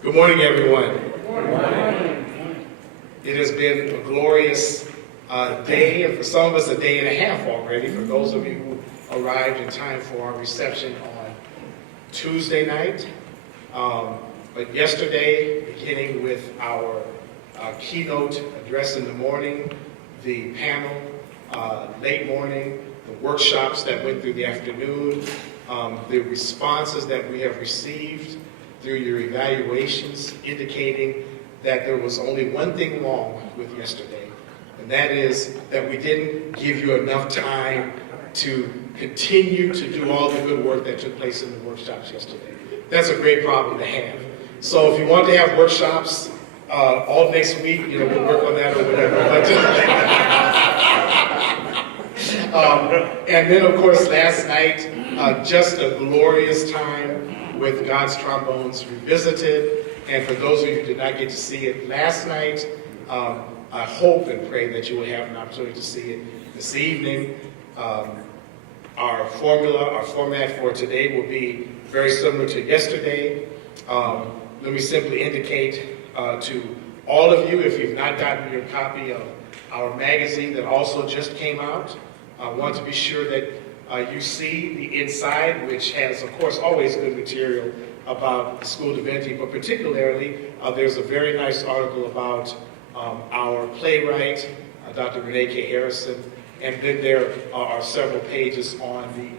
Good morning, everyone. Good morning. It has been a glorious day, and for some of us a day and a half already, for those of you who arrived in time for our reception on Tuesday night. But yesterday, beginning with our keynote address in the morning, the panel late morning, the workshops that went through the afternoon, the responses that we have received through your evaluations indicating that there was only one thing wrong with yesterday, and that is that we didn't give you enough time to continue to do all the good work that took place in the workshops yesterday. That's a great problem to have. So if you want to have workshops all next week, we'll work on that or whatever. And then, of course, last night, just a glorious time with God's Trombones Revisited. And for those of you who did not get to see it last night, I hope and pray that you will have an opportunity to see it this evening. Our format for today will be very similar to yesterday. Let me simply indicate to all of you, if you've not gotten your copy of our magazine that also just came out, I want to be sure that you see the inside, which has, of course, always good material about the School Divinity, but particularly there's a very nice article about our playwright, Dr. Renee K. Harrison, and then there are several pages on the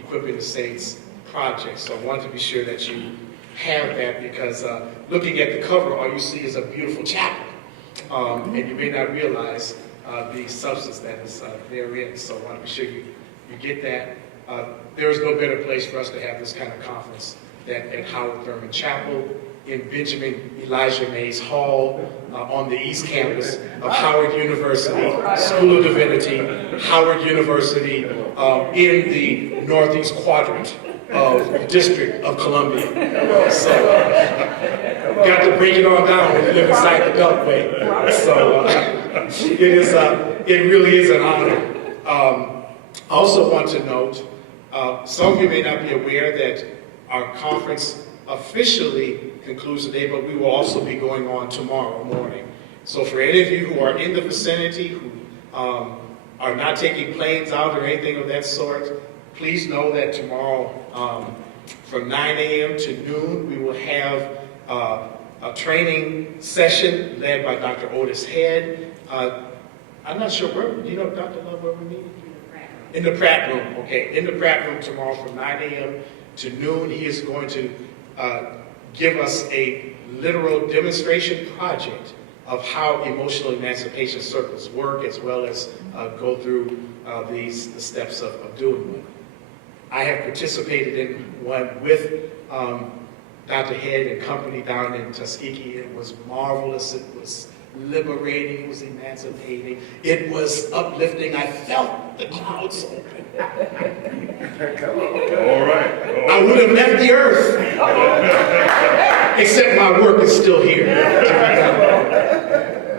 Equipping the Saints project. So I want to be sure that you have that, because looking at the cover, all you see is a beautiful chapel, and you may not realize the substance that is therein. So I want to be sure you get that. There is no better place for us to have this kind of conference than at Howard Thurman Chapel in Benjamin Elijah Mays Hall on the East Campus of Howard University, School of Divinity, Howard University, in the Northeast Quadrant of the District of Columbia. So, got to break it on down when you live inside the Beltway. So, it really is an honor. I also want to note, some of you may not be aware that our conference officially concludes today, but we will also be going on tomorrow morning. So for any of you who are in the vicinity, who are not taking planes out or anything of that sort, please know that tomorrow from 9 a.m. to noon, we will have a training session led by Dr. Otis Head. I'm not sure where, do you know, Dr. Love, where we meet? In the Pratt Room, okay. In the Pratt Room tomorrow from 9 a.m. to noon, he is going to give us a literal demonstration project of how emotional emancipation circles work, as well as go through the steps of doing one. I have participated in one with Dr. Head and company down in Tuskegee. It was marvelous. It was liberating. It was emancipating. It was uplifting. I felt the clouds open. All right. I would have left the earth, except my work is still here.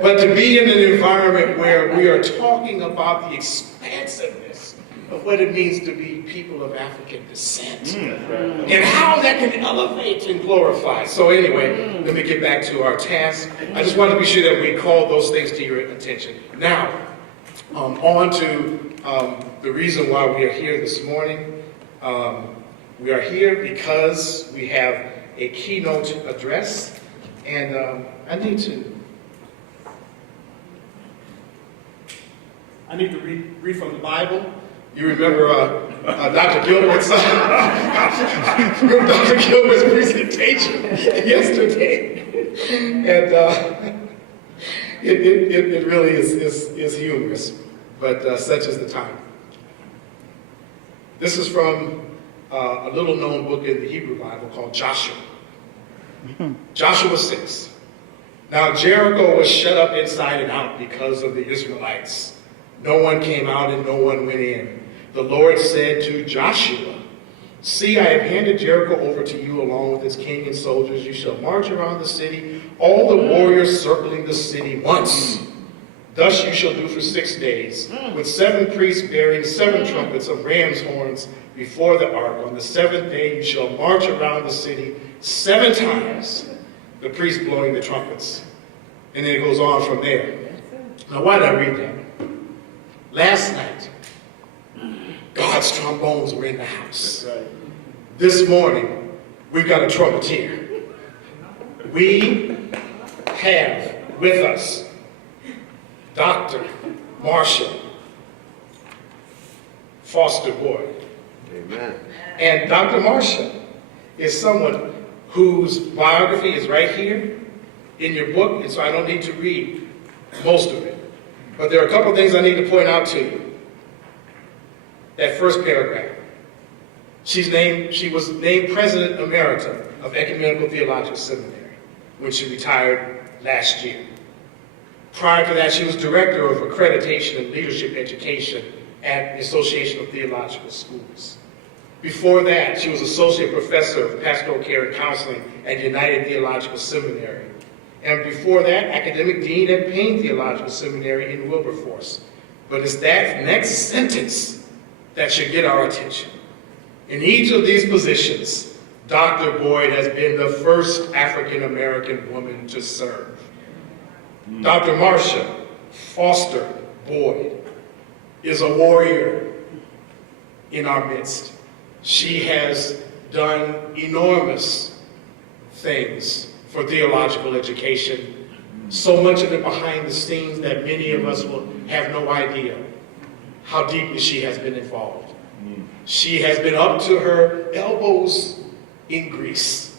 But to be in an environment where we are talking about the expansiveness of what it means to be people of African descent, and how that can elevate and glorify. So anyway, let me get back to our task. I just want to be sure that we call those things to your attention. Now, on to the reason why we are here this morning. We are here because we have a keynote address, and I need to read from the Bible. You remember Dr. Gilbert's presentation yesterday, and it really is humorous, but such is the time. This is from a little known book in the Hebrew Bible called Joshua. Joshua 6. Now Jericho was shut up inside and out because of the Israelites. No one came out and no one went in. The Lord said to Joshua, "See, I have handed Jericho over to you along with its king and soldiers. You shall march around the city, all the warriors circling the city once. Thus you shall do for 6 days, with 7 priests bearing 7 trumpets of ram's horns before the ark. On the 7th day you shall march around the city 7 times. the priest blowing the trumpets. And then it goes on from there. Now, why did I read that? Last night, God's trombones were in the house. This morning, we've got a trumpeter. We have with us Dr. Marsh Foster Boyd. Amen. And Dr. Marsh is someone whose biography is right here in your book, and so I don't need to read most of it. But there are a couple of things I need to point out to you. That first paragraph. She was named President Emeritus of Ecumenical Theological Seminary when she retired last year. Prior to that, she was Director of Accreditation and Leadership Education at the Association of Theological Schools. Before that, she was Associate Professor of Pastoral Care and Counseling at United Theological Seminary. And before that, Academic Dean at Payne Theological Seminary in Wilberforce. But it's that next sentence that should get our attention. In each of these positions, Dr. Boyd has been the first African-American woman to serve. Dr. Marsha Foster Boyd is a warrior in our midst. She has done enormous things for theological education, so much of it behind the scenes that many of us will have no idea how deeply she has been involved. She has been up to her elbows in grease,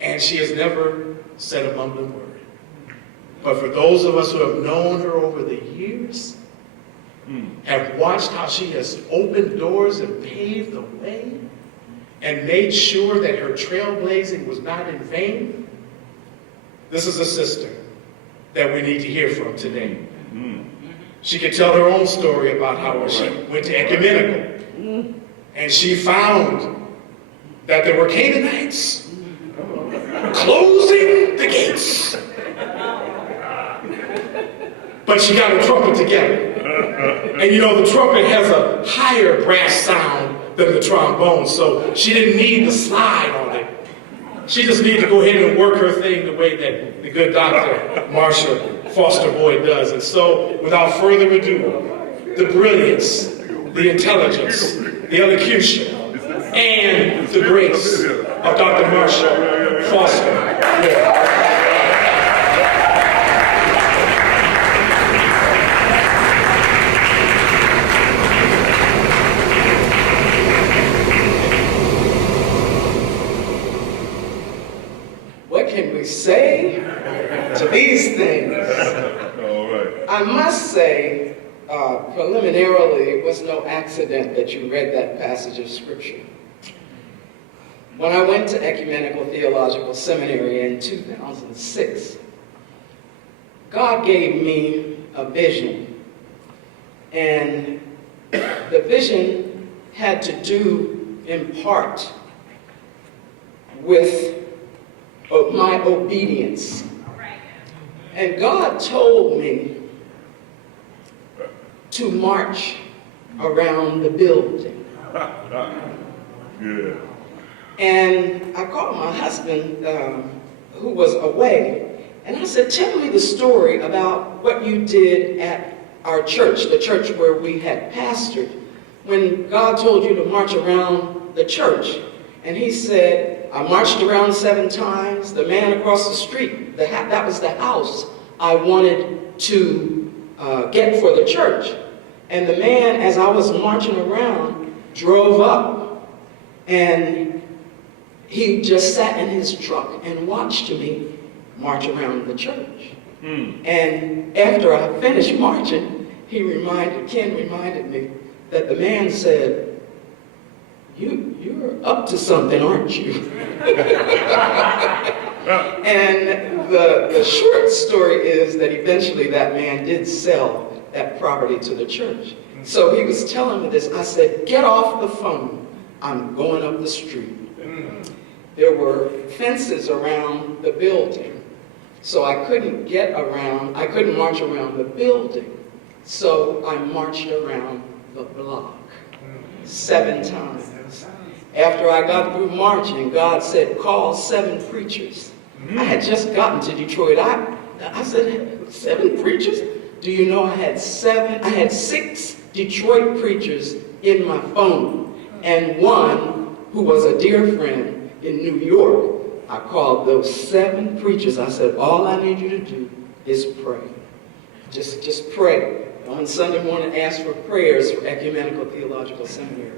and she has never said a mumbling word. But for those of us who have known her over the years, have watched how she has opened doors and paved the way and made sure that her trailblazing was not in vain, this is a sister that we need to hear from today. She could tell her own story about how she went to Ecumenical and she found that there were Canaanites closing the gates. But she got her trumpet together. And you know, the trumpet has a higher brass sound than the trombone, so she didn't need to slide on it. She just needed to go ahead and work her thing the way that the good Dr. Marsha Foster Boyd does. And so, without further ado, the brilliance, the intelligence, the elocution, and the grace of Dr. Marsha Foster Boyd. Say to these things. All right. I must say, preliminarily, it was no accident that you read that passage of Scripture. When I went to Ecumenical Theological Seminary in 2006, God gave me a vision. And the vision had to do, in part, with my obedience. And God told me to march around the building. Yeah. And I called my husband, who was away, and I said, tell me the story about what you did at our church, the church where we had pastored, when God told you to march around the church. And he said, I marched around 7 times. The man across the street, that was the house I wanted to get for the church. And the man, as I was marching around, drove up. And he just sat in his truck and watched me march around the church. And after I finished marching, Ken reminded me that the man said, You're up to something, aren't you? And the short story is that eventually that man did sell that property to the church. So he was telling me this. I said, get off the phone. I'm going up the street. There were fences around the building. So I couldn't march around the building. So I marched around the block 7 times. After I got through marching, God said, call 7 preachers. I had just gotten to Detroit. I said, 7 preachers? Do you know I had 6 Detroit preachers in my phone, and one who was a dear friend in New York. I called those 7 preachers. I said, all I need you to do is pray. Just pray. On Sunday morning, ask for prayers for Ecumenical Theological Seminary.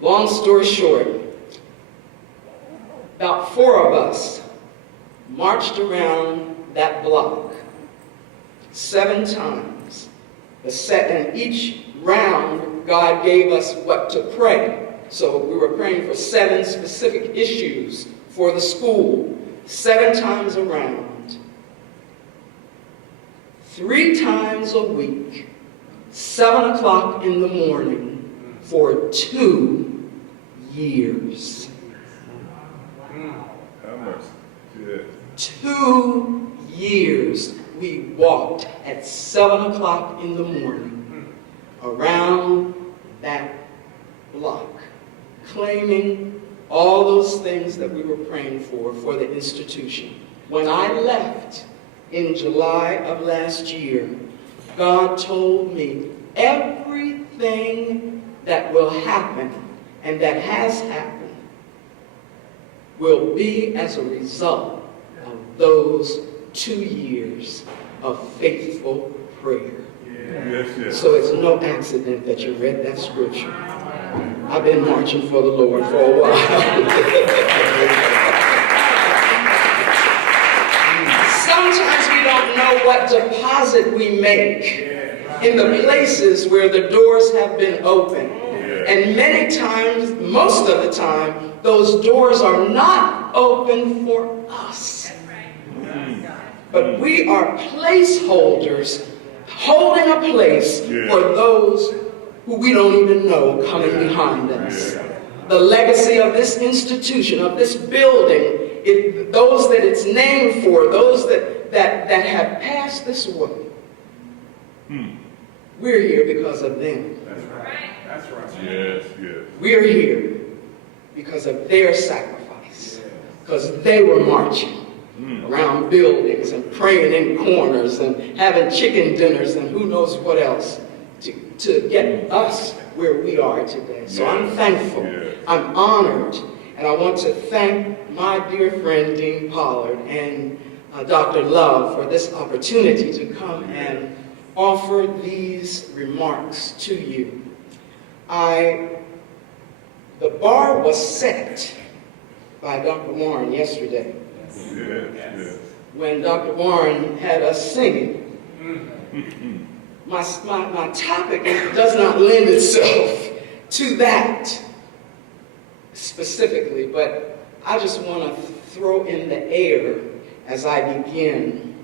Long story short, about 4 of us marched around that block 7 times. And each round, God gave us what to pray. So we were praying for 7 specific issues for the school, 7 times around, 3 times a week, 7 o'clock in the morning for 2 years. How much? Yeah. 2 years we walked at 7 o'clock in the morning around that block, claiming all those things that we were praying for the institution. When I left in July of last year, God told me everything that will happen and that has happened will be as a result of those 2 years of faithful prayer. Yes. So it's no accident that you read that scripture. I've been marching for the Lord for a while. Sometimes we don't know what deposit we make in the places where the doors have been opened. And many times, most of the time, those doors are not open for us. But we are placeholders holding a place for those who we don't even know coming behind us. The legacy of this institution, of this building, those that it's named for, those that have passed this way, we're here because of them. That's right. That's right. Yes. We're here because of their sacrifice, because they were marching around buildings and praying in corners and having chicken dinners and who knows what else to get us where we are today. So I'm thankful. I'm honored. And I want to thank my dear friend, Dean Pollard, and Dr. Love for this opportunity to come and offer these remarks to you. The bar was set by Dr. Warren yesterday. When Dr. Warren had us singing. My topic does not lend itself to that specifically, but I just want to throw in the air as I begin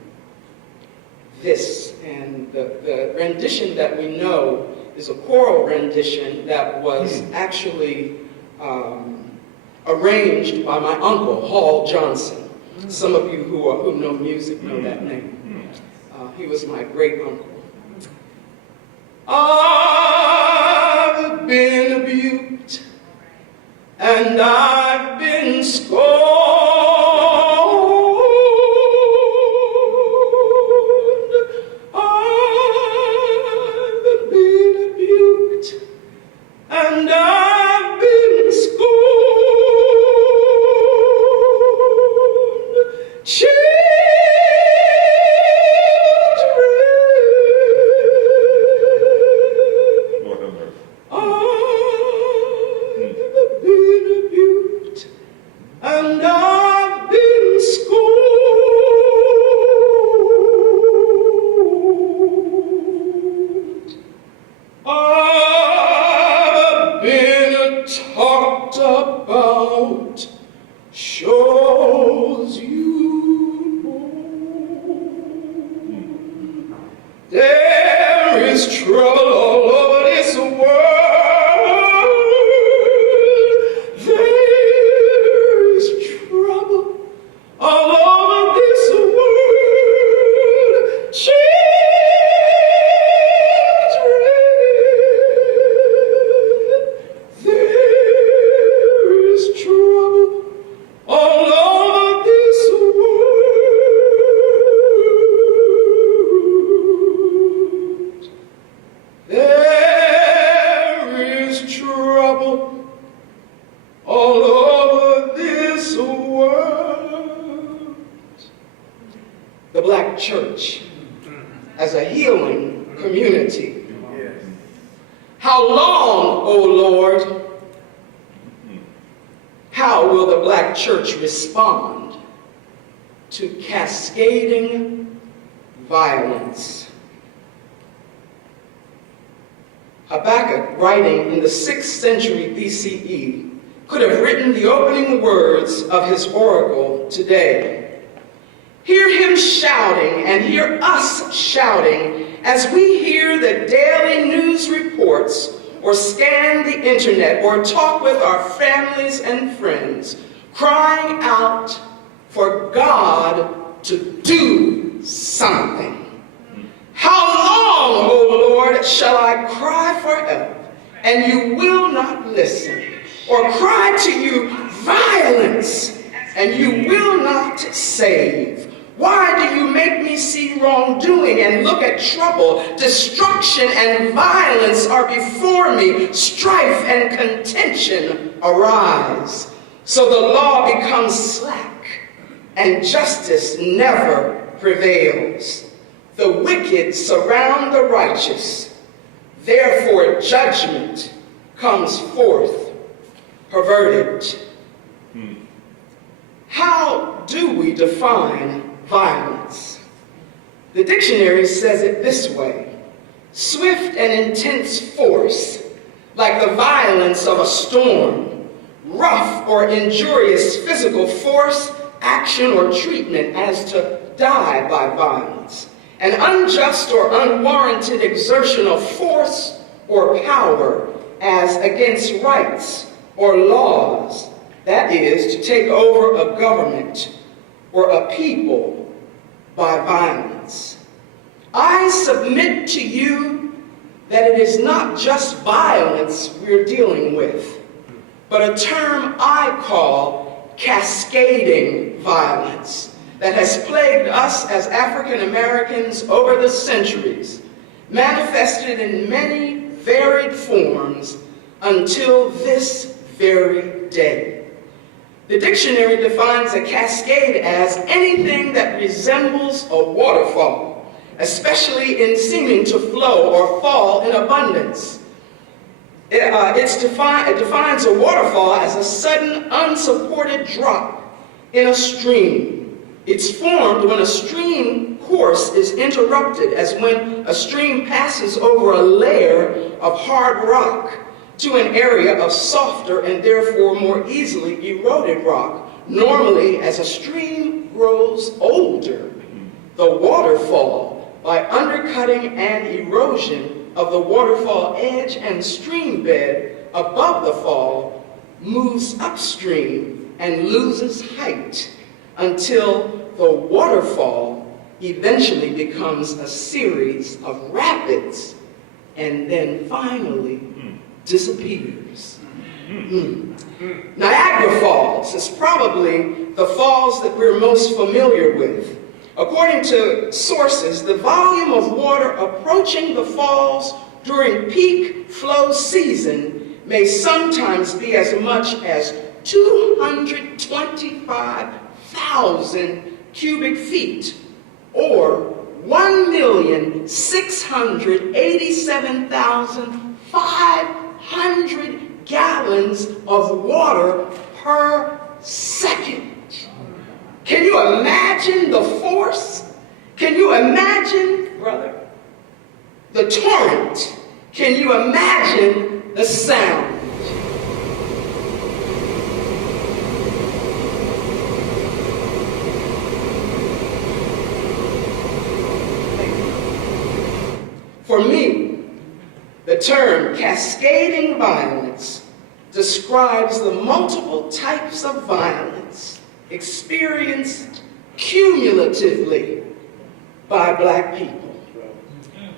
this. And the rendition that we know is a choral rendition that was actually arranged by my uncle, Hall Johnson. Some of you who know music know that name. He was my great uncle. I've been abused and I've been scorned. I've been abused and I've been scorned. Shows you there is trouble all over this world. There is trouble all over this world. Children, there How long, O Lord? How will the black church respond to cascading violence? Habakkuk, writing in the 6th century BCE, could have written the opening words of his oracle today. Hear him shouting and hear us shouting as we hear the daily news reports or scan the internet or talk with our families and friends, crying out for God to do something. How long, O Lord, shall I cry for help, and you will not listen? Or cry to you violence, and you will not save? Why do you make me see wrongdoing and look at trouble? Destruction and violence are before me. Strife and contention arise. So the law becomes slack, and justice never prevails. The wicked surround the righteous. Therefore judgment comes forth perverted. How do we define violence? The dictionary says it this way: swift and intense force, like the violence of a storm, rough or injurious physical force, action, or treatment as to die by violence, an unjust or unwarranted exertion of force or power as against rights or laws, that is, to take over a government or a people by violence. I submit to you that it is not just violence we're dealing with, but a term I call cascading violence that has plagued us as African Americans over the centuries, manifested in many varied forms until this very day. The dictionary defines a cascade as anything that resembles a waterfall, especially in seeming to flow or fall in abundance. It defines a waterfall as a sudden, unsupported drop in a stream. It's formed when a stream course is interrupted, as when a stream passes over a layer of hard rock to an area of softer and therefore more easily eroded rock. Normally, as a stream grows older, the waterfall, by undercutting and erosion of the waterfall edge and stream bed above the fall, moves upstream and loses height until the waterfall eventually becomes a series of rapids and then finally disappears. Niagara Falls is probably the falls that we're most familiar with. According to sources, the volume of water approaching the falls during peak flow season may sometimes be as much as 225,000 cubic feet, or 1,687,500 gallons of water per second. Can you imagine the force? Can you imagine, brother, the torrent? Can you imagine the sound? For me, the term cascading violence describes the multiple types of violence experienced cumulatively by Black people.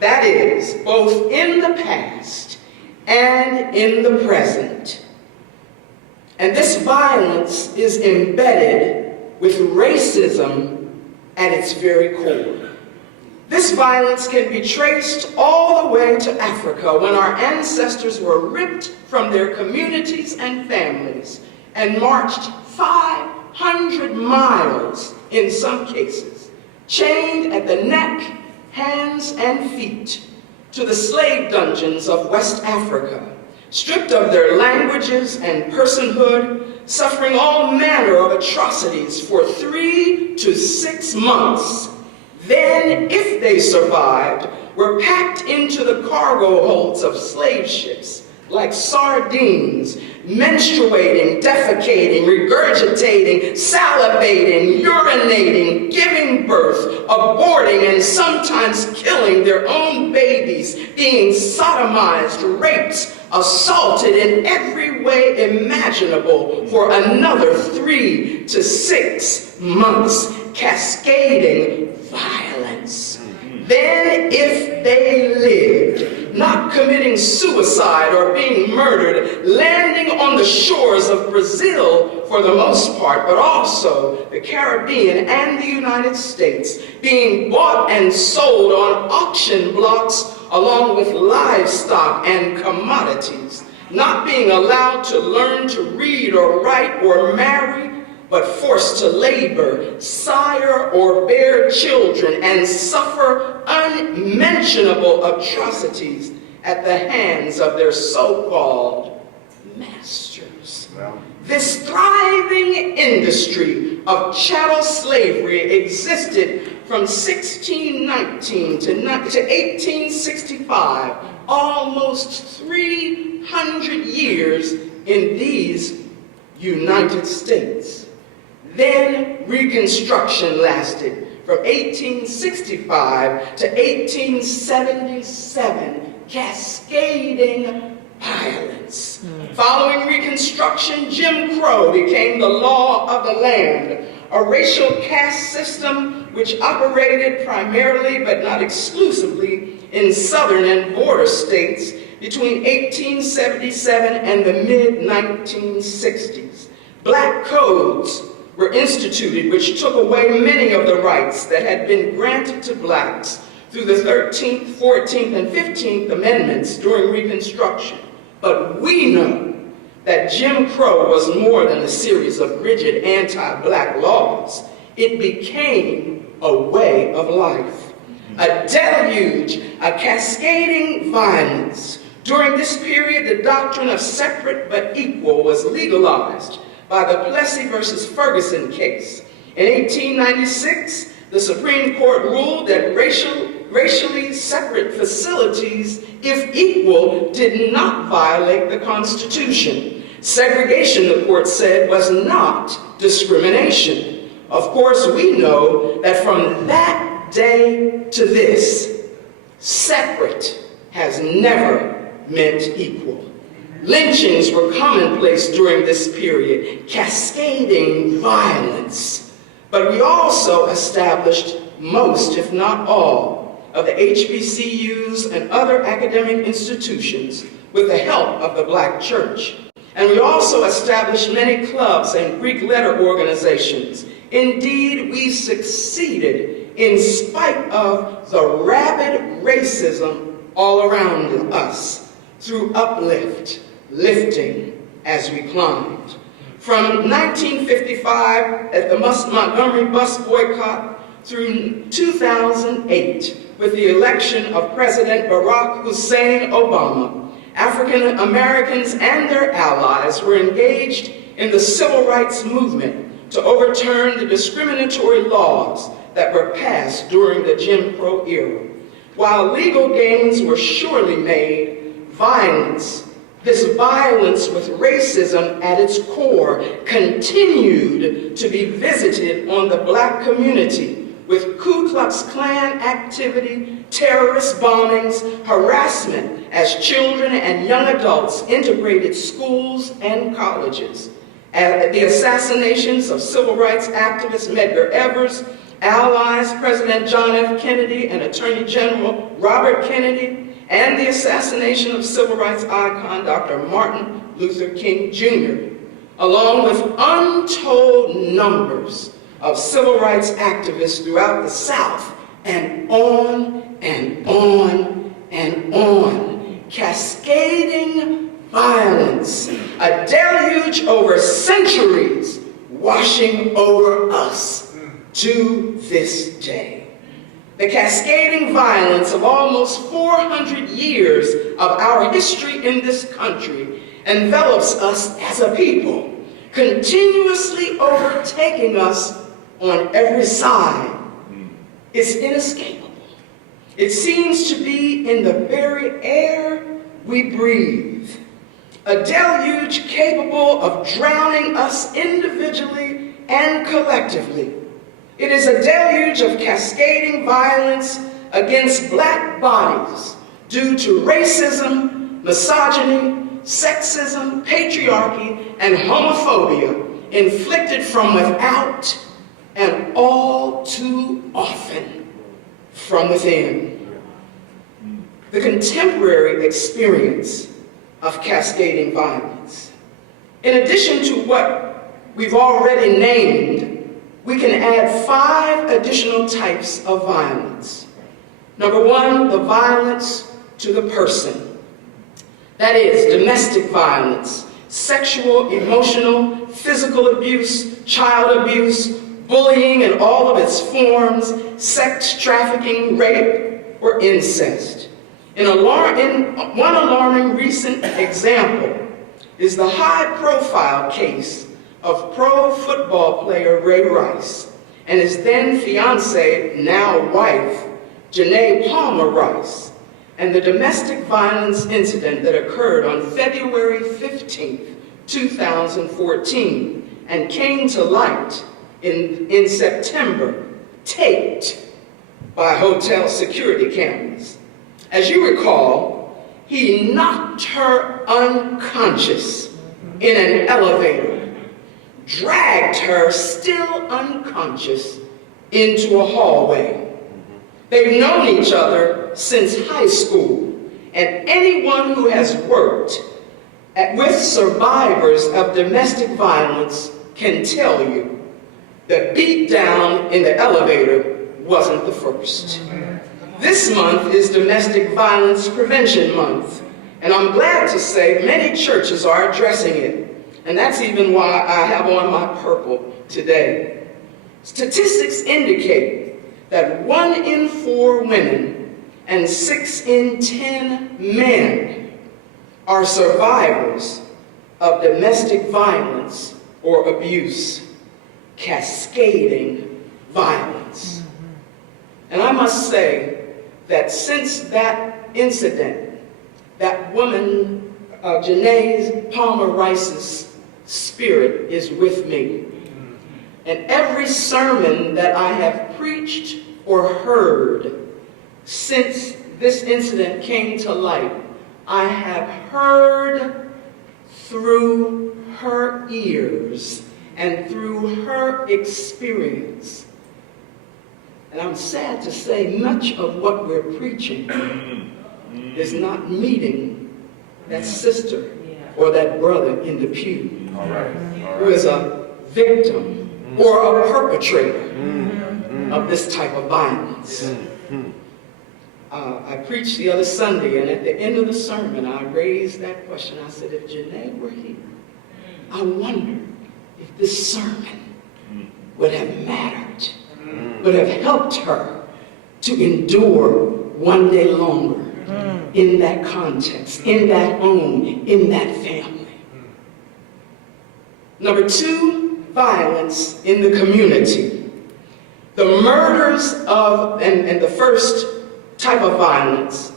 That is, both in the past and in the present. And this violence is embedded with racism at its very core. This violence can be traced all the way to Africa, when our ancestors were ripped from their communities and families and marched 500 miles in some cases, chained at the neck, hands, and feet to the slave dungeons of West Africa, stripped of their languages and personhood, suffering all manner of atrocities for 3 to 6 months. Then, if they survived, were packed into the cargo holds of slave ships like sardines, menstruating, defecating, regurgitating, salivating, urinating, giving birth, aborting, and sometimes killing their own babies, being sodomized, raped, assaulted in every way imaginable for another 3 to 6 months, cascading violence. Then, if they lived, not committing suicide or being murdered, landing on the shores of Brazil for the most part, but also the Caribbean and the United States, being bought and sold on auction blocks along with livestock and commodities, not being allowed to learn to read or write or marry, but forced to labor, sire or bear children, and suffer unmentionable atrocities at the hands of their so-called masters. This thriving industry of chattel slavery existed from 1619 to 1865, almost 300 years in these United States. Then Reconstruction lasted from 1865 to 1877, cascading violence. Following Reconstruction, Jim Crow became the law of the land, a racial caste system which operated primarily but not exclusively in southern and border states between 1877 and the mid-1960s. Black codes were instituted which took away many of the rights that had been granted to blacks through the 13th, 14th, and 15th Amendments during Reconstruction. But we know that Jim Crow was more than a series of rigid anti-black laws. It became a way of life, a deluge, a cascading violence. During this period, the doctrine of separate but equal was legalized by the Plessy versus Ferguson case. In 1896, the Supreme Court ruled that racially separate facilities, if equal, did not violate the Constitution. Segregation, the court said, was not discrimination. Of course, we know that from that day to this, separate has never meant equal. Lynchings were commonplace during this period, cascading violence. But we also established most, if not all, of the HBCUs and other academic institutions with the help of the Black church. And we also established many clubs and Greek letter organizations. Indeed, we succeeded in spite of the rabid racism all around us through uplift, lifting as we climbed. From 1955 at the Montgomery bus boycott through 2008 with the election of President Barack Hussein Obama, African Americans and their allies were engaged in the civil rights movement to overturn the discriminatory laws that were passed during the Jim Crow era. While legal gains were surely made, this violence with racism at its core continued to be visited on the Black community with Ku Klux Klan activity, terrorist bombings, harassment as children and young adults integrated schools and colleges. The assassinations of civil rights activist Medgar Evers, allies President John F. Kennedy and Attorney General Robert Kennedy, and the assassination of civil rights icon Dr. Martin Luther King Jr., along with untold numbers of civil rights activists throughout the South, and on and on and on, cascading violence, a deluge over centuries washing over us to this day. The cascading violence of almost 400 years of our history in this country envelops us as a people, continuously overtaking us on every side. It's inescapable. It seems to be in the very air we breathe. A deluge capable of drowning us individually and collectively. It is a deluge of cascading violence against black bodies due to racism, misogyny, sexism, patriarchy, and homophobia inflicted from without and all too often from within. The contemporary experience of cascading violence. In addition to what we've already named, we can add 5 additional types of violence. Number 1, the violence to the person. That is domestic violence, sexual, emotional, physical abuse, child abuse, bullying in all of its forms, sex trafficking, rape, or incest. One alarming recent example is the high-profile case of pro football player Ray Rice and his then fiancée, now wife, Janae Palmer Rice, and the domestic violence incident that occurred on February 15th, 2014, and came to light in September, taped by hotel security cameras. As you recall, he knocked her unconscious in an elevator, dragged her still unconscious into a hallway. They've known each other since high school, and anyone who has worked with survivors of domestic violence can tell you the beatdown in the elevator wasn't the first. This month is Domestic Violence Prevention Month, and I'm glad to say many churches are addressing it, and that's even why I have on my purple today. Statistics indicate that 1 in 4 women and 6 in 10 men are survivors of domestic violence or abuse, cascading violence. And I must say that since that incident, that woman, Janae Palmer Rice's spirit is with me. And every sermon that I have preached or heard since this incident came to light, I have heard through her ears and through her experience. And I'm sad to say much of what we're preaching is not meeting that sister or that brother in the pew who is a victim or a perpetrator of this type of violence. I preached the other Sunday, and at the end of the sermon, I raised that question. I said, if Janae were here, I wonder if this sermon would have mattered, would have helped her to endure one day longer in that context, in that home, in that family. Number 2, violence in the community. The murders of, and the first type of violence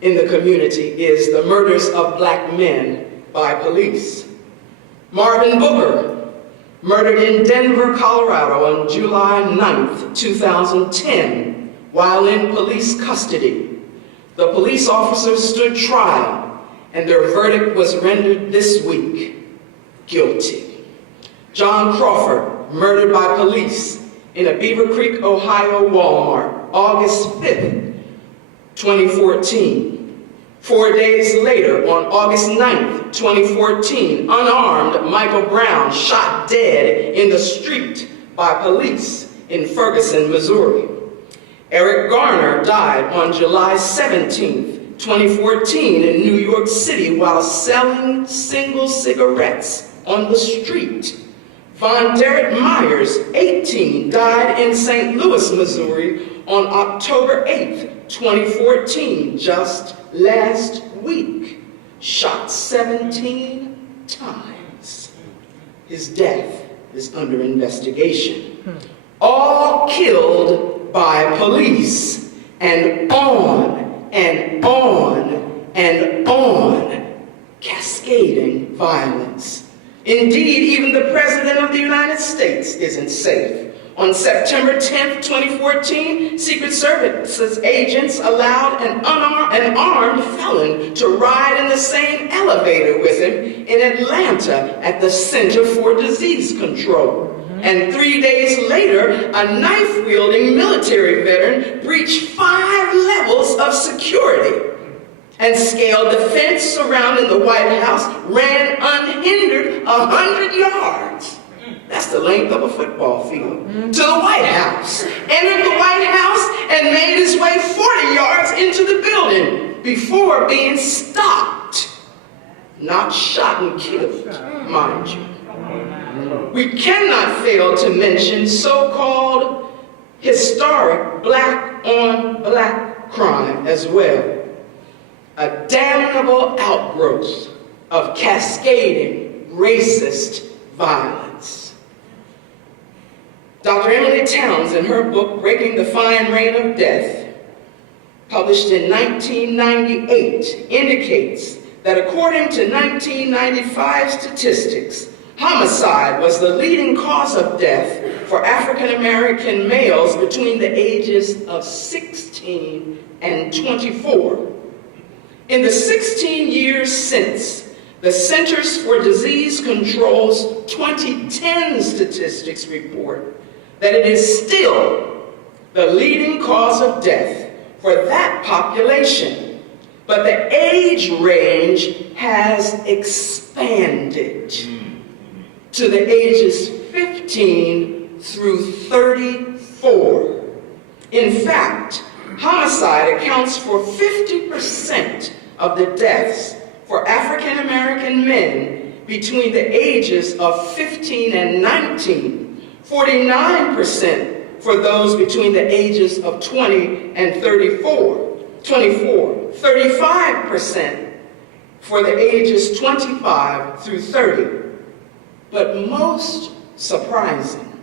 in the community is the murders of black men by police. Marvin Booker, murdered in Denver, Colorado on July 9th, 2010, while in police custody. The police officers stood trial, and their verdict was rendered this week, guilty. John Crawford, murdered by police in a Beaver Creek, Ohio Walmart, August 5th, 2014. 4 days later, on August 9th, 2014, unarmed Michael Brown shot dead in the street by police in Ferguson, Missouri. Eric Garner died on July 17th, 2014 in New York City while selling single cigarettes on the street. Von Derek Myers, 18, died in St. Louis, Missouri on October 8th, 2014, just last week, shot 17 times. His death is under investigation. All killed by police, and on and on and on, cascading violence. Indeed, even the President of the United States isn't safe. On September 10th, 2014, Secret Services agents allowed an armed felon to ride in the same elevator with him in Atlanta at the Center for Disease Control. And 3 days later, a knife-wielding military veteran breached 5 levels of security and scaled the fence surrounding the White House, ran unhindered 100 yards. That's the length of a football field. To the White House, entered the White House, and made his way 40 yards into the building before being stopped. Not shot and killed, mind you. We cannot fail to mention so-called historic black-on-black crime as well. A damnable outgrowth of cascading racist violence. Dr. Emily Towns, in her book, Breaking the Fine Rein of Death, published in 1998, indicates that according to 1995 statistics, homicide was the leading cause of death for African American males between the ages of 16 and 24. In the 16 years since, the Centers for Disease Control's 2010 statistics report that it is still the leading cause of death for that population, but the age range has expanded to the ages 15 through 34. In fact, homicide accounts for 50% of the deaths for African American men between the ages of 15 and 19, 49% for those between the ages of 20 and 24, 35% for the ages 25 through 30. But most surprising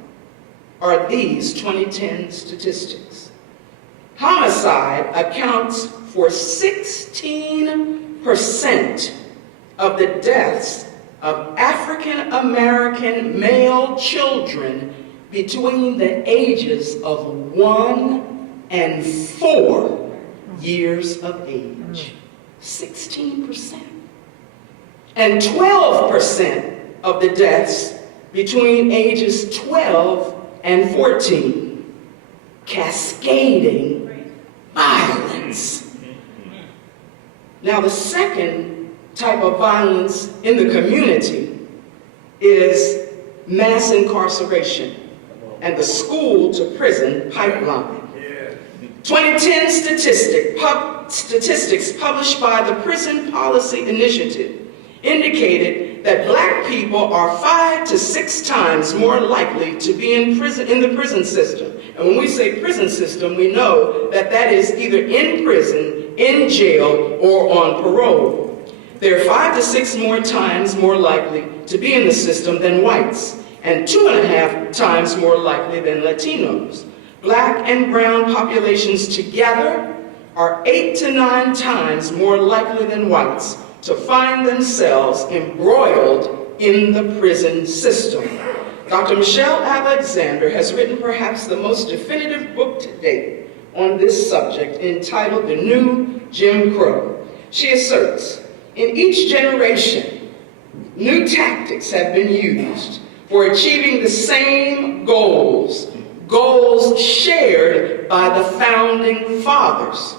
are these 2010 statistics. Homicide accounts for 16% of the deaths of African American male children between the ages of 1 and 4 years of age. 16%. And 12% of the deaths between ages 12 and 14. Cascading violence. Now, the second type of violence in the community is mass incarceration and the school-to-prison pipeline. 2010 statistics published by the Prison Policy Initiative indicated that black people are 5 to 6 times more likely to be in the prison system. And when we say prison system, we know that that is either in prison, in jail, or on parole. They're 5 to 6 more times more likely to be in the system than whites, and 2.5 times more likely than Latinos. Black and brown populations together are 8 to 9 times more likely than whites to find themselves embroiled in the prison system. Dr. Michelle Alexander has written perhaps the most definitive book to date on this subject, entitled The New Jim Crow. She asserts, in each generation, new tactics have been used for achieving the same goals shared by the founding fathers.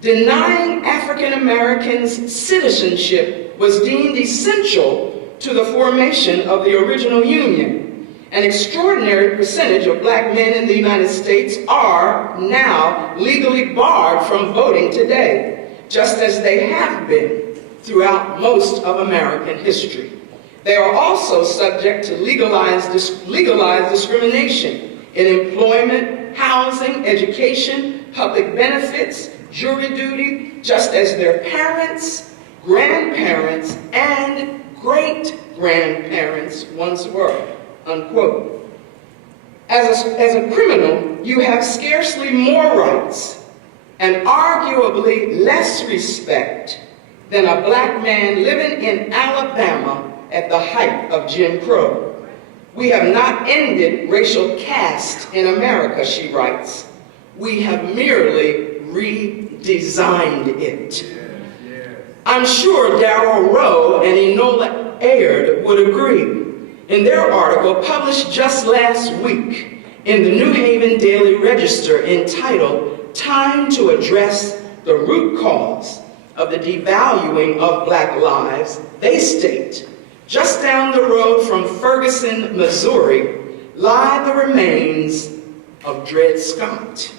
Denying African Americans citizenship was deemed essential to the formation of the original Union. An extraordinary percentage of black men in the United States are now legally barred from voting today, just as they have been throughout most of American history. They are also subject to legalized discrimination in employment, housing, education, public benefits, jury duty, just as their parents, grandparents, and great-grandparents once were, unquote. As a criminal, you have scarcely more rights and arguably less respect than a black man living in Alabama at the height of Jim Crow. We have not ended racial caste in America, she writes. We have merely redesigned it. I'm sure Darrell Rowe and Enola Aird would agree. In their article published just last week in the New Haven Daily Register entitled "Time to Address the Root Cause of the Devaluing of Black Lives," they state, just down the road from Ferguson, Missouri, lie the remains of Dred Scott,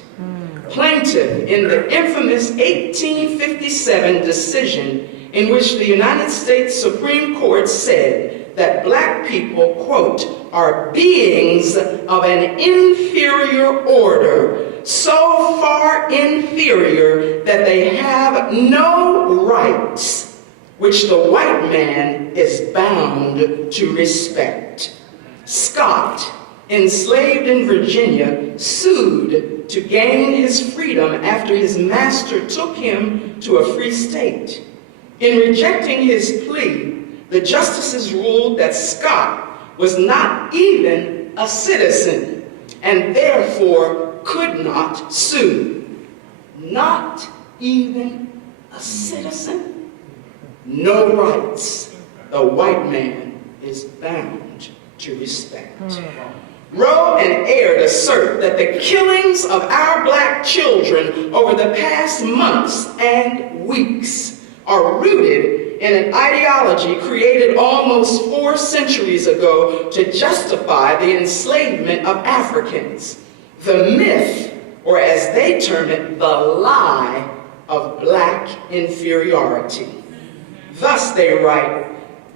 plaintiff in the infamous 1857 decision in which the United States Supreme Court said that black people, quote, are beings of an inferior order, so far inferior that they have no rights, which the white man is bound to respect. Scott, enslaved in Virginia, sued to gain his freedom after his master took him to a free state. In rejecting his plea, the justices ruled that Scott was not even a citizen and therefore could not sue. Not even a citizen? No rights. The white man is bound to respect. Rowe and Aird assert that the killings of our black children over the past months and weeks are rooted in an ideology created almost 4 centuries ago to justify the enslavement of Africans. The myth, or as they term it, the lie of black inferiority. Thus, they write,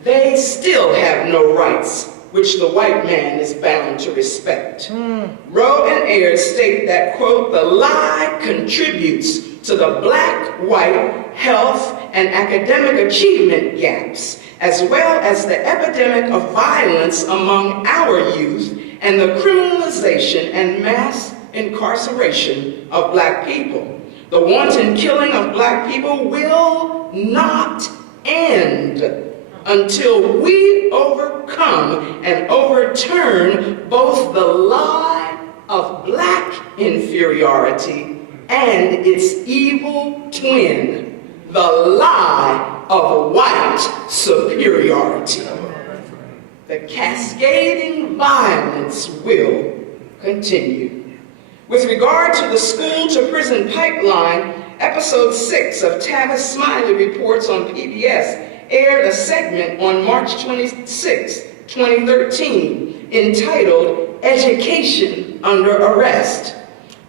they still have no rights, which the white man is bound to respect. Rowe and Aird state that, quote, the lie contributes to the black-white health and academic achievement gaps, as well as the epidemic of violence among our youth and the criminalization and mass incarceration of black people. The wanton killing of black people will not end until we overcome and overturn both the lie of black inferiority and its evil twin, the lie of white superiority. The cascading violence will continue. With regard to the school-to-prison pipeline, episode 6 of Tavis Smiley Reports on PBS aired a segment on March 26, 2013, entitled Education Under Arrest,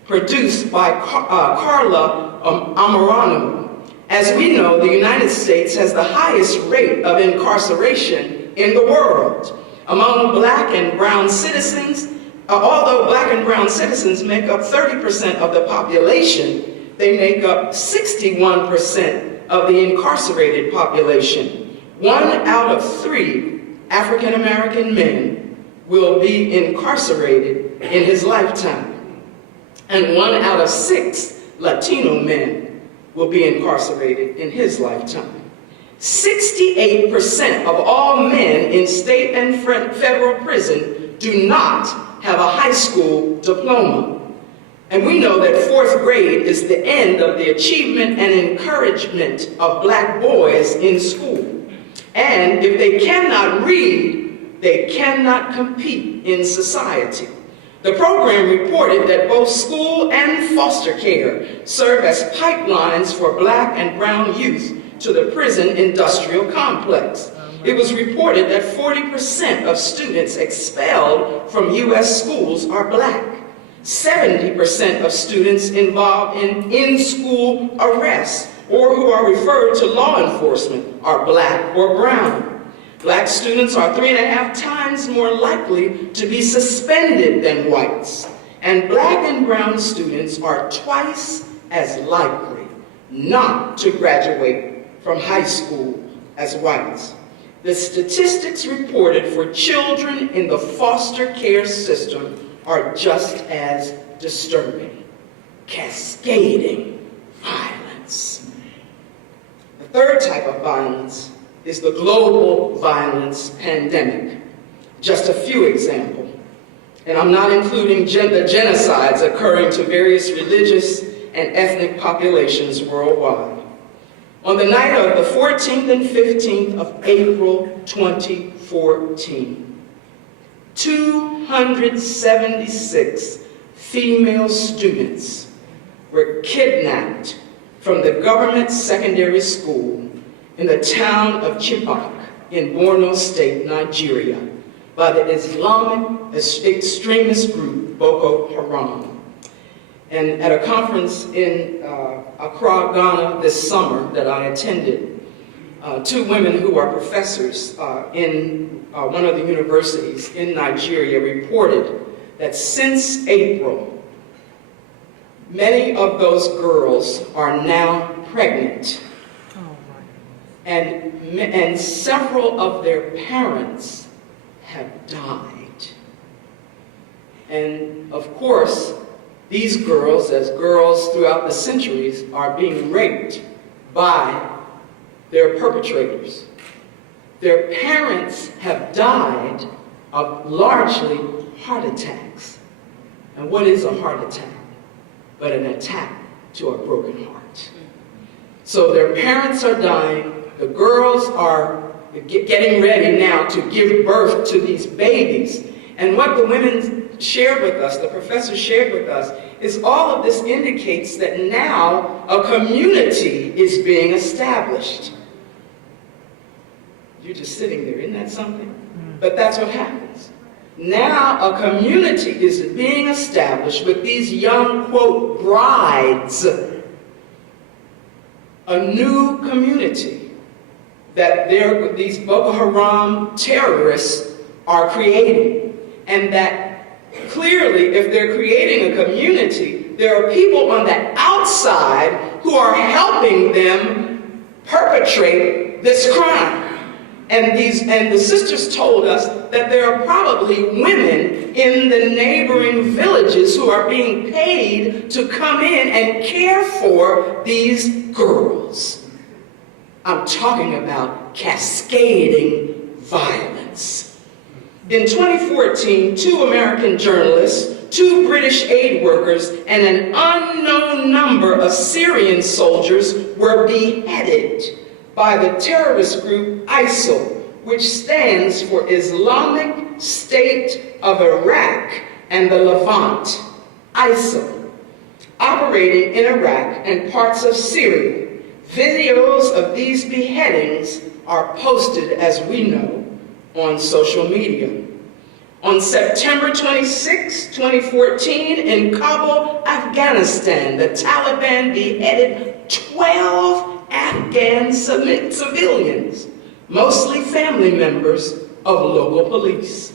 produced by Carla Amorano. As we know, the United States has the highest rate of incarceration in the world. Among black and brown citizens, although black and brown citizens make up 30% of the population, they make up 61% of the incarcerated population. 1 out of 3 African American men will be incarcerated in his lifetime, and 1 out of 6 Latino men will be incarcerated in his lifetime. 68% of all men in state and federal prison do not have a high school diploma. And we know that 4th grade is the end of the achievement and encouragement of black boys in school. And if they cannot read, they cannot compete in society. The program reported that both school and foster care serve as pipelines for black and brown youth to the prison industrial complex. It was reported that 40% of students expelled from U.S. schools are black. 70% of students involved in in-school arrests or who are referred to law enforcement are black or brown. Black students are 3.5 times more likely to be suspended than whites. And Black and brown students are twice as likely not to graduate from high school as whites. The statistics reported for children in the foster care system are just as disturbing. Cascading violence. The third type of violence is the global violence pandemic. Just a few examples. And I'm not including the genocides occurring to various religious and ethnic populations worldwide. On the night of the 14th and 15th of April 2014, 276 female students were kidnapped from the government secondary school in the town of Chibok in Borno State, Nigeria, by the Islamic extremist group Boko Haram. And at a conference in Accra, Ghana this summer that I attended, two women who are professors in one of the universities in Nigeria reported that since April, many of those girls are now pregnant. And several of their parents have died. And of course, these girls, as girls throughout the centuries, are being raped by their perpetrators. Their parents have died of largely heart attacks. And what is a heart attack? But an attack to a broken heart. So their parents are dying. The girls are getting ready now to give birth to these babies. And what the women shared with us, the professor shared with us, is all of this indicates that now a community is being established. You're just sitting there, isn't that something? But that's what happens. Now a community is being established with these young, quote, brides. A new community that these Boko Haram terrorists are creating. And that clearly, if they're creating a community, there are people on the outside who are helping them perpetrate this crime. And the sisters told us that there are probably women in the neighboring villages who are being paid to come in and care for these girls. I'm talking about cascading violence. In 2014, 2 American journalists, 2 British aid workers, and an unknown number of Syrian soldiers were beheaded by the terrorist group ISIL, which stands for Islamic State of Iraq and the Levant. ISIL, operating in Iraq and parts of Syria. Videos of these beheadings are posted, as we know, on social media. On September 26, 2014, in Kabul, Afghanistan, the Taliban beheaded 12 Afghan civilians, mostly family members of local police.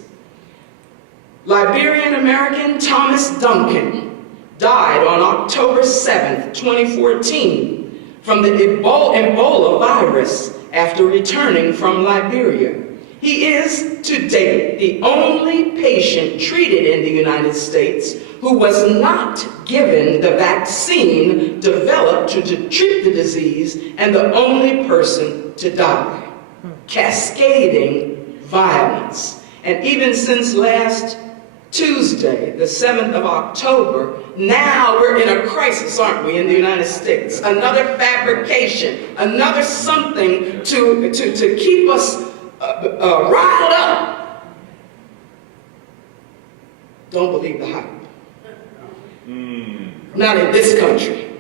Liberian-American Thomas Duncan died on October 7, 2014, from the Ebola virus after returning from Liberia. He is, to date, the only patient treated in the United States who was not given the vaccine developed to treat the disease, and the only person to die. Cascading violence. And even since last Tuesday, the 7th of October, now we're in a crisis, aren't we, in the United States? Another fabrication, another something to keep us riled up. Don't believe the hype. Not in this country.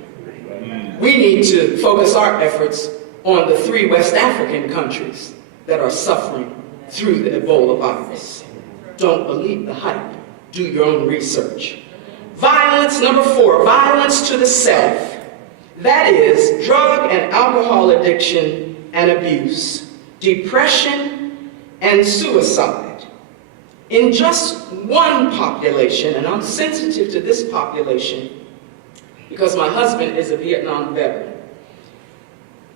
We need to focus our efforts on the 3 West African countries that are suffering through the Ebola virus. Don't believe the hype. Do your own research. Violence, number 4, violence to the self. That is drug and alcohol addiction and abuse, depression and suicide. In just one population, and I'm sensitive to this population because my husband is a Vietnam veteran.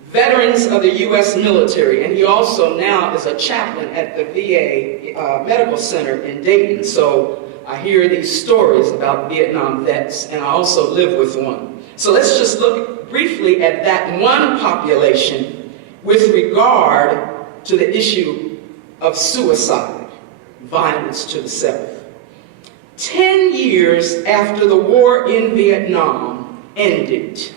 Veterans of the U.S. military, and he also now is a chaplain at the VA Medical Center in Dayton. So I hear these stories about Vietnam vets, and I also live with one. So let's just look briefly at that one population with regard to the issue of suicide, violence to the self. 10 years after the war in Vietnam ended,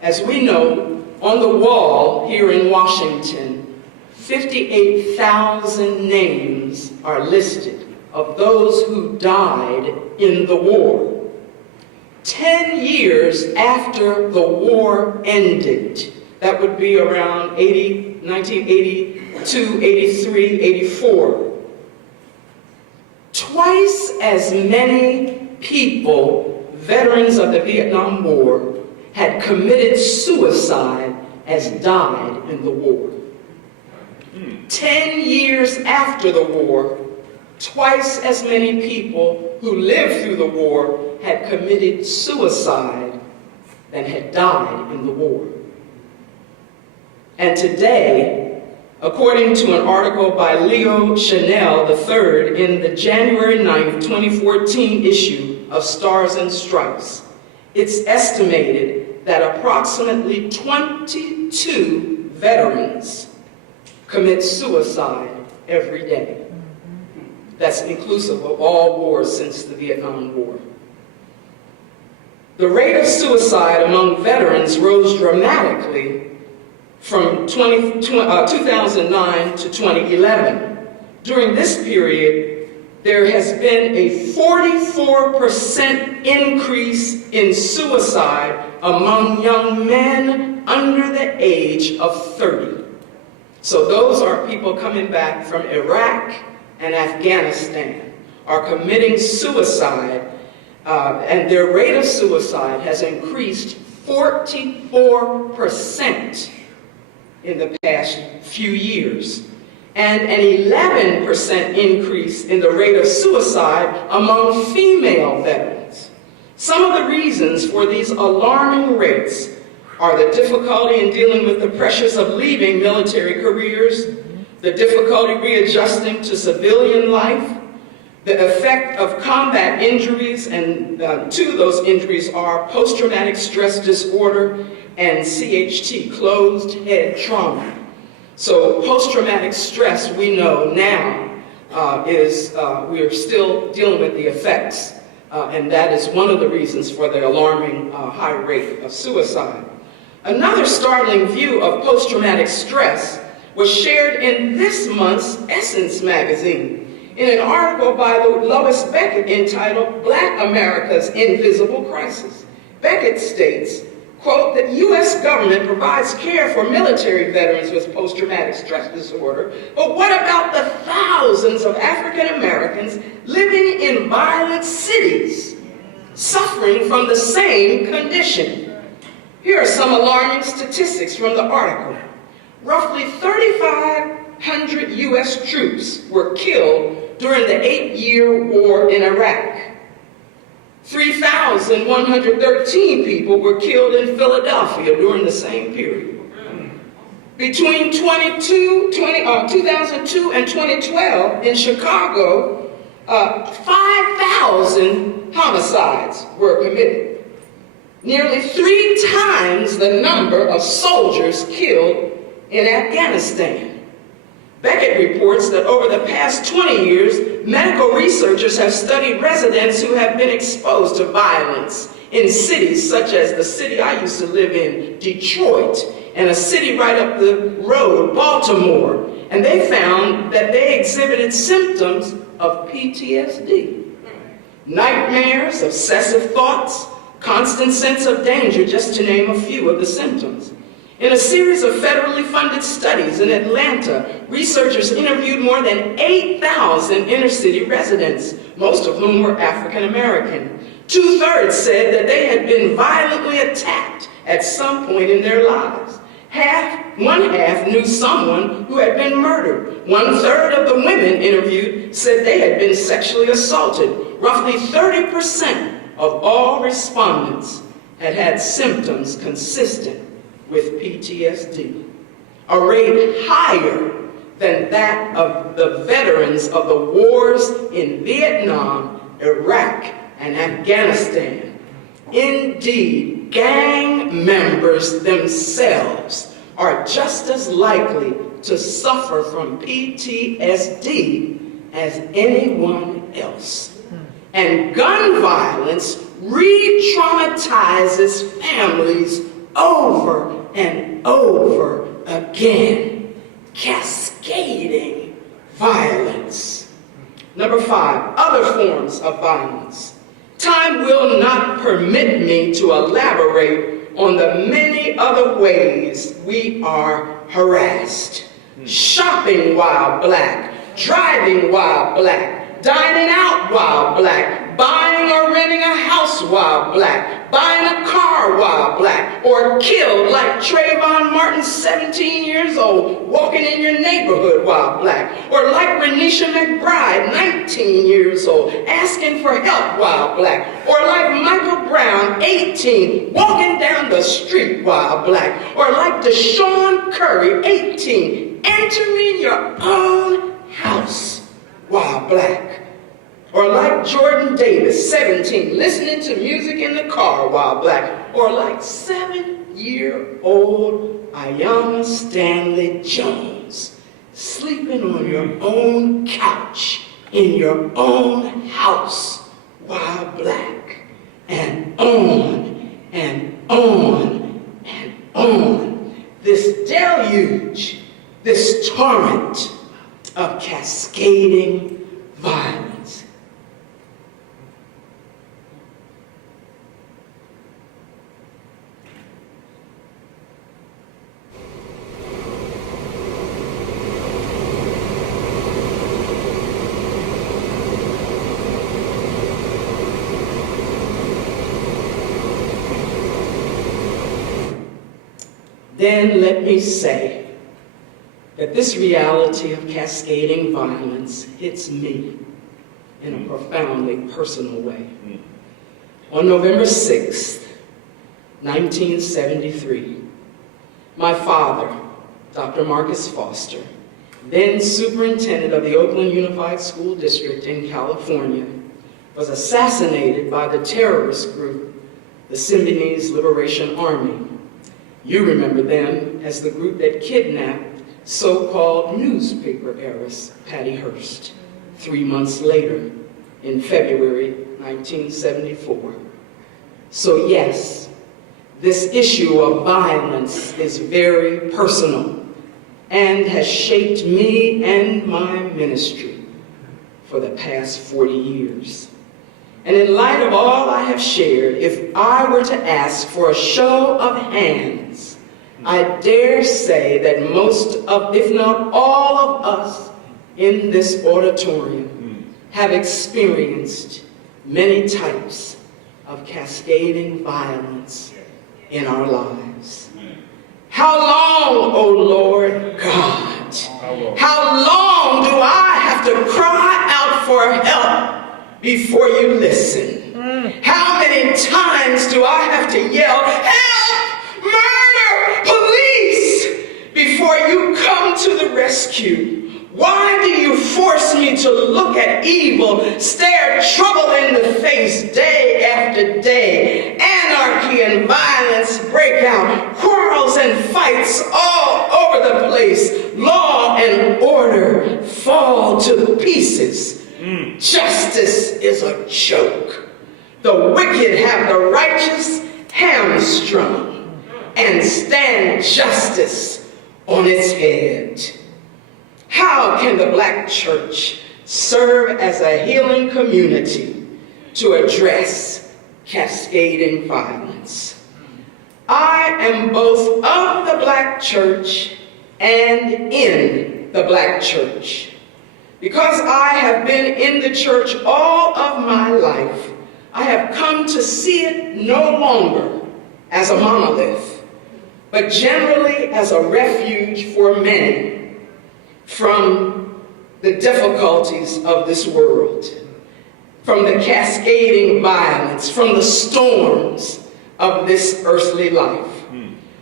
as we know, on the wall here in Washington, 58,000 names are listed of those who died in the war. 10 years after the war ended, that would be around 1982, 83, 84. Twice as many people, veterans of the Vietnam War, had committed suicide as died in the war. 10 years after the war, twice as many people who lived through the war had committed suicide than had died in the war. And today, according to an article by Leo Chanel III in the January 9th, 2014 issue of Stars and Stripes, it's estimated that approximately 22 veterans commit suicide every day. That's inclusive of all wars since the Vietnam War. The rate of suicide among veterans rose dramatically from 2009 to 2011. During this period, there has been a 44% increase in suicide among young men under the age of 30. So those are people coming back from Iraq and Afghanistan are committing suicide, and their rate of suicide has increased 44% in the past few years, and an 11% increase in the rate of suicide among female veterans. Some of the reasons for these alarming rates are the difficulty in dealing with the pressures of leaving military careers, the difficulty readjusting to civilian life, the effect of combat injuries, and two of those injuries are post-traumatic stress disorder and CHT, closed head trauma. So post-traumatic stress, we know now, we are still dealing with the effects, and that is one of the reasons for the alarming high rate of suicide. Another startling view of post-traumatic stress was shared in this month's Essence magazine in an article by Lois Beckett entitled Black America's Invisible Crisis. Beckett states, quote, the U.S. government provides care for military veterans with post-traumatic stress disorder, but what about the thousands of African Americans living in violent cities, suffering from the same condition? Here are some alarming statistics from the article. Roughly 3,500 U.S. troops were killed during the 8-year war in Iraq. 3,113 people were killed in Philadelphia during the same period. Between 2002 and 2012 in Chicago, 5,000 homicides were committed. Nearly 3 times the number of soldiers killed in Afghanistan. Beckett reports that over the past 20 years, medical researchers have studied residents who have been exposed to violence in cities such as the city I used to live in, Detroit, and a city right up the road, Baltimore. And they found that they exhibited symptoms of PTSD. Nightmares, obsessive thoughts, constant sense of danger, just to name a few of the symptoms. In a series of federally funded studies in Atlanta, researchers interviewed more than 8,000 inner-city residents, most of whom were African American. 2/3 said that they had been violently attacked at some point in their lives. One half knew someone who had been murdered. 1/3 of the women interviewed said they had been sexually assaulted. Roughly 30% of all respondents had had symptoms consistent with PTSD, a rate higher than that of the veterans of the wars in Vietnam, Iraq, and Afghanistan. Indeed, gang members themselves are just as likely to suffer from PTSD as anyone else. And gun violence re-traumatizes families over and over again. Cascading violence. Number 5, other forms of violence. Time will not permit me to elaborate on the many other ways we are harassed. Shopping while Black, driving while Black, dining out while Black, buying or renting a house while Black, buying a car while Black, or killed like Trayvon Martin, 17 years old, walking in your neighborhood while Black, or like Renisha McBride, 19 years old, asking for help while Black, or like Michael Brown, 18, walking down the street while Black, or like Deshaun Curry, 18, entering your own house while Black. Or like Jordan Davis, 17, listening to music in the car while Black. Or like 7-year-old Ayanna Stanley Jones, sleeping on your own couch in your own house while Black. And on and on and on. This deluge, this torrent of cascading violence. Then let me say that this reality of cascading violence hits me in a profoundly personal way. On November 6th, 1973, my father, Dr. Marcus Foster, then superintendent of the Oakland Unified School District in California, was assassinated by the terrorist group, the Symbionese Liberation Army. You remember them as the group that kidnapped so-called newspaper heiress Patty Hearst 3 months later in February 1974. So yes, this issue of violence is very personal and has shaped me and my ministry for the past 40 years. And in light of all I have shared, if I were to ask for a show of hands, I dare say that most of, if not all of us in this auditorium have experienced many types of cascading violence in our lives. How long, O Lord God, how long do I have to cry out for help before you listen? How many times do I have to yell, help, murder, police, before you come to the rescue? Why do you force me to look at evil, stare trouble in the face day after day? Anarchy and violence break out, quarrels and fights all over the place. Law and order fall to pieces. Justice is a joke. The wicked have the righteous hamstrung and stand justice on its head. How can the Black church serve as a healing community to address cascading violence? I am both of the Black church and in the Black church. Because I have been in the church all of my life, I have come to see it no longer as a monolith, but generally as a refuge for many from the difficulties of this world, from the cascading violence, from the storms of this earthly life.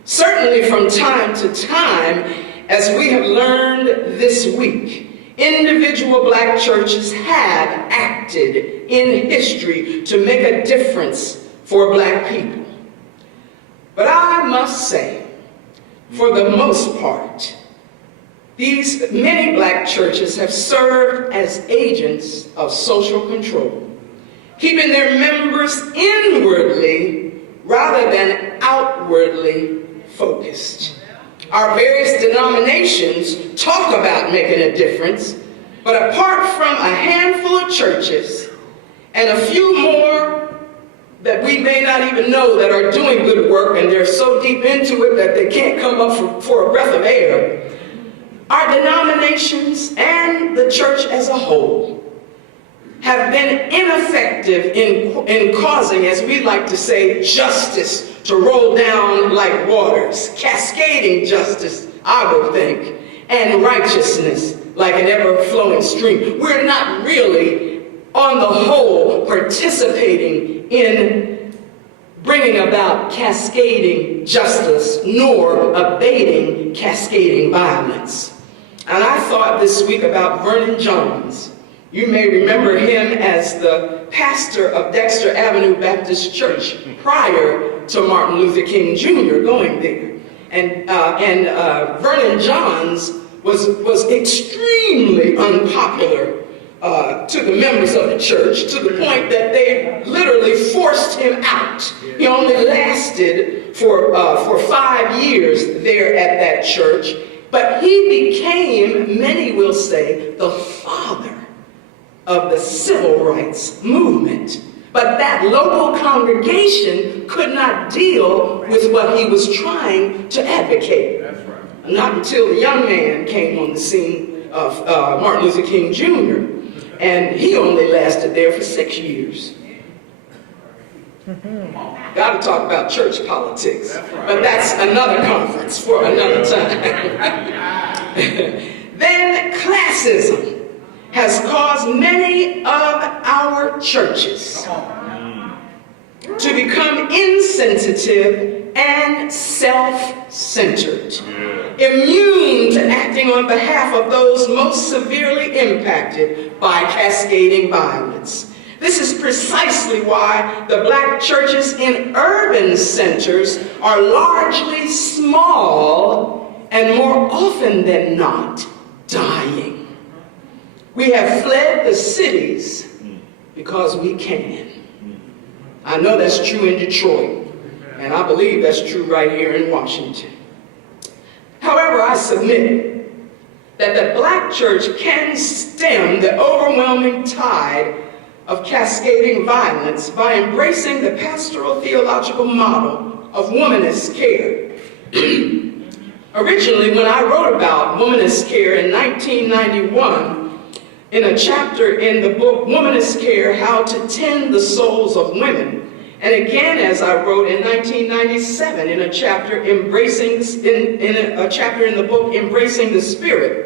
Certainly from time to time, as we have learned this week, individual black churches have acted in history to make a difference for black people. But I must say, for the most part, these many black churches have served as agents of social control, keeping their members inwardly rather than outwardly focused. Our various denominations talk about making a difference, but apart from a handful of churches and a few more that we may not even know that are doing good work, and they're so deep into it that they can't come up for a breath of air, our denominations and the church as a whole have been ineffective in causing, as we like to say, justice to roll down like waters, cascading justice, I would think, and righteousness like an ever-flowing stream. We're not really, on the whole, participating in bringing about cascading justice, nor abating cascading violence. And I thought this week about Vernon Jones. You may remember him as the pastor of Dexter Avenue Baptist Church prior to Martin Luther King Jr. going there. And Vernon Jones was extremely unpopular to the members of the church, to the point that they literally forced him out. He only lasted for 5 years there at that church, but he became, many will say, the father of the civil rights movement. But that local congregation could not deal with what he was trying to advocate. That's right. Not until the young man came on the scene of Martin Luther King Jr., and he only lasted there for 6 years. Got to talk about church politics, but that's another conference for another time. Then classism has caused many of our churches to become insensitive and self-centered, immune to acting on behalf of those most severely impacted by cascading violence. This is precisely why the black churches in urban centers are largely small and more often than not dying. We have fled the cities because we can. I know that's true in Detroit, and I believe that's true right here in Washington. However, I submit that the black church can stem the overwhelming tide of cascading violence by embracing the pastoral theological model of womanist care. Originally, when I wrote about womanist care in 1991, in a chapter in the book Womanist Care, How to Tend the Souls of Women, and again as I wrote in 1997 in a chapter in the book Embracing the Spirit,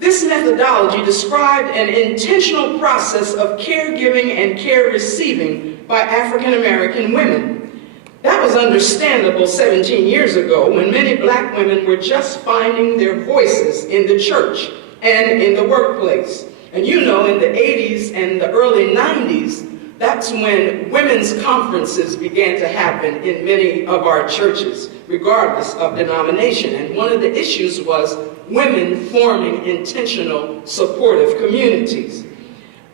this methodology described an intentional process of caregiving and care receiving by African American women. That was understandable 17 years ago when many black women were just finding their voices in the church and in the workplace. And you know, in the 80s and the early 90s, that's when women's conferences began to happen in many of our churches, regardless of denomination. And one of the issues was women forming intentional supportive communities.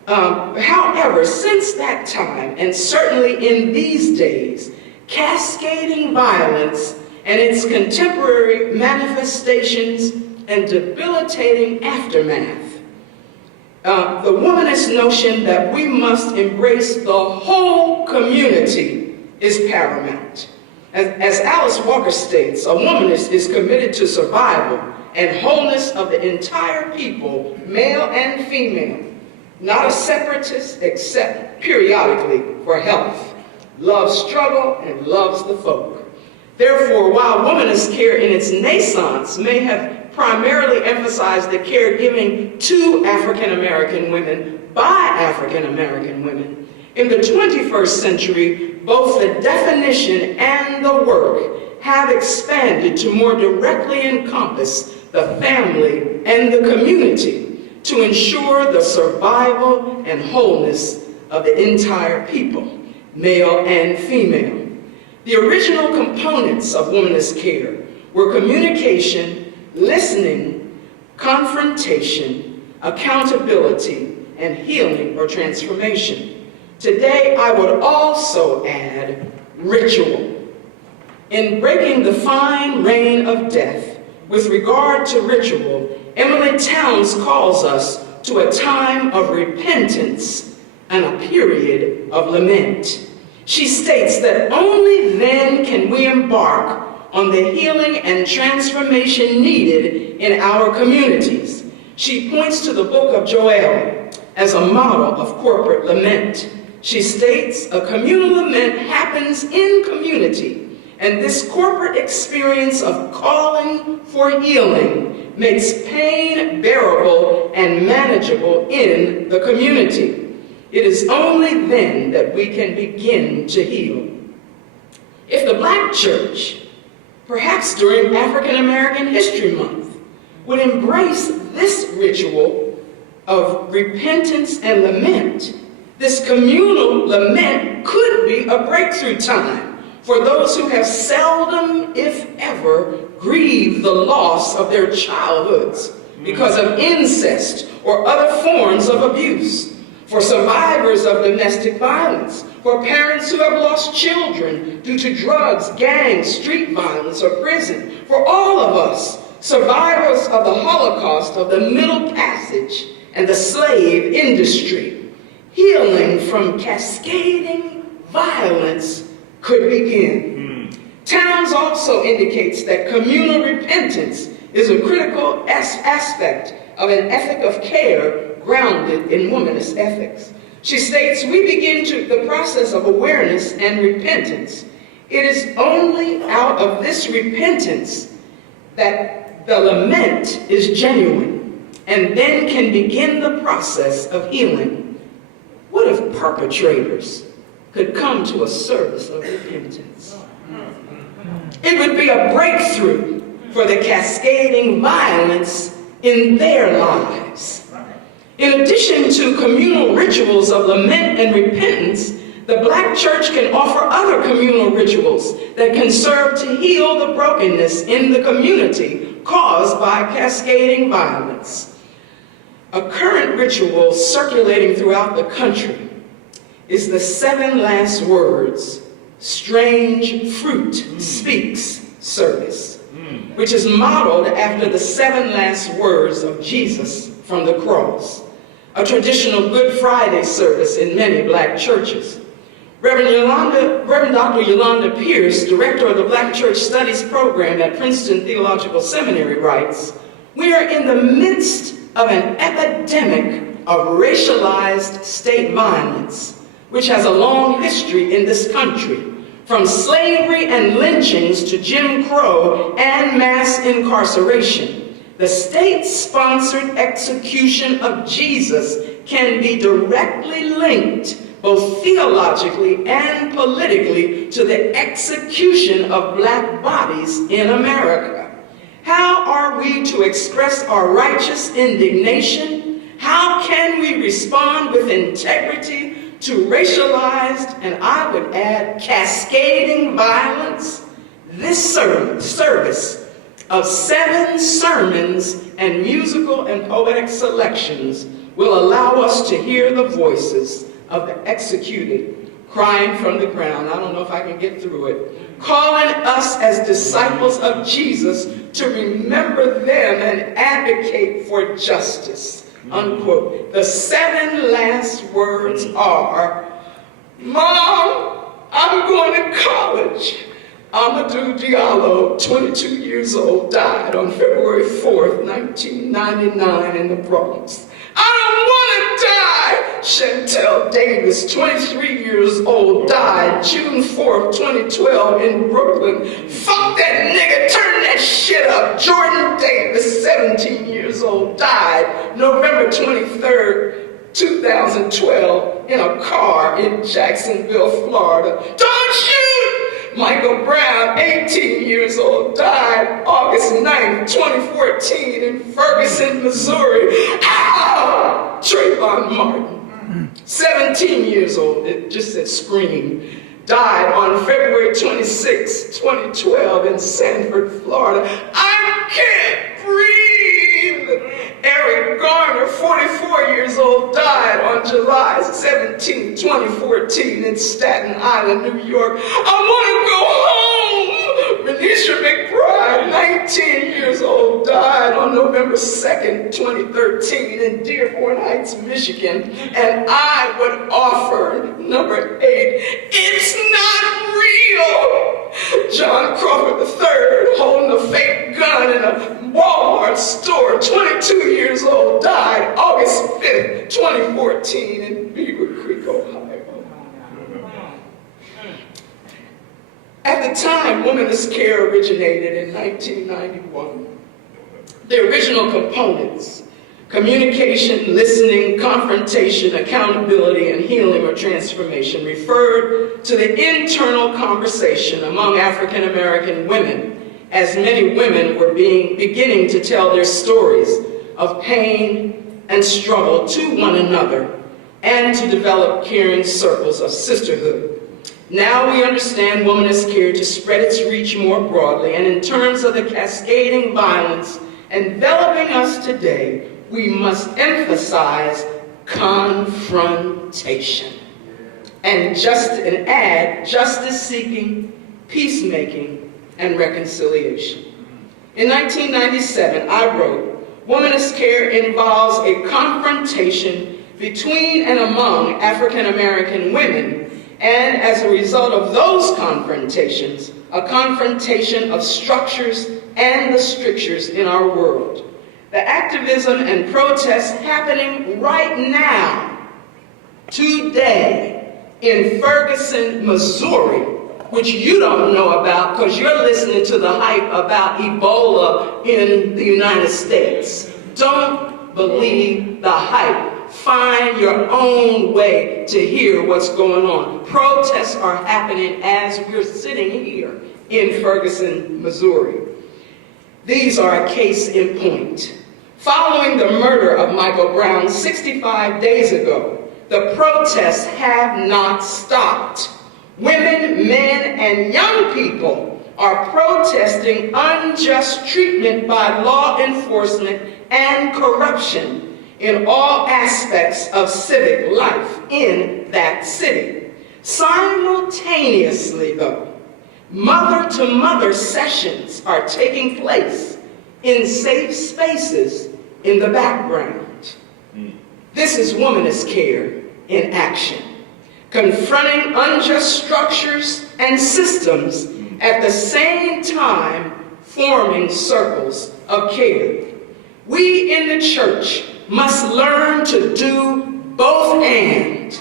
However, since that time, and certainly in these days, cascading violence and its contemporary manifestations and debilitating aftermath, the womanist notion that we must embrace the whole community is paramount. As Alice Walker states, a womanist is committed to survival and wholeness of the entire people, male and female, not a separatist except periodically for health, loves struggle and loves the folk. Therefore, while womanist care in its naissance may have primarily emphasized the care given to African American women by African American women, in the 21st century, both the definition and the work have expanded to more directly encompass the family and the community to ensure the survival and wholeness of the entire people, male and female. The original components of womanist care were communication, listening, confrontation, accountability, and healing or transformation. Today, I would also add ritual. In breaking the fine rein of death, with regard to ritual, Emily Towns calls us to a time of repentance and a period of lament. She states that only then can we embark on the healing and transformation needed in our communities. She points to the book of Joel as a model of corporate lament. She states a communal lament happens in community, and this corporate experience of calling for healing makes pain bearable and manageable in the community. It is only then that we can begin to heal. If the Black church, perhaps during African American History Month, would embrace this ritual of repentance and lament, this communal lament could be a breakthrough time for those who have seldom, if ever, grieved the loss of their childhoods because of incest or other forms of abuse, for survivors of domestic violence, for parents who have lost children due to drugs, gangs, street violence, or prison, for all of us, survivors of the Holocaust, of the Middle Passage, and the slave industry. Healing from cascading violence could begin. Towns also indicates that communal repentance is a critical aspect of an ethic of care grounded in womanist ethics. She states, we begin the process of awareness and repentance. It is only out of this repentance that the lament is genuine, and then can begin the process of healing. What if perpetrators could come to a service of repentance? It would be a breakthrough for the cascading violence in their lives. In addition to communal rituals of lament and repentance, the Black church can offer other communal rituals that can serve to heal the brokenness in the community caused by cascading violence. A current ritual circulating throughout the country is the 7 last words, strange fruit speaks service, which is modeled after the 7 last words of Jesus from the cross, a traditional Good Friday service in many Black churches. Reverend Dr. Yolanda Pierce, director of the Black Church Studies program at Princeton Theological Seminary, writes, we are in the midst of an epidemic of racialized state violence, which has a long history in this country, from slavery and lynchings to Jim Crow and mass incarceration. The state-sponsored execution of Jesus can be directly linked, both theologically and politically, to the execution of Black bodies in America. How are we to express our righteous indignation? How can we respond with integrity to racialized, and I would add, cascading violence? This service of 7 sermons and musical and poetic selections will allow us to hear the voices of the executed crying from the ground. I don't know if I can get through it. Calling us as disciples of Jesus to remember them and advocate for justice. Unquote. The 7 last words are, Mom, I'm going to college. Amadou Diallo, 22 years old, died on February 4th, 1999 in the Bronx. I don't want to die. Chantel Davis, 23 years old, died June 4th, 2012 in Brooklyn. Fuck that nigga, turn that shit up. Jordan Davis, 17 years old, died November 23rd, 2012 in a car in Jacksonville, Florida. Don't shoot! Michael Brown, 18 years old, died August 9th, 2014 in Ferguson, Missouri. Ow! Trayvon Martin, 17 years old, it just said scream, died on February 26, 2012 in Sanford, Florida. I can't breathe. Eric Garner, 44 years old, died on July 17, 2014 in Staten Island, New York. I want to go home. Renisha McBride, 19 years old, died on November 2nd, 2013 in Dearborn Heights, Michigan. And I would offer, number 8, it's not real. John Crawford III, holding a fake gun in a Walmart store, 22 years old, died August 5th, 2014 in Beaver Creek, Ohio. At the time Womanist Care originated in 1991, the original components, communication, listening, confrontation, accountability, and healing or transformation, referred to the internal conversation among African American women, as many women were beginning to tell their stories of pain and struggle to one another and to develop caring circles of sisterhood. Now we understand womanist care to spread its reach more broadly, and in terms of the cascading violence enveloping us today, we must emphasize confrontation and add justice-seeking, peacemaking, and reconciliation. In 1997, I wrote, Womanist care involves a confrontation between and among African American women, and as a result of those confrontations, a confrontation of structures and the strictures in our world. The activism and protests happening right now, today, in Ferguson, Missouri, which you don't know about because you're listening to the hype about Ebola in the United States. Don't believe the hype. Find your own way to hear what's going on. Protests are happening as we're sitting here in Ferguson, Missouri. These are a case in point. Following the murder of Michael Brown 65 days ago, the protests have not stopped. Women, men, and young people are protesting unjust treatment by law enforcement and corruption in all aspects of civic life in that city. Simultaneously, though, mother-to-mother sessions are taking place in safe spaces in the background. This is womanist care in action, confronting unjust structures and systems at the same time forming circles of care. We in the church must learn to do both and,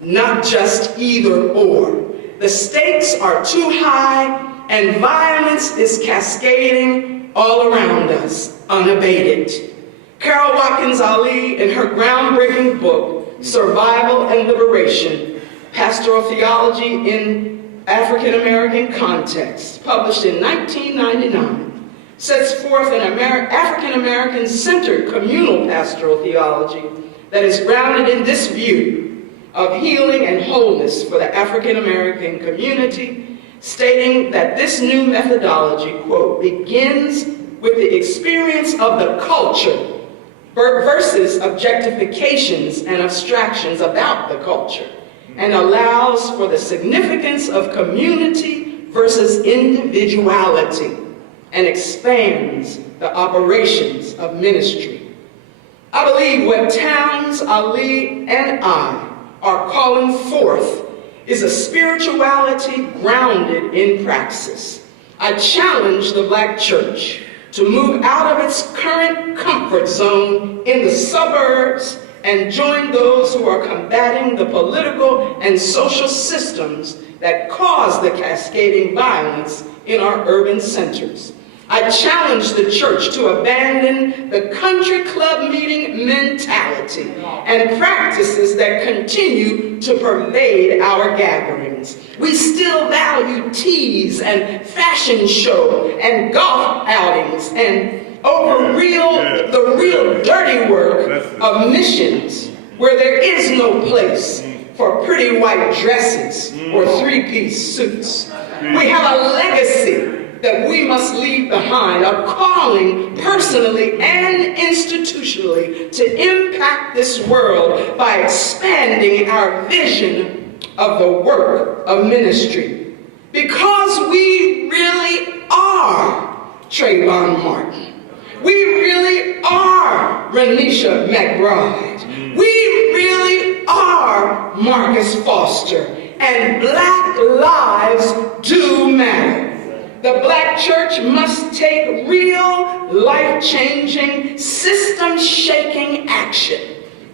not just either or. The stakes are too high and violence is cascading all around us, unabated. Carol Watkins Ali, in her groundbreaking book, Survival and Liberation, Pastoral Theology in African American Context, published in 1999, sets forth an African American centered communal pastoral theology that is grounded in this view of healing and wholeness for the African American community, stating that this new methodology, quote, begins with the experience of the culture versus objectifications and abstractions about the culture, and allows for the significance of community versus individuality, and expands the operations of ministry. I believe what Towns, Ali, and I are calling forth is a spirituality grounded in praxis. I challenge the Black church to move out of its current comfort zone in the suburbs and join those who are combating the political and social systems that cause the cascading violence in our urban centers. I challenge the church to abandon the country club meeting mentality and practices that continue to pervade our gatherings. We still value teas and fashion show and golf outings and over the real dirty work of missions, where there is no place for pretty white dresses or three-piece suits. We have a legacy that we must leave behind, a calling personally and institutionally to impact this world by expanding our vision of the work of ministry. Because we really are Trayvon Martin. We really are Renisha McBride. We really are Marcus Foster. And Black lives do matter. The Black church must take real, life-changing, system-shaking action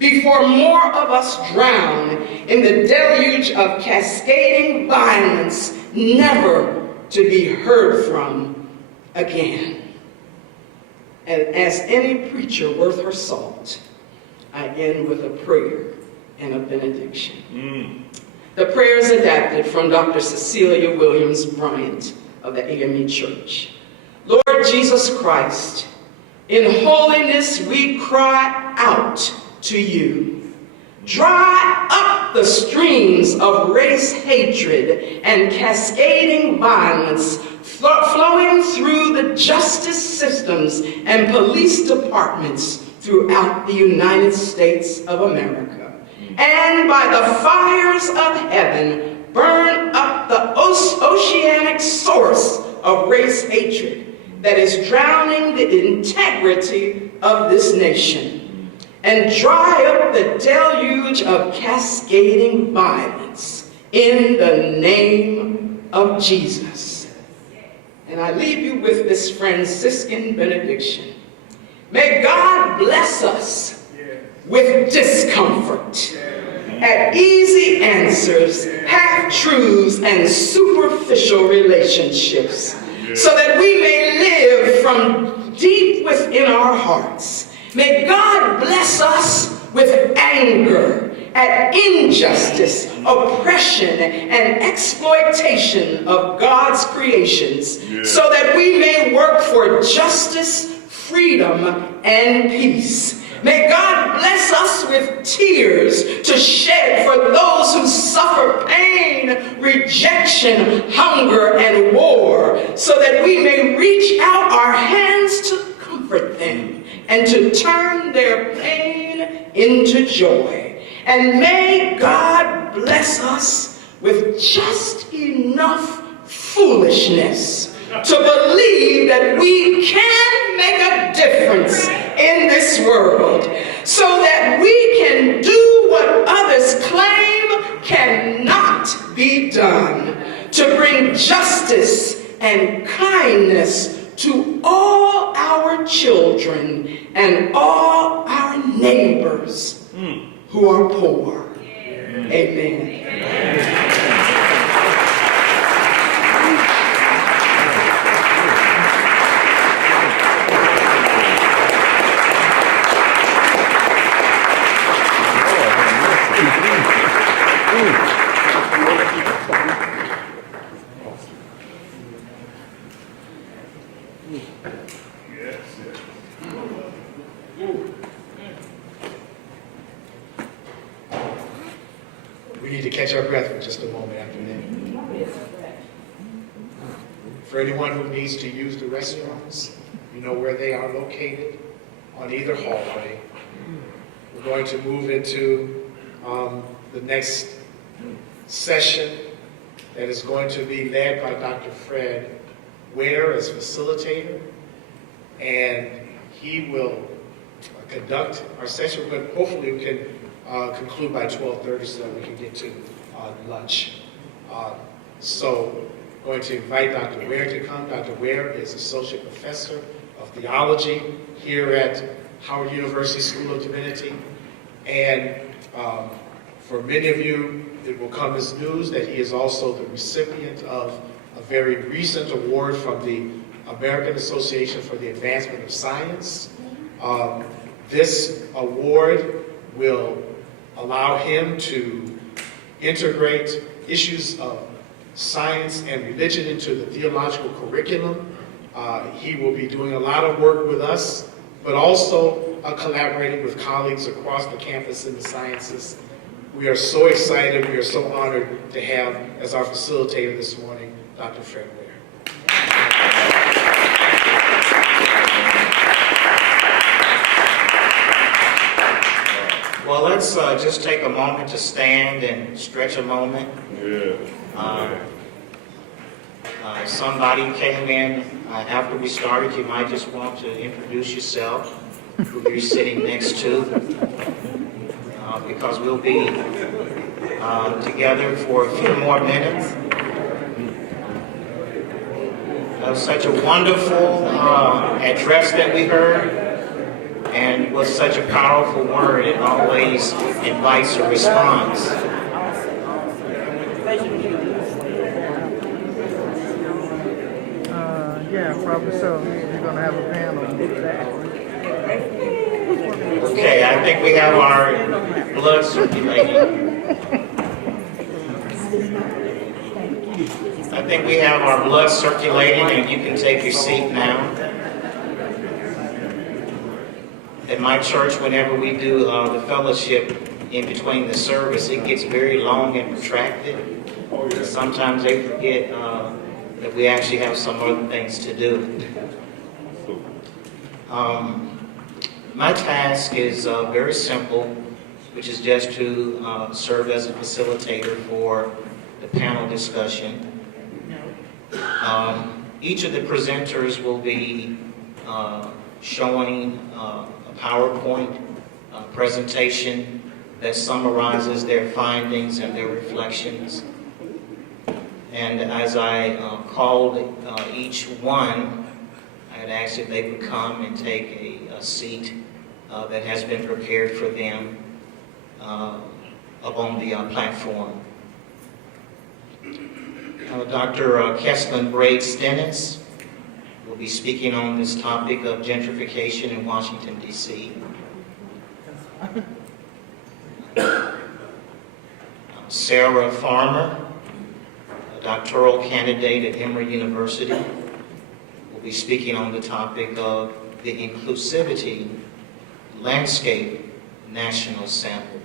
before more of us drown in the deluge of cascading violence, never to be heard from again. And as any preacher worth her salt, I end with a prayer and a benediction. The prayer is adapted from Dr. Cecilia Williams Bryant of the AME Church. Lord Jesus Christ, in holiness we cry out to you. Dry up the streams of race hatred and cascading violence flowing through the justice systems and police departments throughout the United States of America. And by the fires of heaven, burn up the oceanic source of race hatred that is drowning the integrity of this nation, and dry up the deluge of cascading violence in the name of Jesus. And I leave you with this Franciscan benediction. May God bless us with discomfort at easy answers, half-truths, and superficial relationships, so that we may live from deep within our hearts. May God bless us with anger at injustice, oppression, and exploitation of God's creations, so that we may work for justice, freedom, and peace. May God bless us with tears to shed for those who suffer pain, rejection, hunger, and war, so that we may reach out our hands to comfort them and to turn their pain into joy. And may God bless us with just enough foolishness to believe that we can make a difference in this world, so that we can do what others claim cannot be done, to bring justice and kindness to all our children and all our neighbors who are poor. Amen. We need to catch our breath for just a moment after that. For anyone who needs to use the restrooms, you know where they are located, on either hallway. We're going to move into the next session that is going to be led by Dr. Fred Ware as facilitator, and he will conduct our session, but hopefully we can conclude by 12:30 so that we can get to lunch. So I'm going to invite Dr. Ware to come. Dr. Ware is Associate Professor of Theology here at Howard University School of Divinity. And for many of you, it will come as news that he is also the recipient of a very recent award from the American Association for the Advancement of Science. This award will allow him to integrate issues of science and religion into the theological curriculum. He will be doing a lot of work with us, but also collaborating with colleagues across the campus in the sciences. We are so excited, we are so honored to have as our facilitator this morning, Dr. Fred Ware. Well, let's just take a moment to stand and stretch a moment. Somebody came in after we started. You might just want to introduce yourself, who you're sitting next to, because we'll be together for a few more minutes. That was such a wonderful address that we heard, and it was such a powerful word. It always invites a response. Yeah, probably so. You're going to have a panel. Okay, I think we have our blood circulating. I think we have our blood circulating, and you can take your seat now. At my church, whenever we do the fellowship in between the service, it gets very long and protracted. Sometimes they forget that we actually have some other things to do. My task is very simple, which is just to serve as a facilitator for the panel discussion. Each of the presenters will be showing a PowerPoint presentation that summarizes their findings and their reflections. And as I called each one, I had asked if they would come and take a seat that has been prepared for them up on the platform. Dr. Kesselyn Brade-Stennis will be speaking on this topic of gentrification in Washington, D.C. Sarah Farmer, a doctoral candidate at Emory University, will be speaking on the topic of the Inclusivity Landscape National Sample.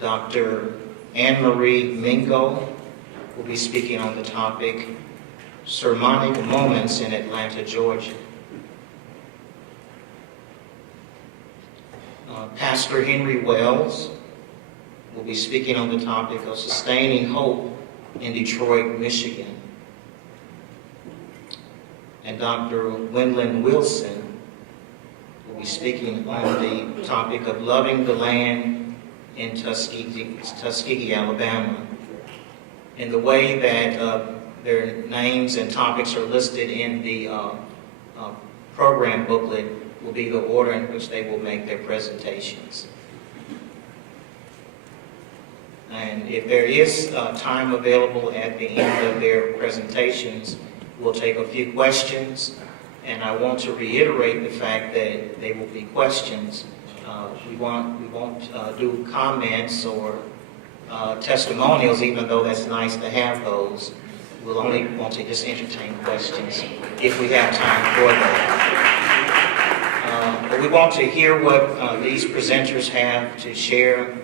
Dr. AnneMarie Mingo will be speaking on the topic Sermonic Moments in Atlanta, Georgia. Pastor Henry Wells will be speaking on the topic of Sustaining Hope in Detroit, Michigan. And Dr. Wylin Wilson will be speaking on the topic of Loving the Land in Tuskegee, Alabama. In the way that their names and topics are listed in the program booklet will be the order in which they will make their presentations. And if there is time available at the end of their presentations, we'll take a few questions. And I want to reiterate the fact that they will be questions. We won't do comments or testimonials, even though that's nice to have those. We'll only want to just entertain questions if we have time for that. But we want to hear what these presenters have to share.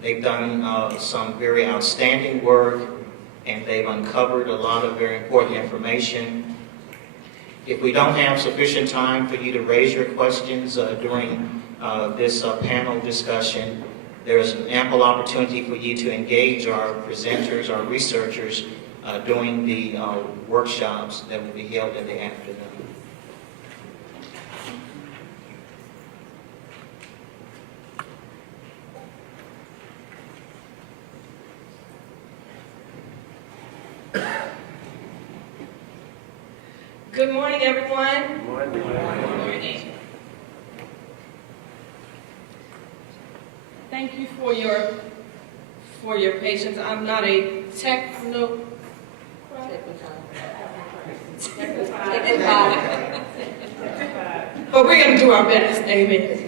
They've done some very outstanding work, and they've uncovered a lot of very important information. If we don't have sufficient time for you to raise your questions during this panel discussion, there's an ample opportunity for you to engage our presenters, our researchers, during the workshops that will be held in the afternoon. Good morning, everyone. Good morning. Good morning. Thank you for your patience. I'm not a but we're going to do our best. Amen.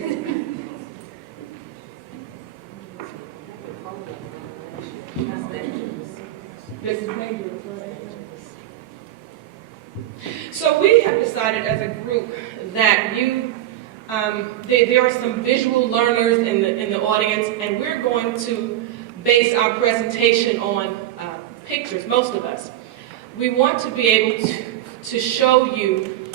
So we have decided as a group that there are some visual learners in the audience, and we're going to base our presentation on pictures, most of us. We want to be able to show you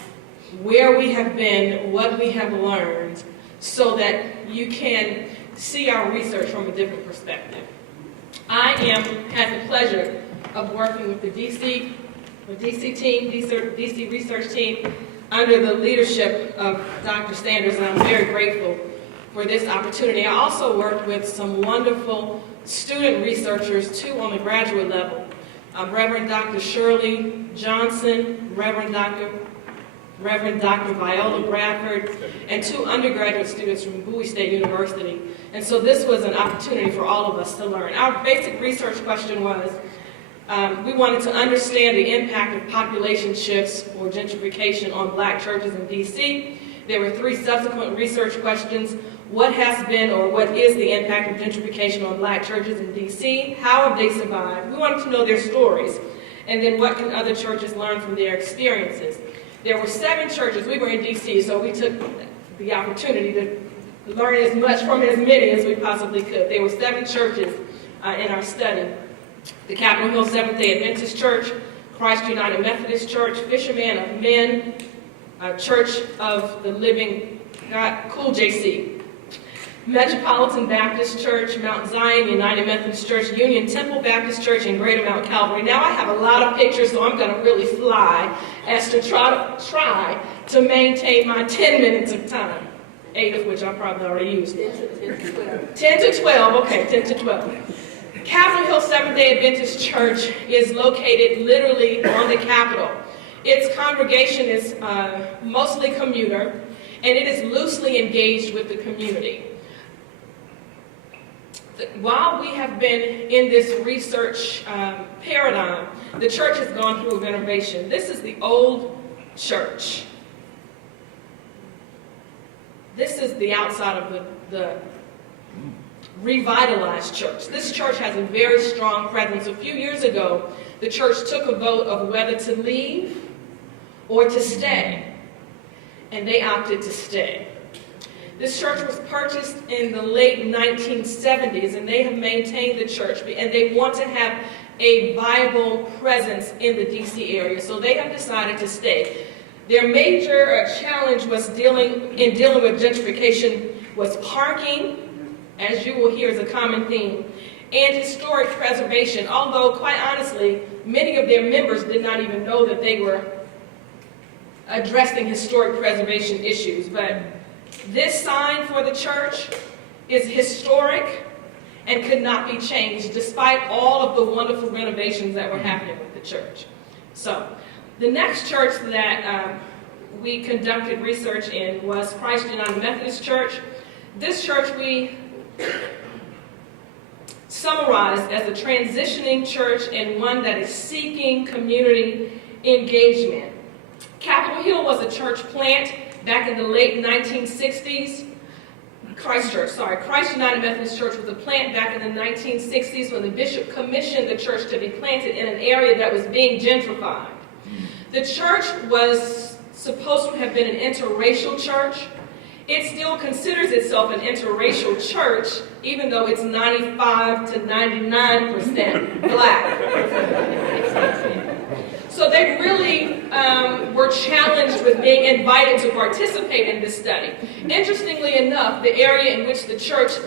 where we have been, what we have learned, so that you can see our research from a different perspective. I have the pleasure of working with the DC research team under the leadership of Dr. Sanders, and I'm very grateful for this opportunity. I also worked with some wonderful student researchers, too, on the graduate level. Reverend Dr. Shirley Johnson, Reverend Dr. Viola Bradford, and 2 undergraduate students from Bowie State University. And so this was an opportunity for all of us to learn. Our basic research question was, we wanted to understand the impact of population shifts or gentrification on Black churches in DC. There were 3 subsequent research questions. What has been or what is the impact of gentrification on Black churches in DC? How have they survived? We wanted to know their stories. And then what can other churches learn from their experiences? There were 7 churches. We were in DC, so we took the opportunity to learn as much from as many as we possibly could. There were 7 churches in our study. The Capitol Hill Seventh-day Adventist Church, Christ United Methodist Church, Fisherman of Men, Church of the Living God, Cool JC, Metropolitan Baptist Church, Mount Zion United Methodist Church, Union Temple Baptist Church, and Greater Mount Calvary. Now I have a lot of pictures, so I'm going to really fly as to try to maintain my 10 minutes of time, 8 of which I probably already used. 10 to 12, okay, 10 to 12. Capitol Hill Seventh-day Adventist Church is located literally on the Capitol. Its congregation is mostly commuter, and it is loosely engaged with the community. While we have been in this research paradigm, the church has gone through a renovation. This is the old church. This is the outside of the revitalized church. This church has a very strong presence. A few years ago, the church took a vote of whether to leave or to stay, and they opted to stay. This church was purchased in the late 1970s, and they have maintained the church, and they want to have a viable presence in the DC area, so they have decided to stay. Their major challenge was dealing with gentrification was parking, as you will hear is a common theme, and historic preservation, although quite honestly, many of their members did not even know that they were addressing historic preservation issues. But this sign for the church is historic and could not be changed despite all of the wonderful renovations that were happening with the church. So the next church that we conducted research in was Christ United Methodist Church. This church we summarized as a transitioning church and one that is seeking community engagement. Capitol Hill was a church plant back in the late 1960s. Christ United Methodist Church was a plant back in the 1960s when the bishop commissioned the church to be planted in an area that was being gentrified. The church was supposed to have been an interracial church. It still considers itself an interracial church, even though it's 95 to 99% black. So they really were challenged with being invited to participate in this study. Interestingly enough, the area in which the church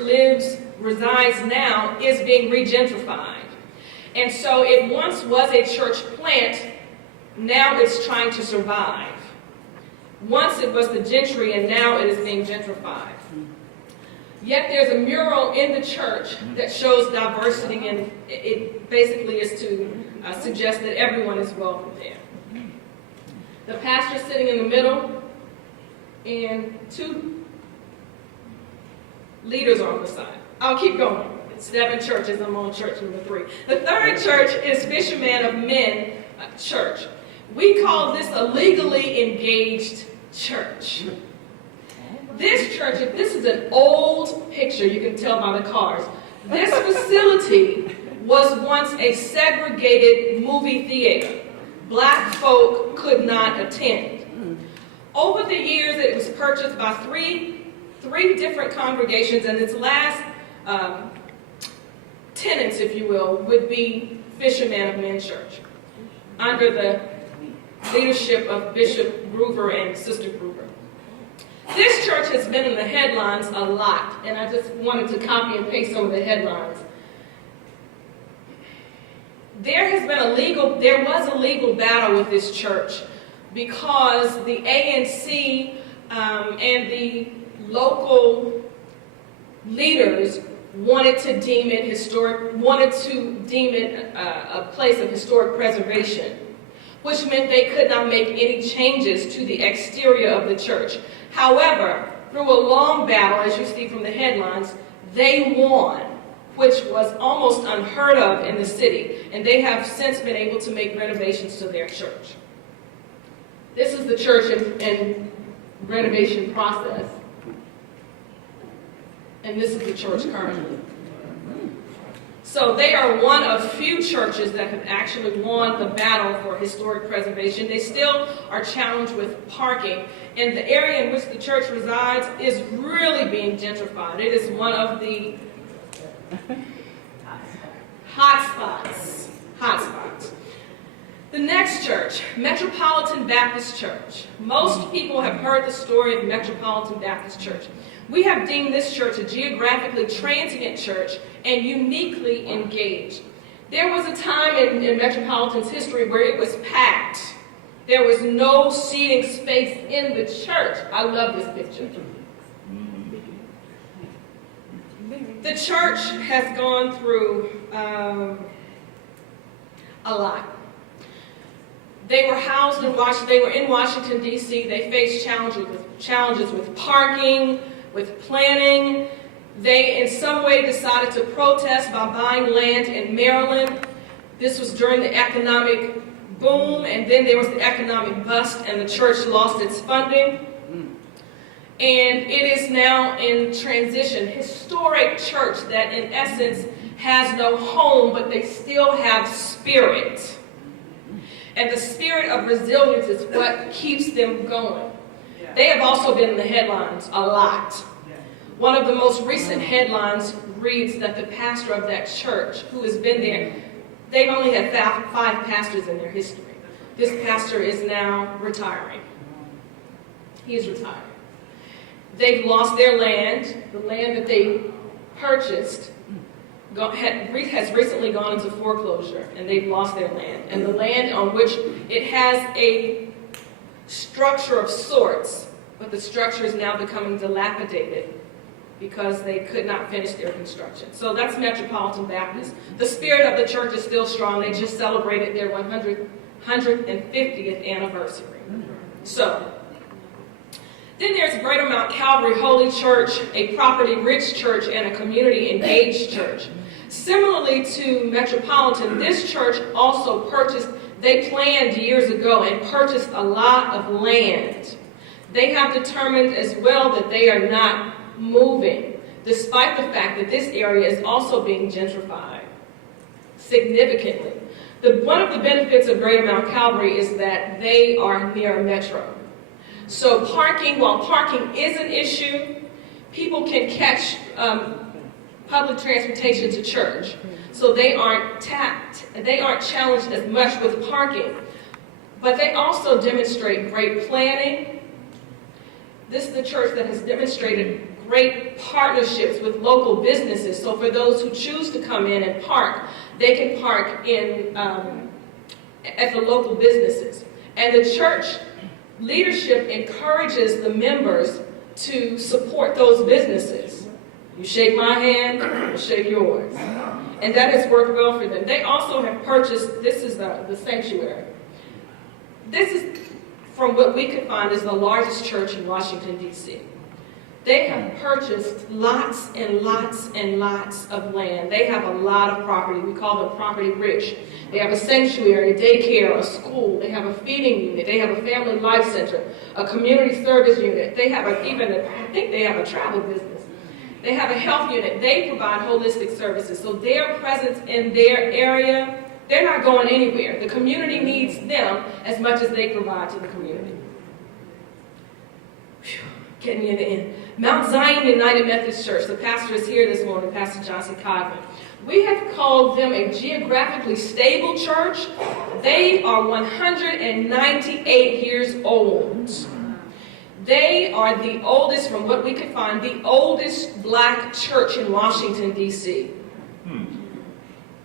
resides now is being regentrified. And so it once was a church plant, now it's trying to survive. Once it was the gentry, and now it is being gentrified. Yet there's a mural in the church that shows diversity, and it basically is to suggest that everyone is welcome there. The pastor sitting in the middle, and 2 leaders on the side. I'll keep going. 7 churches. I'm on church number 3. The third church is Fisherman of Men Church. We call this a legally engaged church. This church, if this is an old picture, you can tell by the cars. This facility was once a segregated movie theater. Black folk could not attend. Over the years, it was purchased by three different congregations, and its last tenants, if you will, would be Fisherman of Men Church, under the leadership of Bishop Groover and Sister Groover. This church has been in the headlines a lot, and I just wanted to copy and paste some of the headlines. There was a legal battle with this church because the ANC and the local leaders wanted to deem it a place of historic preservation, which meant they could not make any changes to the exterior of the church. However, through a long battle, as you see from the headlines, they won, which was almost unheard of in the city, and they have since been able to make renovations to their church. This is the church in renovation process, and this is the church currently. So they are one of few churches that have actually won the battle for historic preservation. They still are challenged with parking, and the area in which the church resides is really being gentrified. It is one of the hotspots. The next church, Metropolitan Baptist Church. Most people have heard the story of Metropolitan Baptist Church. We have deemed this church a geographically transient church and uniquely engaged. There was a time in Metropolitan's history where it was packed. There was no seating space in the church. I love this picture. The church has gone through a lot. They were housed in Washington. They were in Washington, D.C. They faced challenges with parking, with planning. They, in some way, decided to protest by buying land in Maryland. This was during the economic boom, and then there was the economic bust, and the church lost its funding. And it is now in transition. Historic church that, in essence, has no home, but they still have spirit. And the spirit of resilience is what keeps them going. They have also been in the headlines a lot. One of the most recent headlines reads that the pastor of that church, who has been there, they've only had 5 pastors in their history. This pastor is now retiring. He is retiring. They've lost their land. The land that they purchased has recently gone into foreclosure, and they've lost their land. And the land on which it has a structure of sorts, but the structure is now becoming dilapidated because they could not finish their construction. So that's Metropolitan Baptist. The spirit of the church is still strong. They just celebrated their 150th anniversary. So then there's Greater Mount Calvary Holy Church, a property-rich church, and a community-engaged church. Similarly to Metropolitan, this church also they planned years ago and purchased a lot of land. They have determined as well that they are not moving, despite the fact that this area is also being gentrified significantly. One of the benefits of Greater Mount Calvary is that they are near a metro. So while parking is an issue, people can catch public transportation to church. So they aren't challenged as much with parking. But they also demonstrate great planning. This is the church that has demonstrated great partnerships with local businesses. So for those who choose to come in and park, they can park at the local businesses. And the church leadership encourages the members to support those businesses. You shake my hand, I'll shake yours. And that has worked well for them. They also have purchased, this is the sanctuary. This is, from what we could find, is the largest church in Washington, D.C. They have purchased lots and lots and lots of land. They have a lot of property. We call them property rich. They have a sanctuary, a daycare, a school. They have a feeding unit. They have a family life center, a community service unit. They have I think they have a travel business. They have a health unit. They provide holistic services. So their presence in their area, they're not going anywhere. The community needs them as much as they provide to the community. Getting near the end. Mount Zion United Methodist Church. The pastor is here this morning, Pastor Johnson Codman. We have called them a geographically stable church. They are 198 years old. They are the oldest, from what we could find, the oldest black church in Washington, D.C.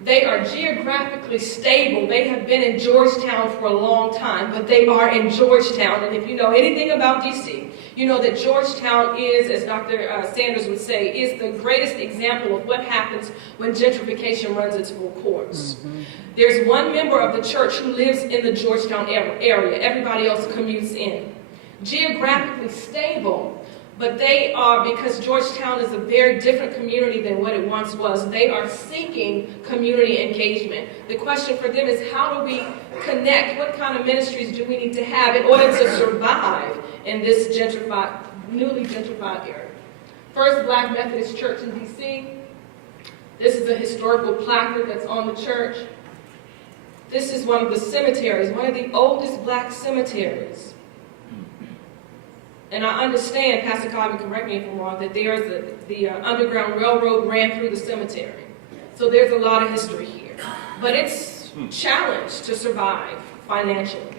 They are geographically stable. They have been in Georgetown for a long time, but they are in Georgetown. And if you know anything about D.C., you know that Georgetown is, as Dr. Sanders would say, is the greatest example of what happens when gentrification runs its full course. Mm-hmm. There's one member of the church who lives in the Georgetown area. Everybody else commutes in. Geographically stable, but they are, because Georgetown is a very different community than what it once was, they are seeking community engagement. The question for them is, how do we connect? What kind of ministries do we need to have in order to survive in this newly gentrified area? First Black Methodist Church in D.C. This is a historical placard that's on the church. This is one of the cemeteries, one of the oldest black cemeteries. And I understand, Pastor Codman, correct me if I'm wrong, that there's the Underground Railroad ran through the cemetery. So there's a lot of history here. But it's challenged to survive financially.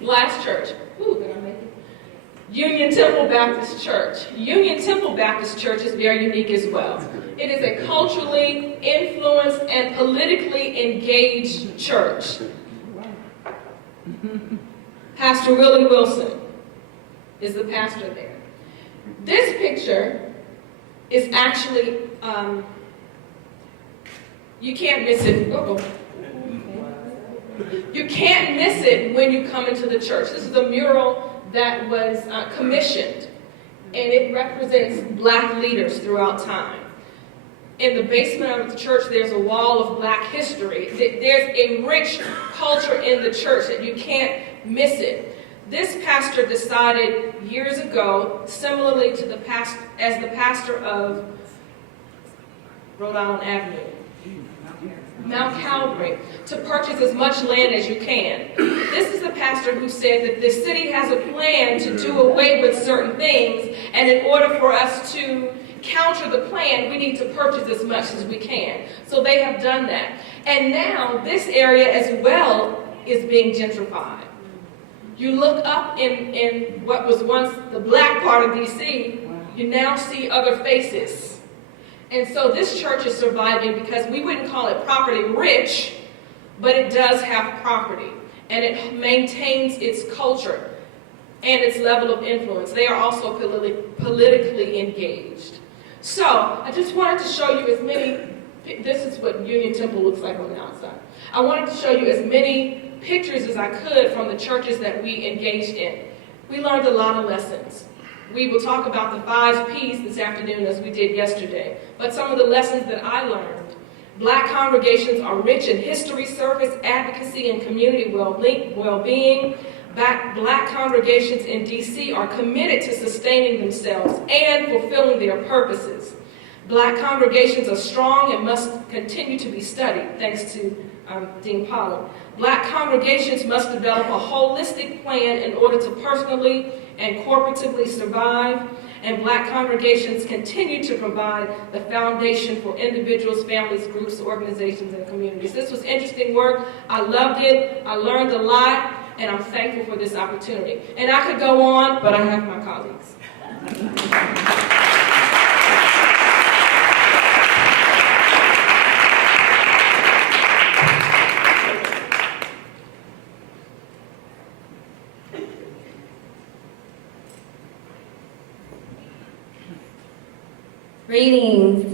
Last church. Ooh, did I make it? Union Temple Baptist Church. Union Temple Baptist Church is very unique as well. It is a culturally influenced and politically engaged church. Pastor Wylin Wilson is the pastor there. This picture is actually, you can't miss it. You can't miss it when you come into the church. This is a mural that was commissioned, and it represents black leaders throughout time. In the basement of the church, there's a wall of black history. There's a rich culture in the church that you can't miss it. This pastor decided years ago, similarly to the pastor of Rhode Island Avenue, Mount Calvary, to purchase as much land as you can. This is the pastor who said that the city has a plan to do away with certain things, and in order for us to counter the plan, we need to purchase as much as we can. So they have done that. And now this area as well is being gentrified. You look up in what was once the black part of D.C., you now see other faces. And so this church is surviving because we wouldn't call it property rich, but it does have property. And it maintains its culture and its level of influence. They are also politically engaged. So I just wanted to show you as many, this is what Union Temple looks like on the outside. I wanted to show you as many pictures as I could from the churches that we engaged in. We learned a lot of lessons. We will talk about the 5 P's this afternoon as we did yesterday. But some of the lessons that I learned: black congregations are rich in history, service, advocacy, and community well-being. Black congregations in D.C. are committed to sustaining themselves and fulfilling their purposes. Black congregations are strong and must continue to be studied, thanks to Dean Pollard. Black congregations must develop a holistic plan in order to personally and corporatively survive, and black congregations continue to provide the foundation for individuals, families, groups, organizations, and communities. This was interesting work. I loved it. I learned a lot, and I'm thankful for this opportunity. And I could go on, but I have my colleagues. Greetings.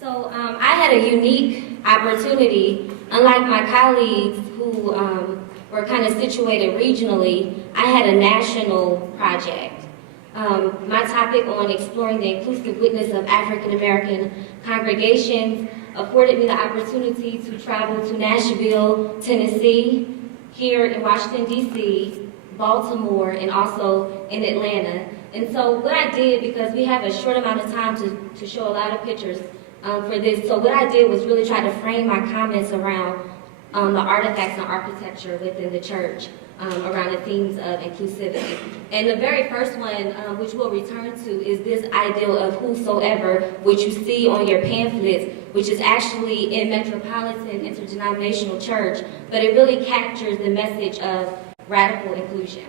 So I had a unique opportunity. Unlike my colleagues who were kind of situated regionally, I had a national project. My topic on exploring the inclusive witness of African American congregations afforded me the opportunity to travel to Nashville, Tennessee, here in Washington, D.C., Baltimore, and also in Atlanta. And so what I did, because we have a short amount of time to show a lot of pictures for this, so what I did was really try to frame my comments around the artifacts and architecture within the church around the themes of inclusivity. And the very first one, which we'll return to, is this ideal of whosoever, which you see on your pamphlets, which is actually in Metropolitan Interdenominational Church, but it really captures the message of radical inclusion.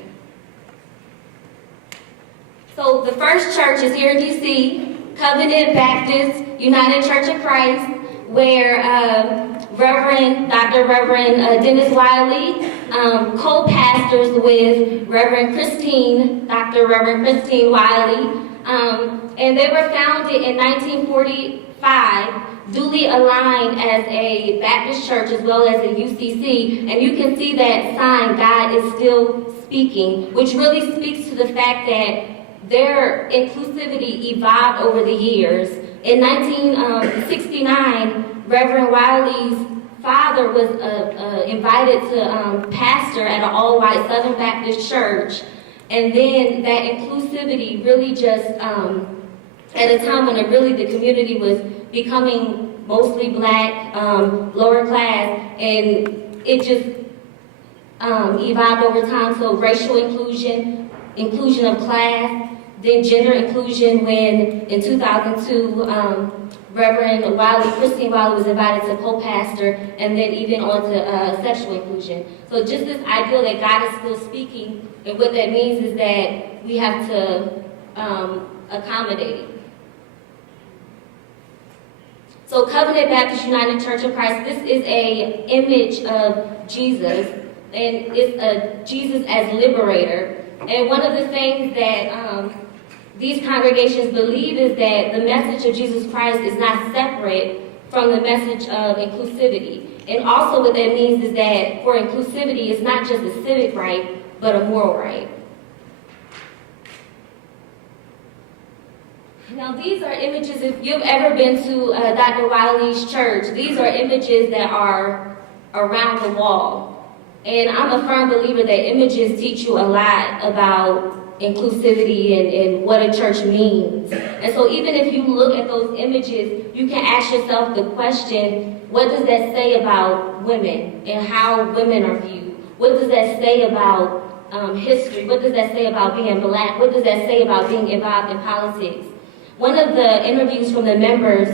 So the first church is here in D.C., Covenant Baptist United Church of Christ, where Dr. Reverend Dennis Wylin co-pastors with Reverend Dr. Reverend Christine Wylin, and they were founded in 1945, duly aligned as a Baptist church as well as a UCC, and you can see that sign, God is still speaking, which really speaks to the fact that their inclusivity evolved over the years. In 1969, Reverend Wylin's father was invited to pastor at an all-white Southern Baptist church, and then that inclusivity really just, at a time when really the community was becoming mostly black, lower class, and it just evolved over time. So racial inclusion, inclusion of class, then gender inclusion when in 2002, Reverend Christine Wylin was invited to co-pastor, and then even on to sexual inclusion. So just this ideal that God is still speaking, and what that means is that we have to accommodate. So Covenant Baptist United Church of Christ, this is an image of Jesus, and it's Jesus as liberator. And one of the things that these congregations believe is that the message of Jesus Christ is not separate from the message of inclusivity. And also what that means is that for inclusivity, it's not just a civic right, but a moral right. Now these are images, if you've ever been to Dr. Wylin's church, these are images that are around the wall. And I'm a firm believer that images teach you a lot about inclusivity and what a church means. And so even if you look at those images, you can ask yourself the question, what does that say about women and how women are viewed? What does that say about history? What does that say about being black? What does that say about being involved in politics? One of the interviews from the members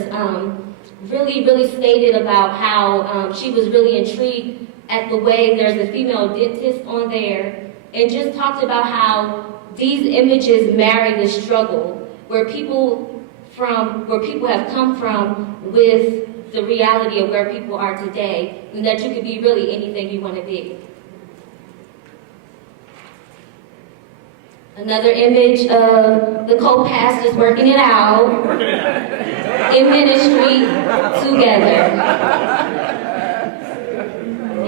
really stated about how she was really intrigued at the way there's a female dentist on there, and just talked about how these images marry the struggle, where people have come from with the reality of where people are today, and that you can be really anything you want to be. Another image of the co-pastors working it out in ministry together.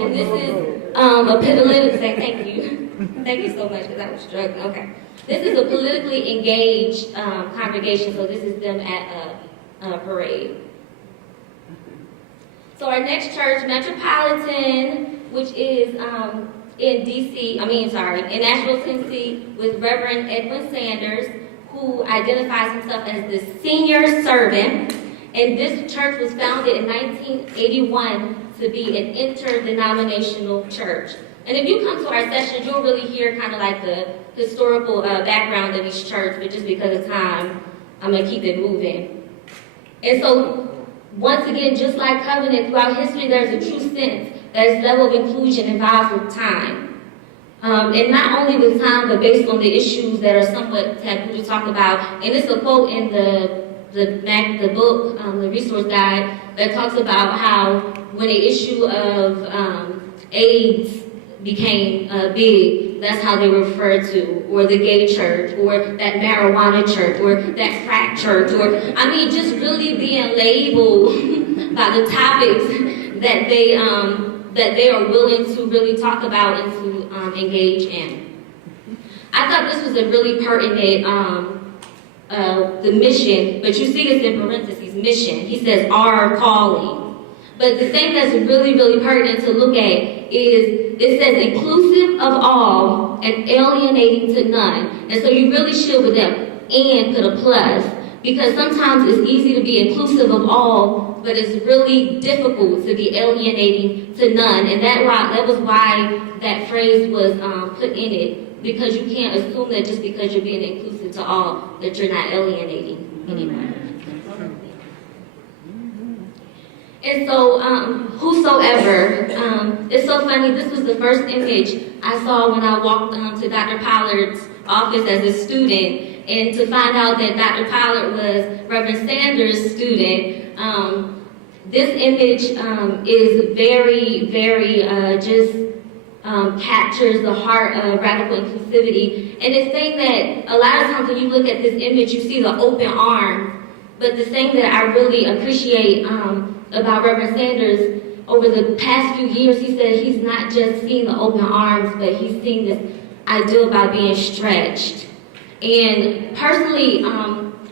And this is a political, thank you. Thank you so much, because I was struggling. Okay. This is a politically engaged congregation, so this is them at a parade. So our next church, Metropolitan, which is in Nashville, Tennessee, with Reverend Edwin Sanders, who identifies himself as the senior servant. And this church was founded in 1981 to be an interdenominational church. And if you come to our sessions, you'll really hear kind of like the historical background of each church, but just because of time, I'm going to keep it moving. And so, once again, just like Covenant, throughout history, there's a true sense that this level of inclusion involves with time. And not only with time, but based on the issues that are somewhat taboo to talk about. And it's a quote in the book, the resource guide, that talks about how when the issue of AIDS became big, that's how they were referred to, or the gay church, or that marijuana church, or that crack church, or, just really being labeled by the topics that they are willing to really talk about and to engage in. I thought this was a really pertinent, the mission, but you see it's in parentheses, mission. He says, our calling. But the thing that's really, really pertinent to look at is it says inclusive of all and alienating to none. And so you really should with that and put a plus, because sometimes it's easy to be inclusive of all, but it's really difficult to be alienating to none. And that was why that phrase was put in it, because you can't assume that just because you're being inclusive to all, that you're not alienating anyone. And so, whosoever, it's so funny, this was the first image I saw when I walked to Dr. Pollard's office as a student, and to find out that Dr. Pollard was Reverend Sanders' student. This image is very, very captures the heart of radical inclusivity. And the thing that, a lot of times when you look at this image, you see the open arm, but the thing that I really appreciate about Reverend Sanders, over the past few years, he said he's not just seeing the open arms, but he's seeing this ideal about being stretched. And personally,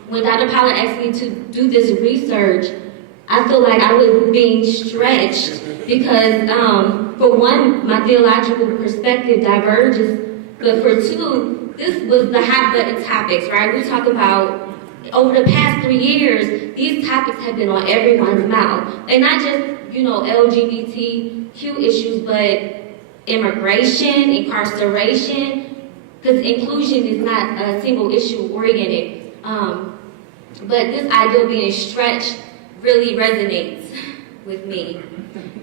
when Dr. Pollard asked me to do this research, I feel like I was being stretched because, for one, my theological perspective diverges, but for two, this was the hot button topics, right? We talk about, over the past 3 years, these topics have been on everyone's mouth. They're not just, LGBTQ issues, but immigration, incarceration, because inclusion is not a single issue oriented. But this idea of being stretched really resonates with me.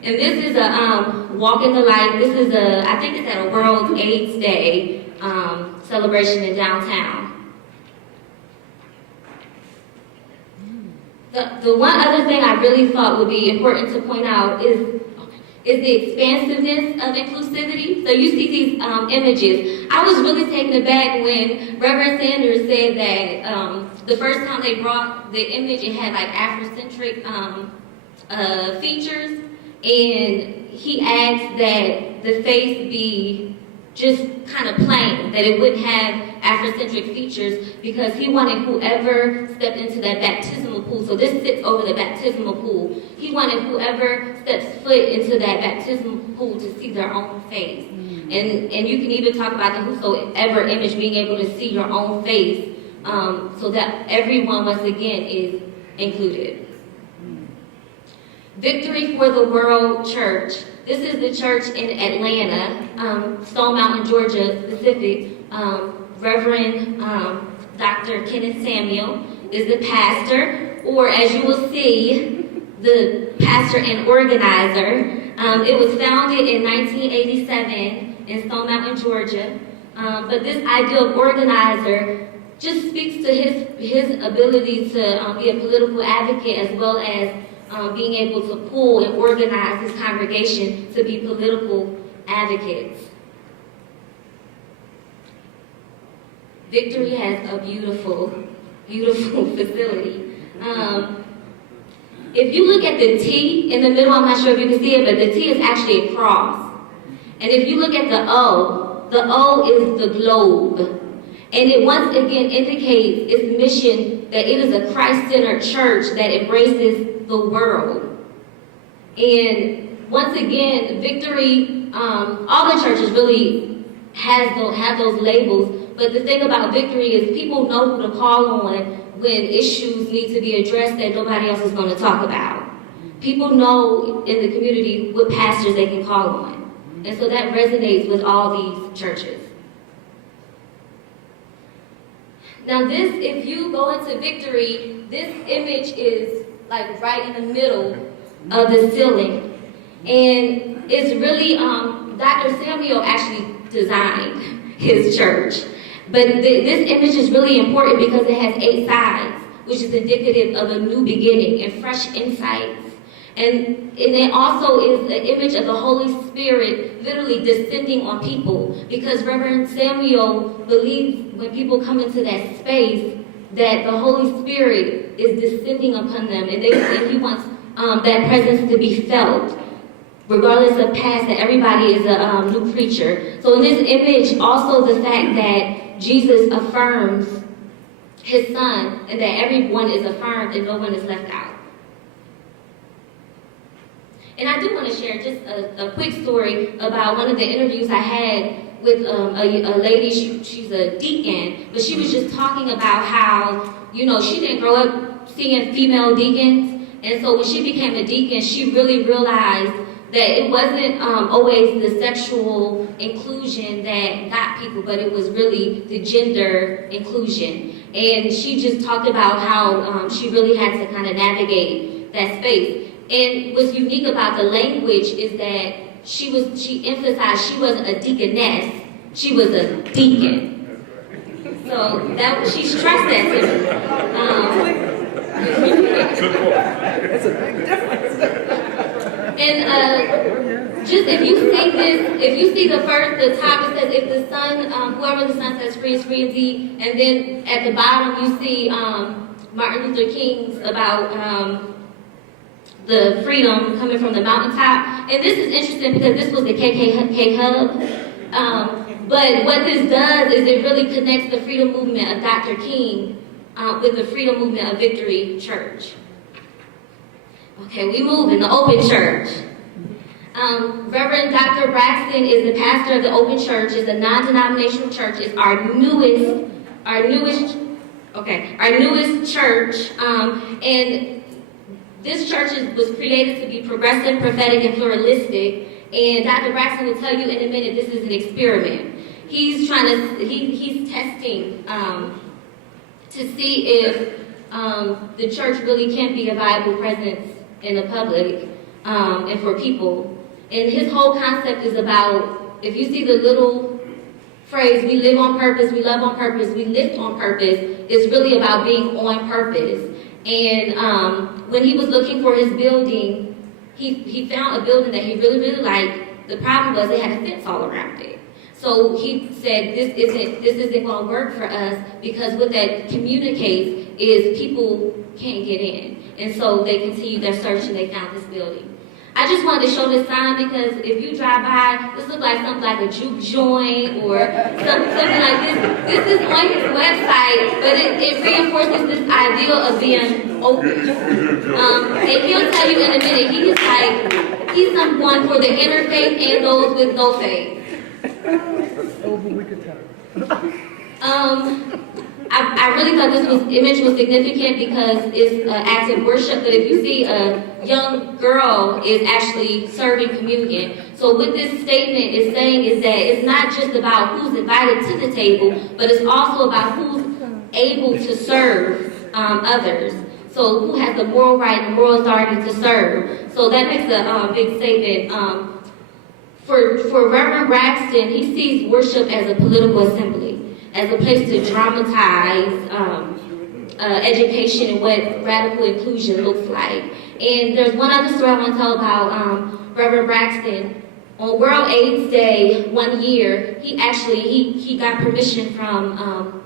And this is a walk in the light. This is I think it's at a World AIDS Day celebration in downtown. The one other thing I really thought would be important to point out is the expansiveness of inclusivity. So you see these images. I was really taken aback when Reverend Sanders said that the first time they brought the image, it had like Afrocentric features, and he asked that the face be just kind of plain, that it wouldn't have Afrocentric features, because he wanted whoever stepped into that baptismal pool, so this sits over the baptismal pool, he wanted whoever steps foot into that baptismal pool to see their own face. And you can even talk about the whosoever image, being able to see your own face, so that everyone, once again, is included. Victory for the World Church. This is the church in Atlanta, Stone Mountain, Georgia, specific. Reverend Dr. Kenneth Samuel is the pastor, or as you will see, the pastor and organizer. It was founded in 1987 in Stone Mountain, Georgia. But this idea of organizer just speaks to his ability to be a political advocate, as well as being able to pull and organize his congregation to be political advocates. Victory has a beautiful, beautiful facility. If you look at the T in the middle, I'm not sure if you can see it, but the T is actually a cross. And if you look at the O is the globe. And it once again indicates its mission that it is a Christ-centered church that embraces the world. And once again, Victory, all the churches really have those labels. But the thing about Victory is people know who to call on when issues need to be addressed that nobody else is going to talk about. People know in the community what pastors they can call on. And so that resonates with all these churches. Now this, if you go into Victory, this image is like right in the middle of the ceiling. And it's really, Dr. Samuel actually designed his church. But this image is really important because it has 8 sides, which is indicative of a new beginning and fresh insights. And it also is an image of the Holy Spirit literally descending on people, because Reverend Samuel believes when people come into that space that the Holy Spirit is descending upon them, and he wants that presence to be felt, regardless of past, that everybody is a new creature. So in this image, also the fact that Jesus affirms his son and that everyone is affirmed and no one is left out. And I do want to share just a quick story about one of the interviews I had with a lady. She's a deacon, but she was just talking about how, she didn't grow up seeing female deacons. And so when she became a deacon, she really realized that it wasn't always the sexual inclusion that got people, but it was really the gender inclusion. And she just talked about how she really had to kind of navigate that space. And what's unique about the language is that she emphasized she wasn't a deaconess, she was a deacon. So she stressed that to me. That's a big difference. And just if you see the top, it says, if the Son, whoever the Son sets free is free indeed. And then at the bottom you see Martin Luther King's about the freedom coming from the mountaintop. And this is interesting because this was the KKK hub. But what this does is it really connects the freedom movement of Dr. King with the freedom movement of Victory Church. Okay, we move in the open church. Reverend Dr. Braxton is the pastor of the Open Church. It's a non-denominational church. It's our newest church. And this church was created to be progressive, prophetic, and pluralistic. And Dr. Braxton will tell you in a minute this is an experiment. He's testing to see if the church really can be a viable presence in the public and for people. And his whole concept is about, if you see the little phrase, we live on purpose, we love on purpose, we lift on purpose, it's really about being on purpose. And when he was looking for his building, he found a building that he really, really liked. The problem was they had a fence all around it. So he said, this isn't going to work for us, because what that communicates is people can't get in. And so they continued their search and they found this building. I just wanted to show this sign because if you drive by, this looks like something like a juke joint or something like this. This is on his website, but it reinforces this ideal of being open. And he'll tell you in a minute, he's someone for the interfaith and those with no faith. We could tell. I really thought this image was significant because it's active worship, but if you see a young girl is actually serving communion. So what this statement is saying is that it's not just about who's invited to the table, but it's also about who's able to serve others. So who has the moral right and moral authority to serve. So that makes a big statement. For Reverend Braxton, he sees worship as a political assembly, as a place to dramatize education and what radical inclusion looks like. And there's one other story I want to tell about Reverend Braxton. On World AIDS Day one year, he got permission from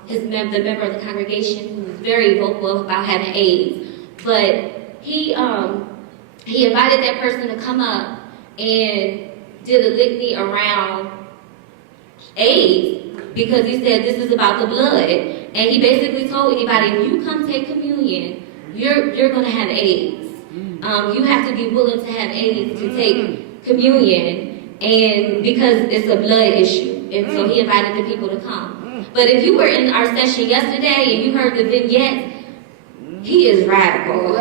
the member of the congregation who was very vocal about having AIDS. But he invited that person to come up and did a litany around AIDS, because he said this is about the blood. And he basically told anybody, if you come take communion, you're going to have AIDS. You have to be willing to have AIDS to take communion, and because it's a blood issue. And so he invited the people to come. But if you were in our session yesterday and you heard the vignette, he is radical.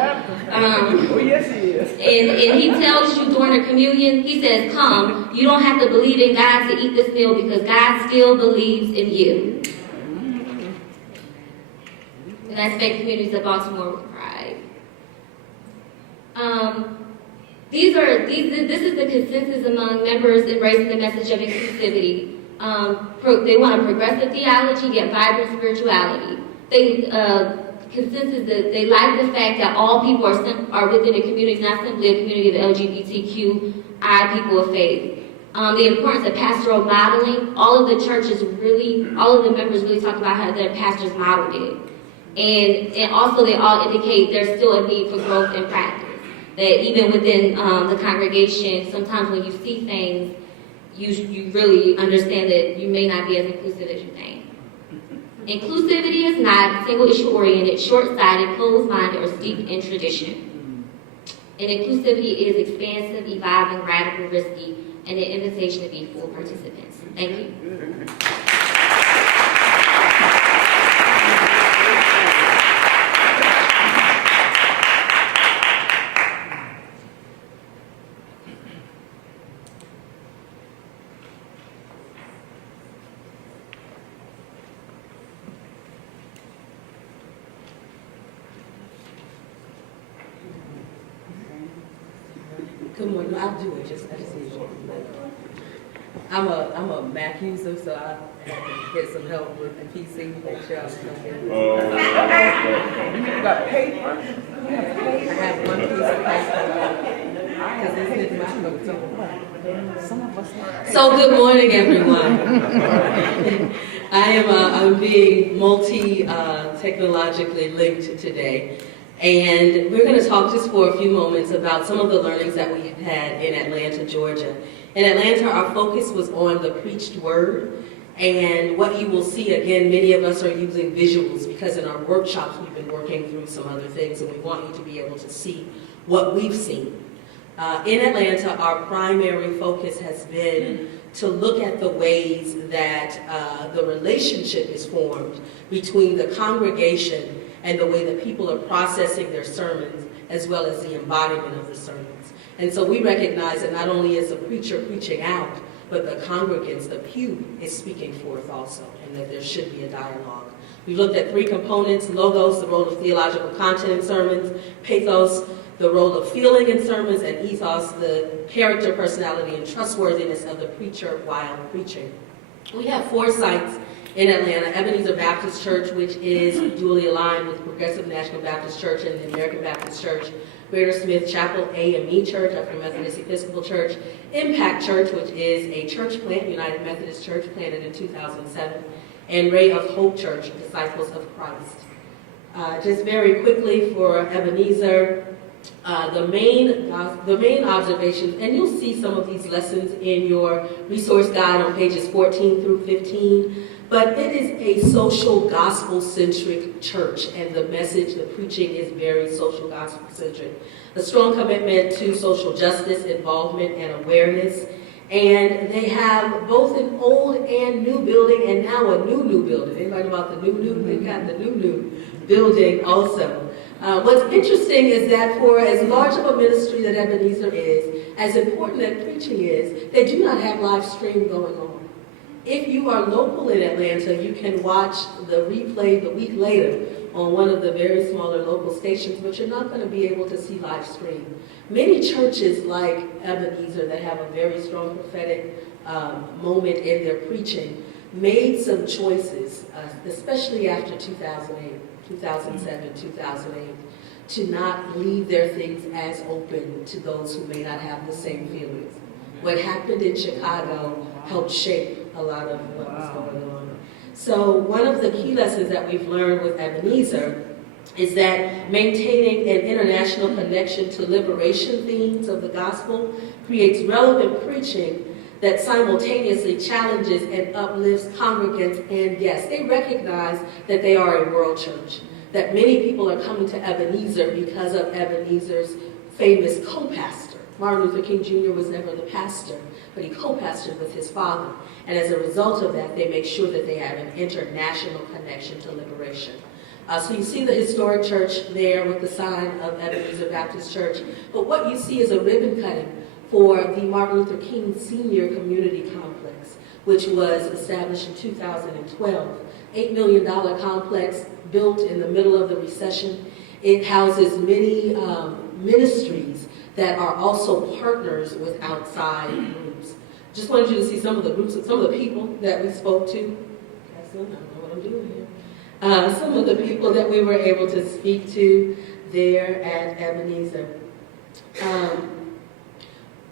Oh, yes, he is. And he tells you during the communion, he says, come, you don't have to believe in God to eat this meal because God still believes in you. And that's Faith Communities of Baltimore with pride. This is the consensus among members embracing the message of inclusivity. They want a progressive theology, yet vibrant spirituality. Consensus that they like the fact that all people are within a community, not simply a community of LGBTQI people of faith. The importance of pastoral modeling. All of the members really talk about how their pastors modeled it. And also they all indicate there's still a need for growth in practice. That even within the congregation, sometimes when you see things, you really understand that you may not be as inclusive as you think. Inclusivity is not single-issue oriented, short-sighted, closed-minded, or steeped in tradition. And inclusivity is expansive, evolving, radical, risky, and an invitation to be full participants. Thank you. Good morning. I'll do it just as usual. I'm a Mac user, so I have to get some help with the PC. Make sure I'm You got paper? I have one piece of paper because this is my computer. Some of us. So good morning, everyone. I'm being multi-technologically linked today. And we're going to talk just for a few moments about some of the learnings that we had in Atlanta, Georgia. In Atlanta, our focus was on the preached word. And what you will see, again, many of us are using visuals because in our workshops we've been working through some other things and we want you to be able to see what we've seen. In Atlanta, our primary focus has been to look at the ways that the relationship is formed between the congregation and the way that people are processing their sermons, as well as the embodiment of the sermons. And so we recognize that not only is the preacher preaching out, but the congregants, the pew, is speaking forth also, and that there should be a dialogue. We looked at three components: logos, the role of theological content in sermons; pathos, the role of feeling in sermons; and ethos, the character, personality, and trustworthiness of the preacher while preaching. We have 4 sites in Atlanta: Ebenezer Baptist Church, which is dually aligned with Progressive National Baptist Church and the American Baptist Church; Greater Smith Chapel AME Church, African Methodist Episcopal Church; Impact Church, which is a church plant, United Methodist Church, planted in 2007; and Ray of Hope Church, Disciples of Christ. Just very quickly for Ebenezer, the main observations, and you'll see some of these lessons in your resource guide on pages 14 through 15, but it is a social gospel-centric church, and the message, the preaching is very social gospel-centric. A strong commitment to social justice, involvement, and awareness. And they have both an old and new building, and now a new building. Anybody know about the new? They've got the new building also. What's interesting is that for as large of a ministry that Ebenezer is, as important that preaching is, they do not have live stream going on. If you are local in Atlanta, you can watch the replay the week later on one of the very smaller local stations, but you're not going to be able to see live stream. Many churches like Ebenezer that have a very strong prophetic moment in their preaching made some choices, especially after 2007, 2008, to not leave their things as open to those who may not have the same feelings. What happened in Chicago helped shape a lot of what was going on. So one of the key lessons that we've learned with Ebenezer is that maintaining an international connection to liberation themes of the gospel creates relevant preaching that simultaneously challenges and uplifts congregants and guests. They recognize that they are a world church, that many people are coming to Ebenezer because of Ebenezer's famous co-pastor. Martin Luther King Jr. was never the pastor, but he co-pastored with his father. And as a result of that, they make sure that they have an international connection to liberation. So you see the historic church there with the sign of Ebenezer Baptist Church. But what you see is a ribbon cutting for the Martin Luther King Senior Community Complex, which was established in 2012. $8 million complex built in the middle of the recession. It houses many ministries that are also partners with outside groups. Just wanted you to see some of the groups, some of the people that we spoke to. I don't know what I'm doing here. Some of the people that we were able to speak to there at Ebenezer.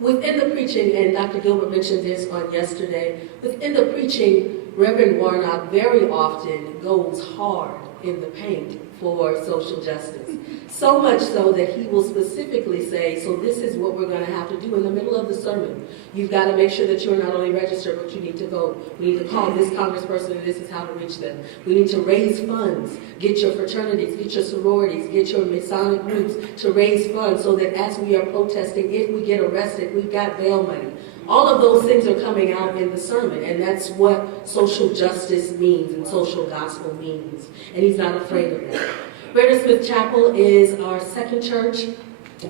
Within the preaching, and Dr. Gilbert mentioned this on yesterday, within the preaching, Reverend Warnock very often goes hard in the paint for social justice. So much so that he will specifically say, so this is what we're going to have to do in the middle of the sermon. You've got to make sure that you're not only registered, but you need to vote. We need to call this congressperson, and this is how to reach them. We need to raise funds. Get your fraternities, get your sororities, get your Masonic groups to raise funds so that as we are protesting, if we get arrested, we've got bail money. All of those things are coming out in the sermon, and that's what social justice means and social gospel means. And he's not afraid of that. Greater Smith Chapel is our second church.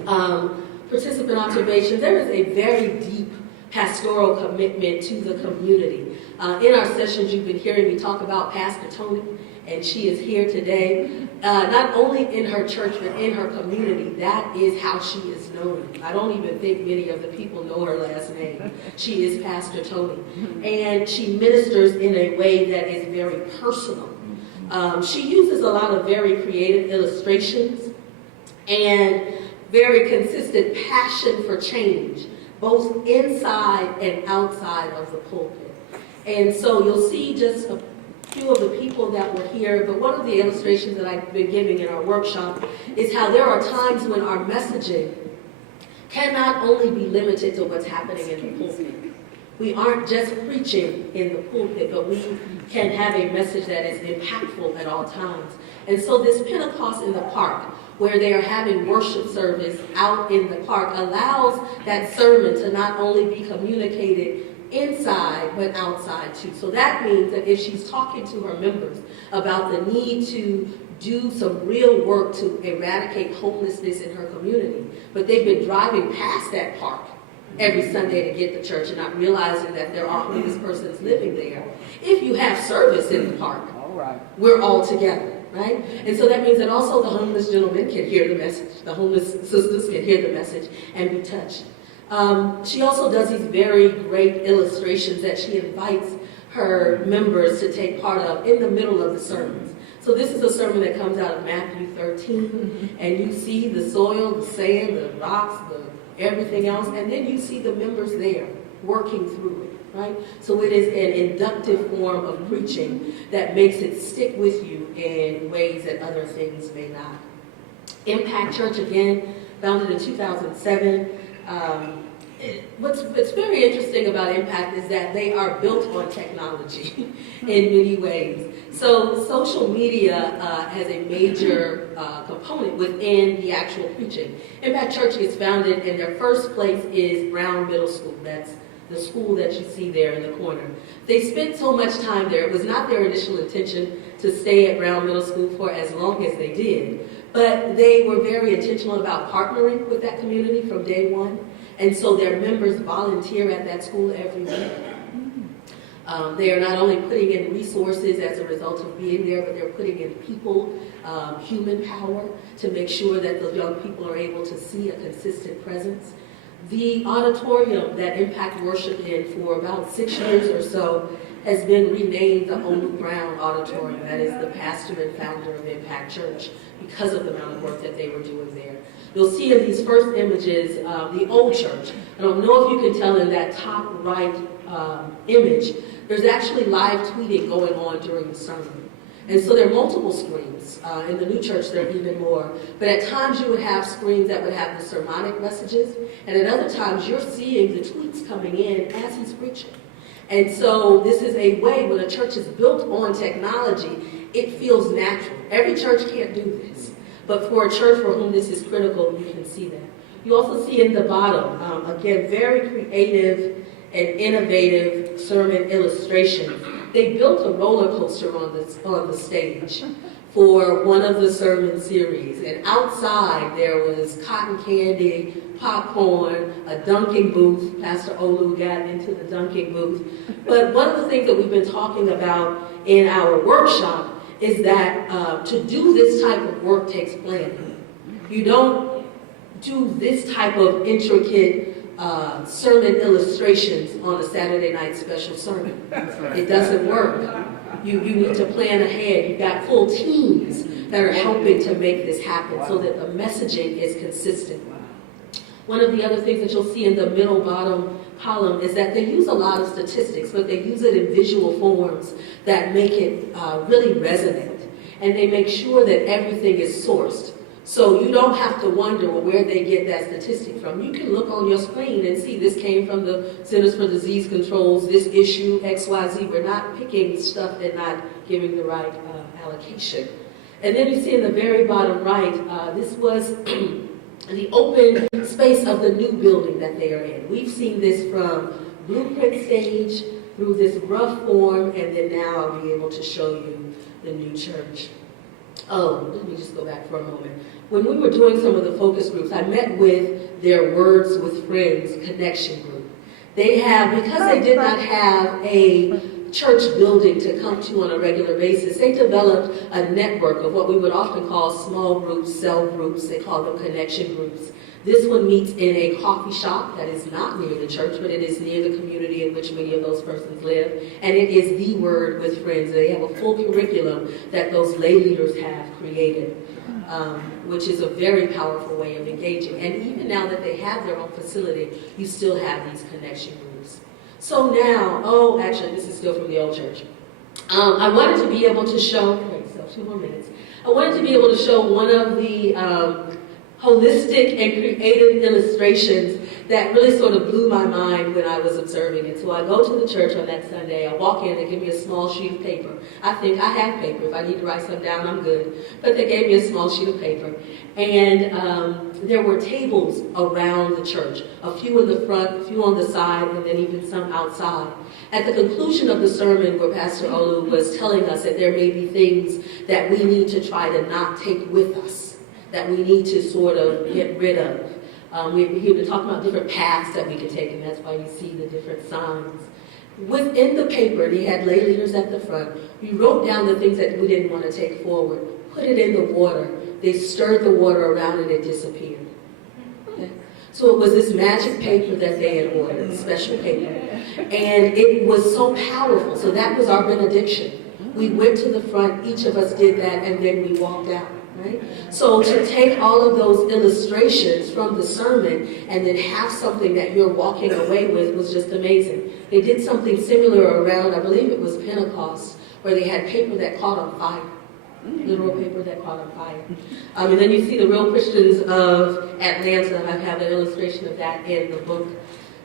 Participant observations, there is a very deep pastoral commitment to the community. In our sessions, you've been hearing me talk about Pastor Tony, and she is here today. Not only in her church, but in her community. That is how she is known. I don't even think many of the people know her last name. She is Pastor Tony. And she ministers in a way that is very personal. She uses a lot of very creative illustrations and very consistent passion for change, both inside and outside of the pulpit. And so you'll see just a few of the people that were here, but one of the illustrations that I've been giving in our workshop is how there are times when our messaging cannot only be limited to what's happening in the pulpit. We aren't just preaching in the pulpit, but we can have a message that is impactful at all times. And so this Pentecost in the Park, where they are having worship service out in the park, allows that sermon to not only be communicated inside, but outside too. So that means that if she's talking to her members about the need to do some real work to eradicate homelessness in her community, but they've been driving past that park every Sunday to get to church and not realizing that there are homeless persons living there. If you have service in the park, we're all together, right? And so that means that also the homeless gentlemen can hear the message, the homeless sisters can hear the message and be touched. She also does these very great illustrations that she invites her members to take part of in the middle of the sermons. So this is a sermon that comes out of Matthew 13, and you see the soil, the sand, the rocks, everything else, and then you see the members there working through it, right? So it is an inductive form of preaching that makes it stick with you in ways that other things may not. Impact Church, again, founded in 2007. What's very interesting about Impact is that they are built on technology in many ways. So social media has a major component within the actual preaching. Impact Church is founded, and their first place is Brown Middle School. That's the school that you see there in the corner. They spent so much time there. It was not their initial intention to stay at Brown Middle School for as long as they did, but they were very intentional about partnering with that community from day one. And so their members volunteer at that school every week. They are not only putting in resources as a result of being there, but they're putting in people, human power, to make sure that the young people are able to see a consistent presence. The auditorium that Impact worshiped in for about 6 years or so has been renamed the Olu Brown Auditorium. That is the pastor and founder of Impact Church, because of the amount of work that they were doing there. You'll see in these first images the old church. I don't know if you can tell in that top right image, there's actually live tweeting going on during the sermon. And so there are multiple screens. In the new church, there are even more. But at times you would have screens that would have the sermonic messages, and at other times you're seeing the tweets coming in as he's preaching. And so this is a way, when a church is built on technology, it feels natural. Every church can't do this. But for a church for whom this is critical, you can see that. You also see in the bottom, again, very creative and innovative sermon illustration. They built a roller coaster on the stage for one of the sermon series. And outside there was cotton candy, popcorn, a dunking booth. Pastor Olu got into the dunking booth. But one of the things that we've been talking about in our workshop is that to do this type of work takes planning. You don't do this type of intricate sermon illustrations on a Saturday night special sermon. It doesn't work. You need to plan ahead. You've got full teams that are helping to make this happen so that the messaging is consistent. One of the other things that you'll see in the middle bottom column is that they use a lot of statistics, but they use it in visual forms that make it really resonate. and they make sure that everything is sourced. So you don't have to wonder where they get that statistic from. You can look on your screen and see this came from the Centers for Disease Control's, this issue, XYZ. We're not picking stuff and not giving the right allocation. And then you see in the very bottom right, this was the open space of the new building that they are in. We've seen this from blueprint stage through this rough form, and then now I'll be able to show you the new church. Oh, let me just go back for a moment. When we were doing some of the focus groups, I met with their Words with Friends connection group. They have, because they did not have a church building to come to on a regular basis, they developed a network of what we would often call small groups, cell groups. They call them connection groups. This one meets in a coffee shop that is not near the church, but it is near the community in which many of those persons live. And it is the Word with Friends. They have a full curriculum that those lay leaders have created, which is a very powerful way of engaging. And even now that they have their own facility, you still have these connection groups. So now, oh, actually, this is still from the old church. I wanted to be able to show, wait, so 2 more minutes. I wanted to be able to show one of the holistic and creative illustrations that really sort of blew my mind when I was observing it. So I go to the church on that Sunday, I walk in, they give me a small sheet of paper. I think I have paper. If I need to write something down, I'm good. But they gave me a small sheet of paper. And there were tables around the church, a few in the front, a few on the side, and then even some outside. At the conclusion of the sermon where Pastor Olu was telling us that there may be things that we need to try to not take with us, that we need to sort of get rid of. He was talking about different paths that we could take, and that's why you see the different signs. Within the paper, and he had lay leaders at the front, we wrote down the things that we didn't want to take forward, put it in the water. They stirred the water around and it disappeared. Okay? So it was this magic paper that they had ordered, special paper. And it was so powerful. So that was our benediction. We went to the front, each of us did that, and then we walked out. Right? So to take all of those illustrations from the sermon and then have something that you're walking away with was just amazing. They did something similar around, I believe it was Pentecost, where they had paper that caught on fire. Literal paper that caught on fire. And then you see the Real Christians of Atlanta. I have an illustration of that in the book.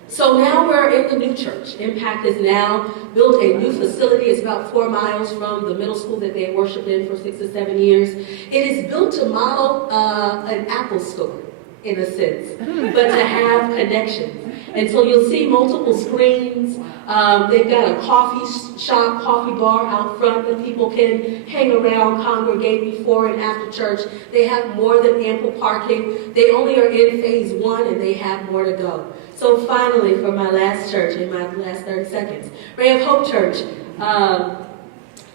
So now we're in the new church. Impact has now built a new facility. It's about 4 miles from the middle school that they worshiped in for 6 or 7 years. It is built to model an Apple store, in a sense, but to have connections. And so you'll see multiple screens. They've got a coffee shop, coffee bar out front that people can hang around, congregate before and after church. They have more than ample parking. They only are in phase 1 and they have more to go. So finally, for my last church, in my last 30 seconds, Ray of Hope Church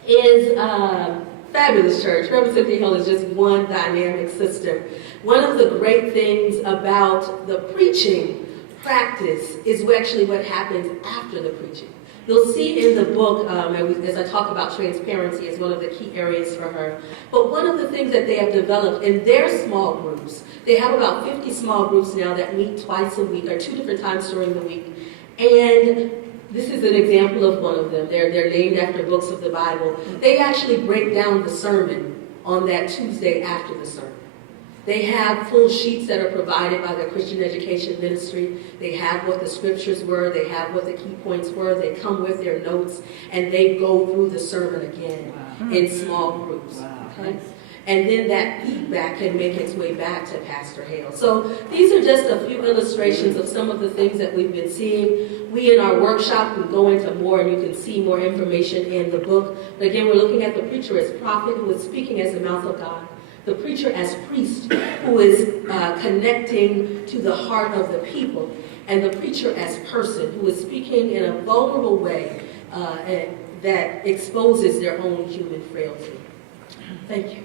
is a fabulous church. Reverend Cynthia Hill is just one dynamic sister. One of the great things about the preaching practice is actually what happens after the preaching. You'll see in the book, as I talk about transparency as one of the key areas for her, but one of the things that they have developed in their small groups, they have about 50 small groups now that meet twice a week, or 2 different times during the week. And this is an example of one of them. They're named after books of the Bible. They actually break down the sermon on that Tuesday after the sermon. They have full sheets that are provided by the Christian Education Ministry. They have what the scriptures were. They have what the key points were. They come with their notes, and they go through the sermon again in small groups. Okay? And then that feedback can make its way back to Pastor Hale. So these are just a few illustrations of some of the things that we've been seeing. We in our workshop, we go into more, and you can see more information in the book. But again, we're looking at the preacher as prophet, who is speaking as the mouth of God. The preacher as priest, who is connecting to the heart of the people. And the preacher as person, who is speaking in a vulnerable way that exposes their own human frailty. Thank you.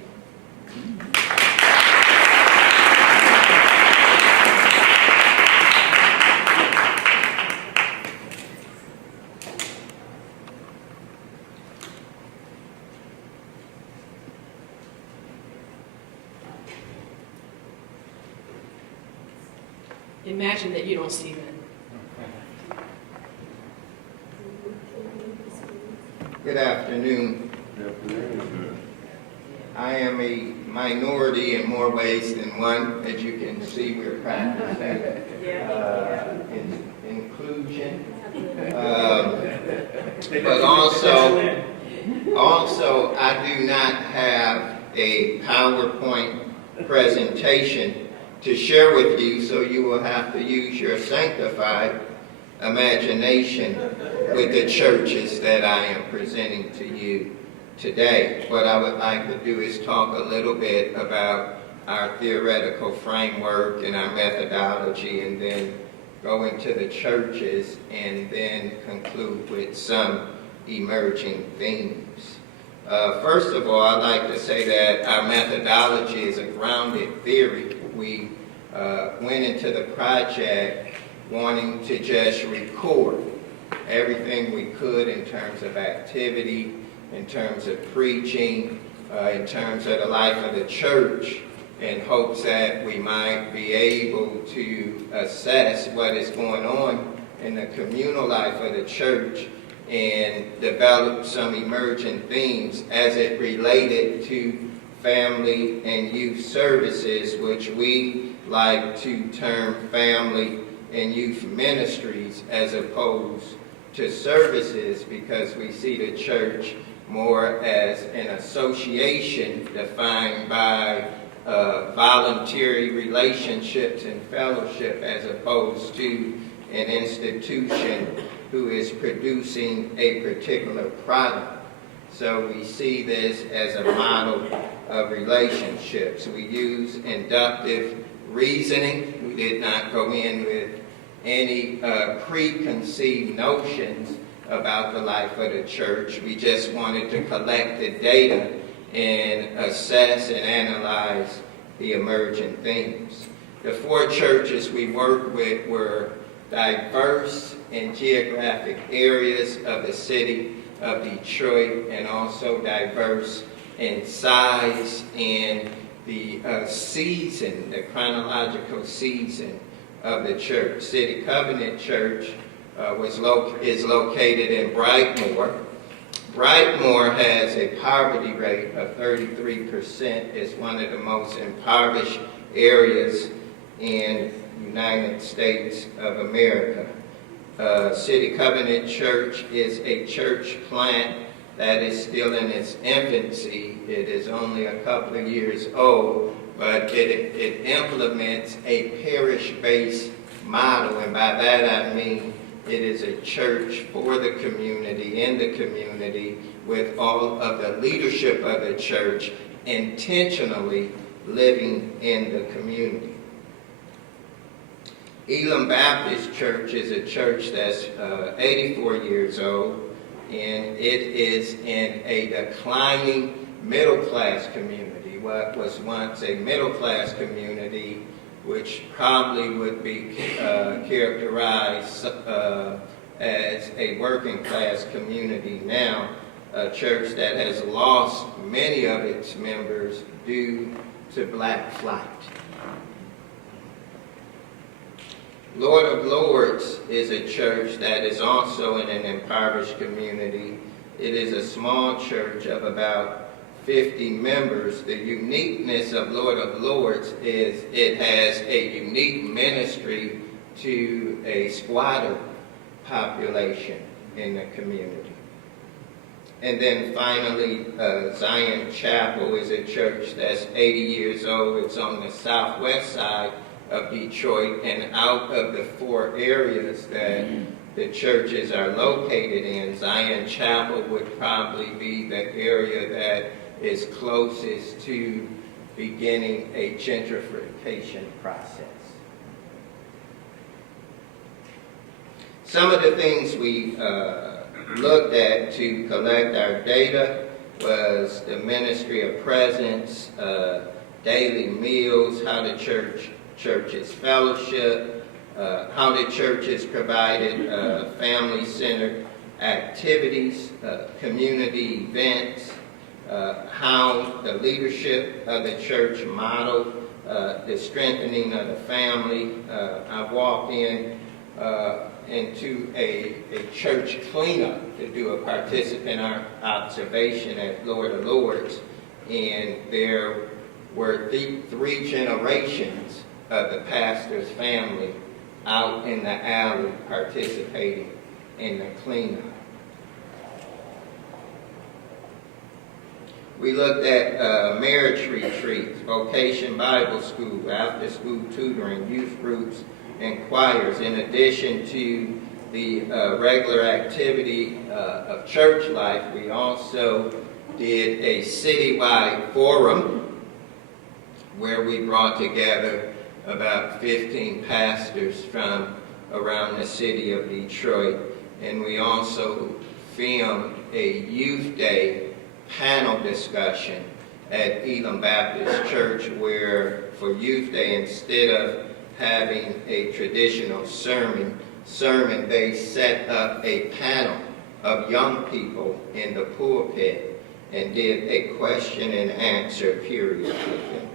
Imagine that you don't see that. Good afternoon. I am a minority in more ways than one. As you can see, we're practicing inclusion. But also, I do not have a PowerPoint presentation to share with you, so you will have to use your sanctified imagination with the churches that I am presenting to you today. What I would like to do is talk a little bit about our theoretical framework and our methodology, and then go into the churches, and then conclude with some emerging themes. First of all, I'd like to say that our methodology is a grounded theory. We went into the project wanting to just record everything we could in terms of activity, in terms of preaching, in terms of the life of the church, in hopes that we might be able to assess what is going on in the communal life of the church and develop some emerging themes as it related to family and youth services, which we like to term family and youth ministries as opposed to services, because we see the church more as an association defined by voluntary relationships and fellowship, as opposed to an institution who is producing a particular product. So we see this as a model of relationships. We use inductive reasoning. We did not go in with any preconceived notions about the life of the church. We just wanted to collect the data and assess and analyze the emerging themes. The 4 churches we worked with were diverse in geographic areas of the city of Detroit, and also diverse in size and the season, the chronological season of the church. City Covenant Church is located in Brightmoor. Brightmoor has a poverty rate of 33%. It's one of the most impoverished areas in the United States of America. City Covenant Church is a church plant that is still in its infancy. It is only a couple of years old, but it implements a parish-based model, and by that I mean it is a church for the community, in the community, with all of the leadership of the church intentionally living in the community. Elam Baptist Church is a church that's 84 years old, and it is in a declining middle-class community. What was once a middle-class community, which probably would be characterized as a working-class community now, a church that has lost many of its members due to black flight. Lord of Lords is a church that is also in an impoverished community. It is a small church of about 50 members. The uniqueness of Lord of Lords is it has a unique ministry to a squatter population in the community. And then finally, Zion Chapel is a church that's 80 years old. It's on the southwest side of Detroit, and out of the 4 areas that the churches are located in, Zion Chapel would probably be the area that is closest to beginning a gentrification process. Some of the things we looked at to collect our data was the ministry of presence, daily meals, how the church's fellowship, how the churches provided family-centered activities, community events, how the leadership of the church modeled the strengthening of the family. I walked into a church cleanup to do a participant observation at Lord of Lords, and there were three generations of the pastor's family out in the alley participating in the cleanup. We looked at marriage retreats, vocation Bible school, after-school tutoring, youth groups, and choirs, in addition to the regular activity of church life. We also did a citywide forum where we brought together about 15 pastors from around the city of Detroit. And we also filmed a youth day panel discussion at Elam Baptist Church, where for Youth Day, instead of having a traditional sermon, they set up a panel of young people in the pulpit and did a question and answer period with them.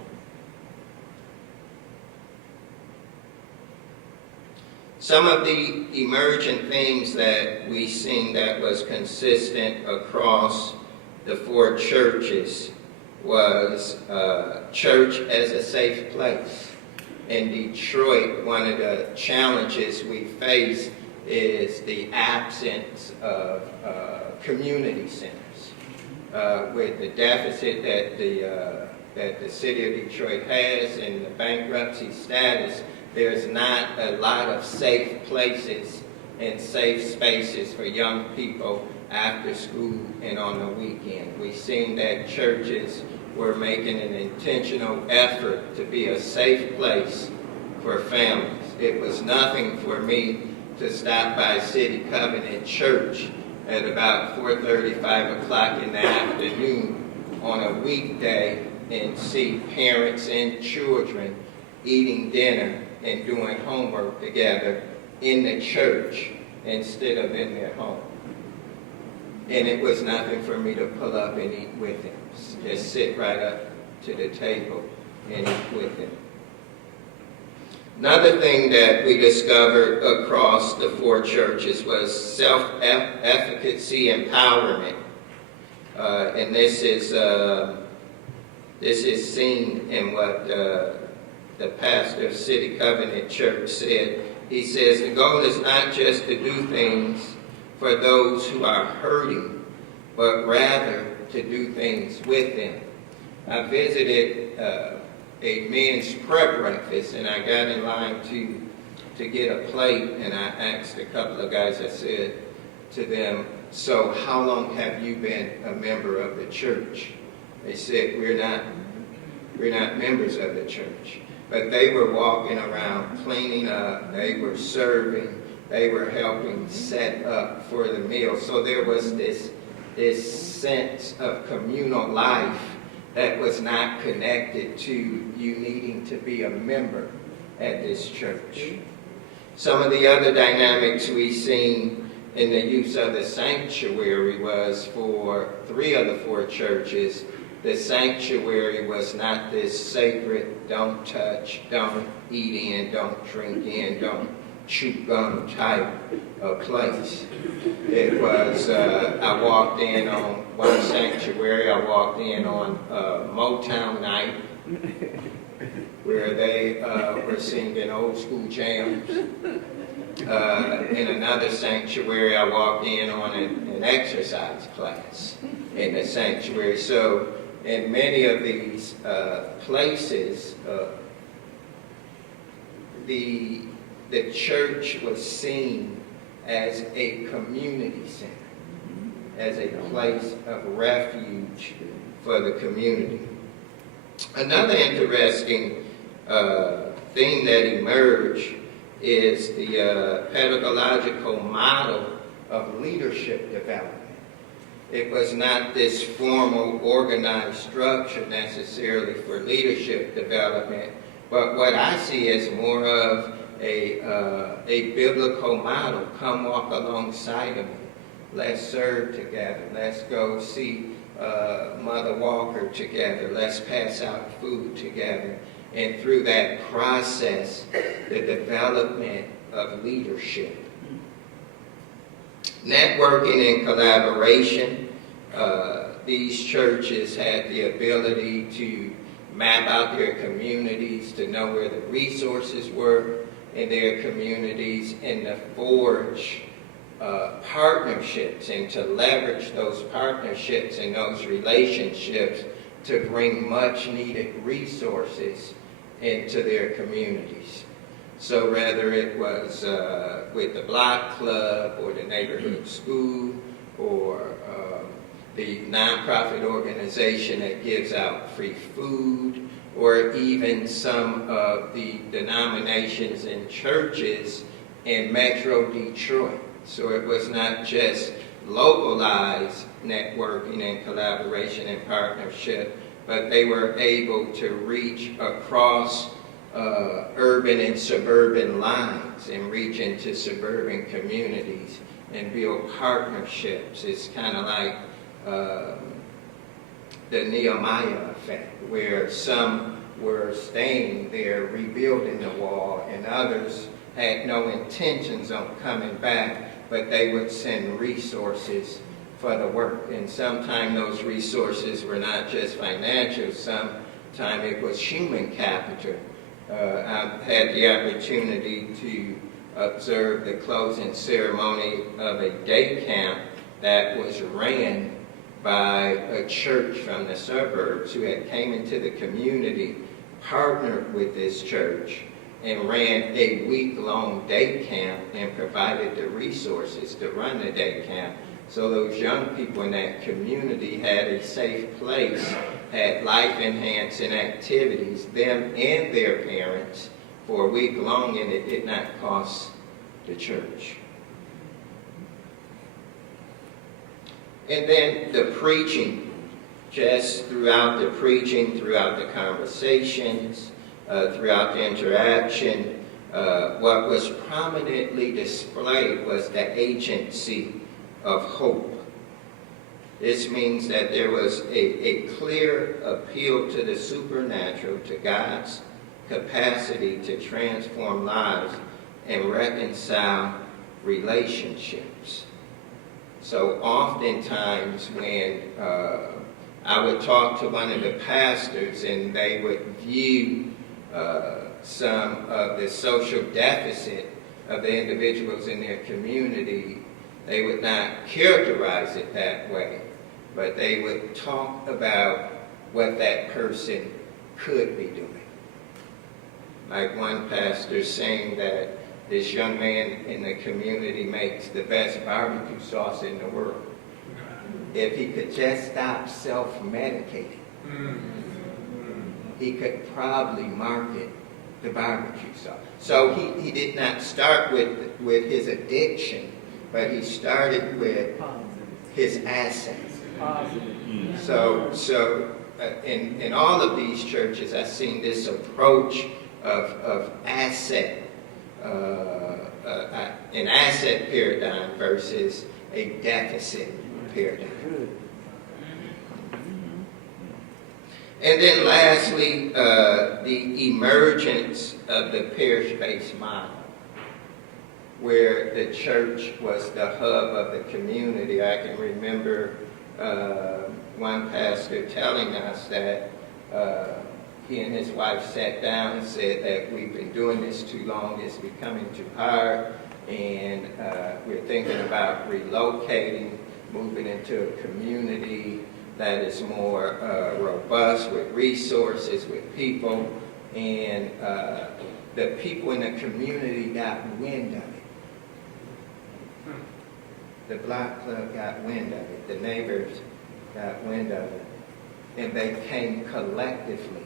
Some of the emergent themes that we seen that was consistent across the four churches was church as a safe place. In Detroit, one of the challenges we face is the absence of community centers. With the deficit that the city of Detroit has and the bankruptcy status, there's not a lot of safe places and safe spaces for young people after school and on the weekend. We've seen that churches were making an intentional effort to be a safe place for families. It was nothing for me to stop by City Covenant Church at about 4:30, 5 o'clock in the afternoon on a weekday and see parents and children eating dinner and doing homework together in the church instead of in their home. And it was nothing for me to pull up and eat with them. Just sit right up to the table and eat with them. Another thing that we discovered across the four churches was self-efficacy empowerment. And this is seen in what the pastor of City Covenant Church said. He says, the goal is not just to do things for those who are hurting, but rather to do things with them. I visited a men's prayer breakfast, and I got in line to get a plate, and I asked a couple of guys, I said to them, so how long have you been a member of the church? They said, we're not members of the church. But they were walking around cleaning up, they were serving, they were helping set up for the meal. So there was this sense of communal life that was not connected to you needing to be a member at this church. Some of the other dynamics we've seen in the use of the sanctuary was for 3 of the 4 churches, the sanctuary was not this sacred, don't touch, don't eat in, don't drink in, don't chew gum type of place. It was, I walked in on one sanctuary, I walked in on Motown night, where they were singing old school jams. In another sanctuary, I walked in on an exercise class in the sanctuary. So in many of these places, the church was seen as a community center, as a place of refuge for the community. Another interesting thing that emerged is the pedagogical model of leadership development. It was not this formal, organized structure necessarily for leadership development, but what I see as more of a biblical model. Come walk alongside of me. Let's serve together. Let's go see Mother Walker together. Let's pass out food together. And through that process, the development of leadership. Networking and collaboration. these churches had the ability to map out their communities, to know where the resources were in their communities, and to forge partnerships and to leverage those partnerships and those relationships to bring much needed resources into their communities. So whether it was with the block club or the neighborhood school or the nonprofit organization that gives out free food, or even some of the denominations and churches in Metro Detroit. So it was not just localized networking and collaboration and partnership, but they were able to reach across urban and suburban lines and reach into suburban communities and build partnerships. It's kind of like the Nehemiah effect, where some were staying there rebuilding the wall and others had no intentions on coming back, but they would send resources for the work. And sometimes those resources were not just financial, sometimes it was human capital. I've had the opportunity to observe the closing ceremony of a day camp that was ran by a church from the suburbs who had came into the community, partnered with this church, and ran a week-long day camp and provided the resources to run the day camp. So those young people in that community had a safe place, had life-enhancing activities, them and their parents, for a week long, and it did not cost the church. And then the preaching, just throughout the preaching, throughout the conversations, throughout the interaction, what was prominently displayed was the agency of hope. This means that there was a clear appeal to the supernatural, to God's capacity to transform lives and reconcile relationships. So oftentimes when I would talk to one of the pastors and they would view some of the social deficit of the individuals in their community, they would not characterize it that way, but they would talk about what that person could be doing. Like one pastor saying that this young man in the community makes the best barbecue sauce in the world. If he could just stop self-medicating, he could probably market the barbecue sauce. So he did not start with his addiction, but he started with his assets. So in all of these churches, I've seen this approach of asset, an asset paradigm versus a deficit paradigm. And then lastly, the emergence of the parish-based model, where the church was the hub of the community. I can remember one pastor telling us that he and his wife sat down and said that we've been doing this too long, it's becoming too hard, and we're thinking about relocating, moving into a community that is more robust with resources, with people, and the people in the community got wind of it. The block club got wind of it, the neighbors got wind of it, and they came collectively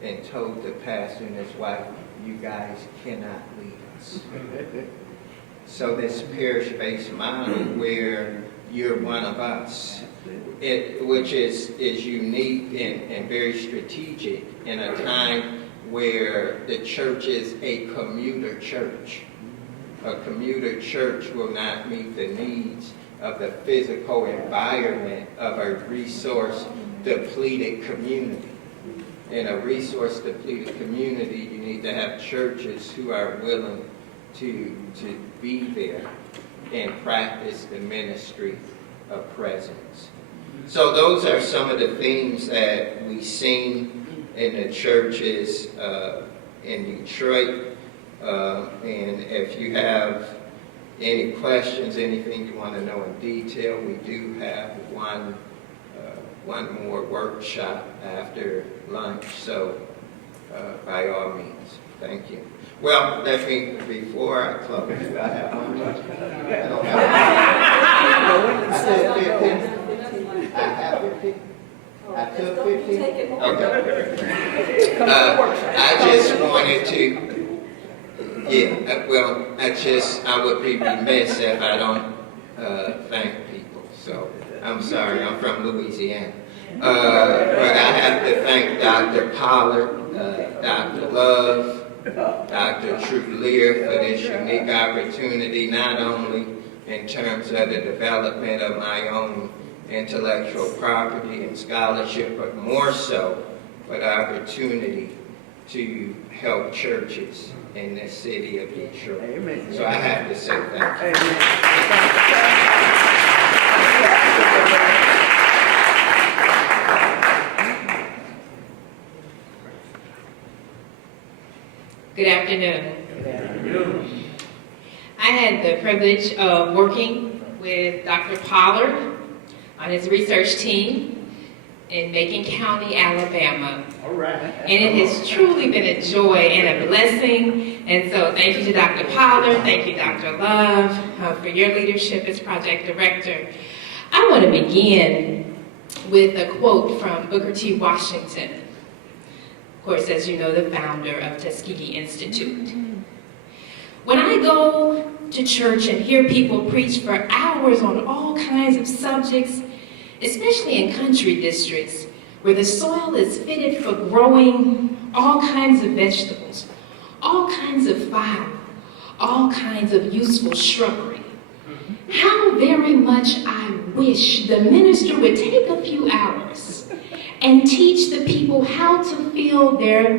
and told the pastor and his wife, you guys cannot leave us. So this parish-based model where you're one of us, which is unique and very strategic in a time where the church is a commuter church. A commuter church will not meet the needs of the physical environment of a resource-depleted community. In a resource-depleted community, you need to have churches who are willing to be there and practice the ministry of presence. So those are some of the things that we've seen in the churches in Detroit. And if you have any questions, anything you want to know in detail, we do have one more workshop after lunch. So by all means, thank you. Well, before I close, do I have one question? I don't have one. I have 15. I took 15? Okay. I just wanted to, I would be remiss if I don't thank people. So, I'm sorry, I'm from Louisiana. But I have to thank Dr. Pollard, Dr. Love, Dr. Trulier for this unique opportunity, not only in terms of the development of my own intellectual property and scholarship, but more so for the opportunity to help churches in the city of Detroit. Amen. So I have to say thank you. Good afternoon. I had the privilege of working with Dr. Pollard on his research team in Macon County, Alabama. All right. And it has truly been a joy and a blessing. And so thank you to Dr. Pollard, thank you Dr. Love for your leadership as project director. I want to begin with a quote from Booker T. Washington. Of course, as you know, the founder of Tuskegee Institute. When I go to church and hear people preach for hours on all kinds of subjects, especially in country districts where the soil is fitted for growing all kinds of vegetables, all kinds of fiber, all kinds of useful shrubbery, how very much I wish the minister would take a few hours and teach the people how to fill their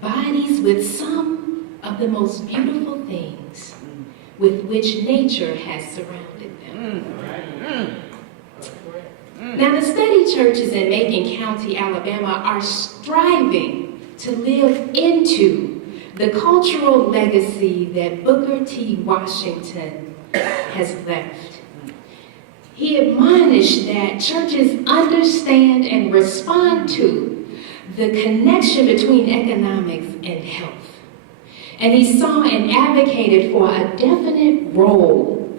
bodies with some of the most beautiful things with which nature has surrounded them. Now, the study churches in Macon County, Alabama are striving to live into the cultural legacy that Booker T. Washington has left. He admonished that churches understand and respond to the connection between economics and health. And he saw and advocated for a definite role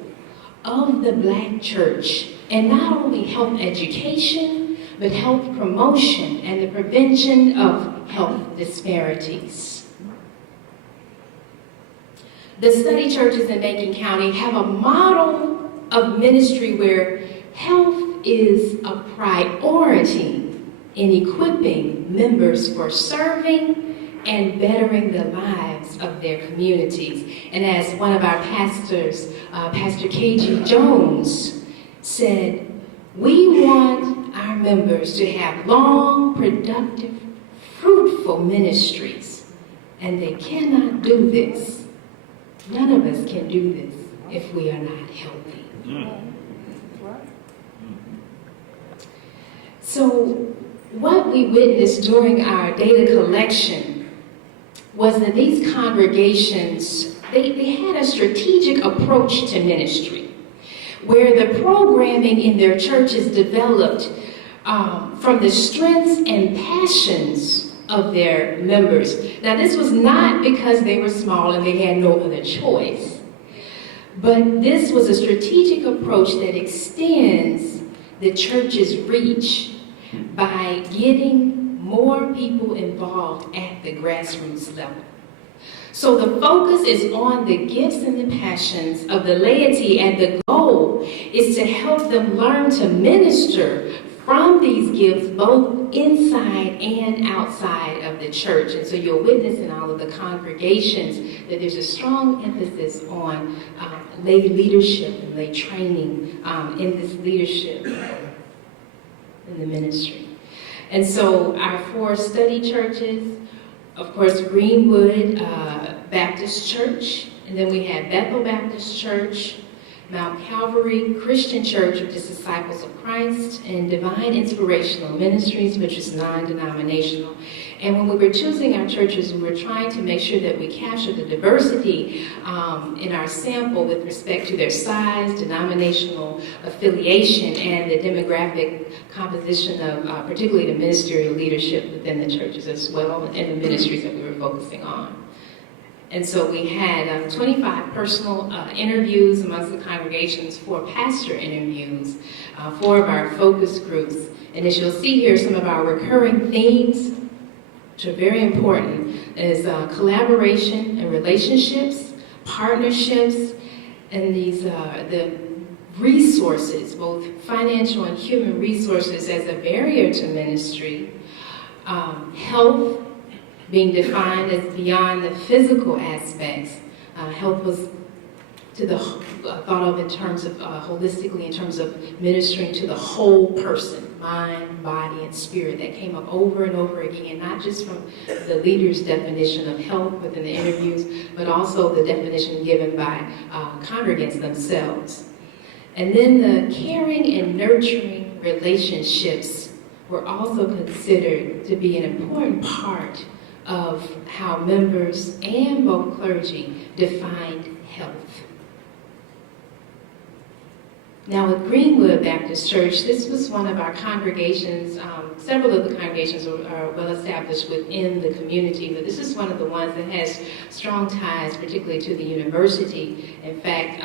of the Black church in not only health education, but health promotion and the prevention of health disparities. The study churches in Macon County have a model of ministry where health is a priority in equipping members for serving and bettering the lives of their communities. And as one of our pastors, Pastor K.G. Jones, said, we want our members to have long, productive, fruitful ministries. And they cannot do this. None of us can do this if we are not healthy. So what we witnessed during our data collection was that these congregations, they had a strategic approach to ministry, where the programming in their churches developed from the strengths and passions of their members. Now, this was not because they were small and they had no other choice, but this was a strategic approach that extends the church's reach by getting more people involved at the grassroots level. So the focus is on the gifts and the passions of the laity, and the goal is to help them learn to minister from these gifts both inside and outside of the church. And so you'll witness in all of the congregations that there's a strong emphasis on lay leadership and lay training in this leadership in the ministry. And so our 4 study churches, of course, Greenwood Baptist Church, and then we had Bethel Baptist Church, Mount Calvary Christian Church, which is Disciples of Christ, and Divine Inspirational Ministries, which is non-denominational. And when we were choosing our churches, we were trying to make sure that we capture the diversity in our sample with respect to their size, denominational affiliation, and the demographic composition of particularly the ministerial leadership within the churches as well, and the ministries that we were focusing on. And so we had 25 personal interviews amongst the congregations, 4 pastor interviews, 4 of our focus groups. And as you'll see here, some of our recurring themes, which are very important, is collaboration and relationships, partnerships, and these the resources, both financial and human resources as a barrier to ministry, health, being defined as beyond the physical aspects. Health was thought of in terms of holistically, in terms of ministering to the whole person, mind, body, and spirit. That came up over and over again, not just from the leader's definition of health within the interviews, but also the definition given by congregants themselves. And then the caring and nurturing relationships were also considered to be an important part of how members and both clergy defined health. Now with Greenwood Baptist Church, this was one of our congregations. Several of the congregations are well established within the community, but this is one of the ones that has strong ties, particularly to the university. In fact,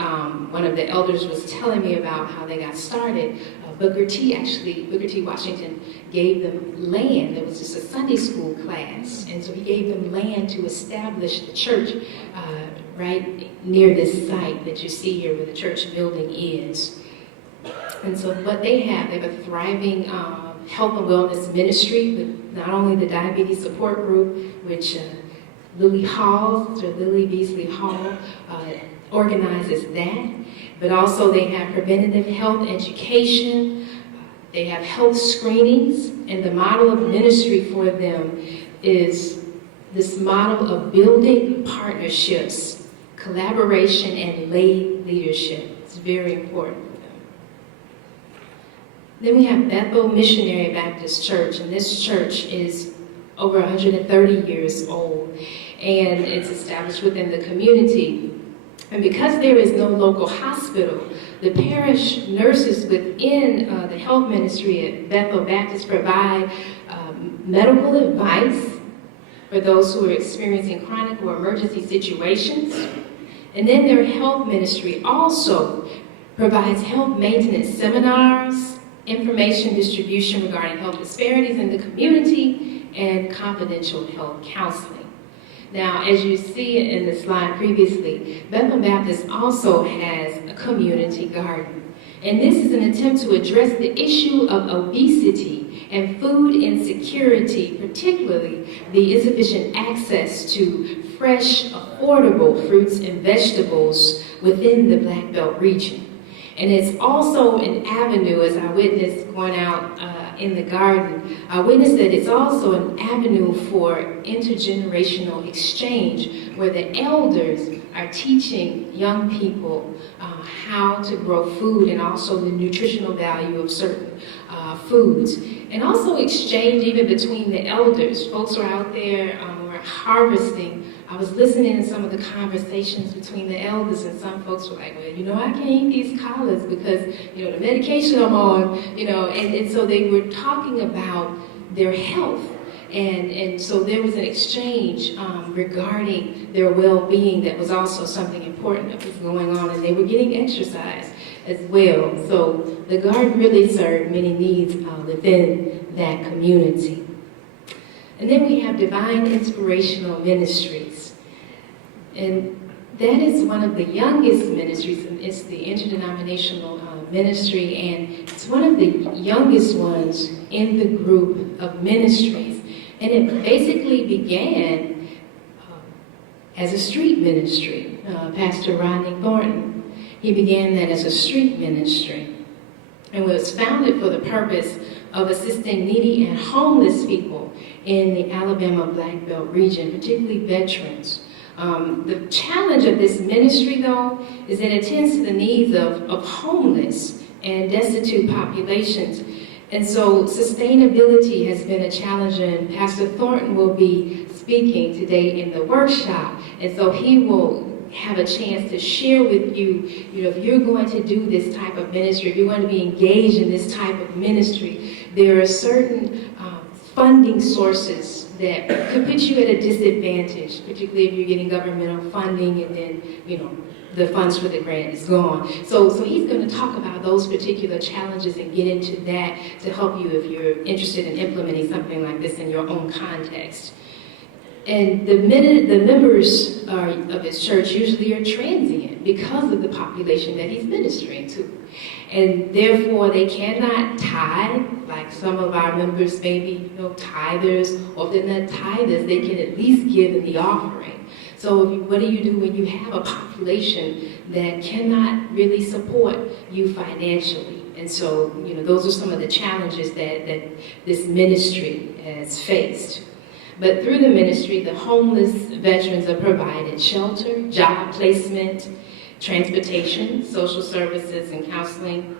one of the elders was telling me about how they got started. Booker T. Washington gave them land. There was just a Sunday school class, and so he gave them land to establish the church right near this site that you see here where the church building is. And so what they have a thriving health and wellness ministry with not only the diabetes support group, which Lily Beasley Hall organizes that, but also they have preventative health education, they have health screenings, and the model of ministry for them is this model of building partnerships, collaboration, and lay leadership. It's very important for them. Then we have Bethel Missionary Baptist Church, and this church is over 130 years old, and it's established within the community. And because there is no local hospital, the parish nurses within the health ministry at Bethel Baptist provide medical advice for those who are experiencing chronic or emergency situations. And then their health ministry also provides health maintenance seminars, information distribution regarding health disparities in the community, and confidential health counseling. Now, as you see in the slide previously, Bethel Baptist also has a community garden. And this is an attempt to address the issue of obesity and food insecurity, particularly the insufficient access to fresh, affordable fruits and vegetables within the Black Belt region. And it's also an avenue, as I witnessed going out in the garden, I witnessed that it's also an avenue for intergenerational exchange, where the elders are teaching young people how to grow food and also the nutritional value of certain foods. And also exchange even between the elders. Folks are out there were harvesting. I was listening to some of the conversations between the elders, and some folks were like, well, I can't eat these collards because, the medication I'm on, and so they were talking about their health. And so there was an exchange regarding their well-being that was also something important that was going on, and they were getting exercise as well. So the garden really served many needs within that community. And then we have Divine Inspirational Ministries. And that is one of the youngest ministries. It's the interdenominational ministry, and it's one of the youngest ones in the group of ministries. And it basically began as a street ministry. Pastor Rodney Thornton, he began that as a street ministry. And was founded for the purpose of assisting needy and homeless people in the Alabama Black Belt region, particularly veterans The challenge of this ministry, though, is that it tends to the needs of homeless and destitute populations. And so sustainability has been a challenge, and Pastor Thornton will be speaking today in the workshop. And so he will have a chance to share with you, if you're going to do this type of ministry, if you're going to be engaged in this type of ministry, there are certain funding sources that could put you at a disadvantage, particularly if you're getting governmental funding and then, the funds for the grant is gone. So he's going to talk about those particular challenges and get into that to help you if you're interested in implementing something like this in your own context. And the members of his church usually are transient because of the population that he's ministering to. And therefore, they cannot tithe, like some of our members may be, tithers, or if they're not tithers, they can at least give in the offering. So what do you do when you have a population that cannot really support you financially? And so, those are some of the challenges that this ministry has faced. But through the ministry, the homeless veterans are provided shelter, job placement, transportation, social services, and counseling.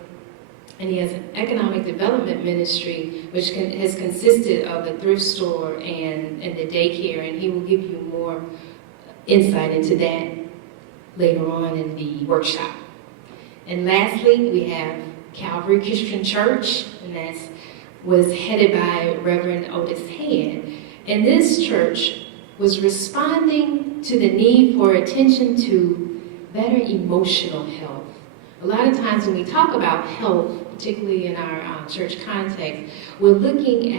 And he has an economic development ministry, which has consisted of a thrift store and the daycare, and he will give you more insight into that later on in the workshop. And lastly, we have Calvary Christian Church, and that was headed by Reverend Otis Hand. And this church was responding to the need for attention to better emotional health. A lot of times when we talk about health, particularly in our church context, we are looking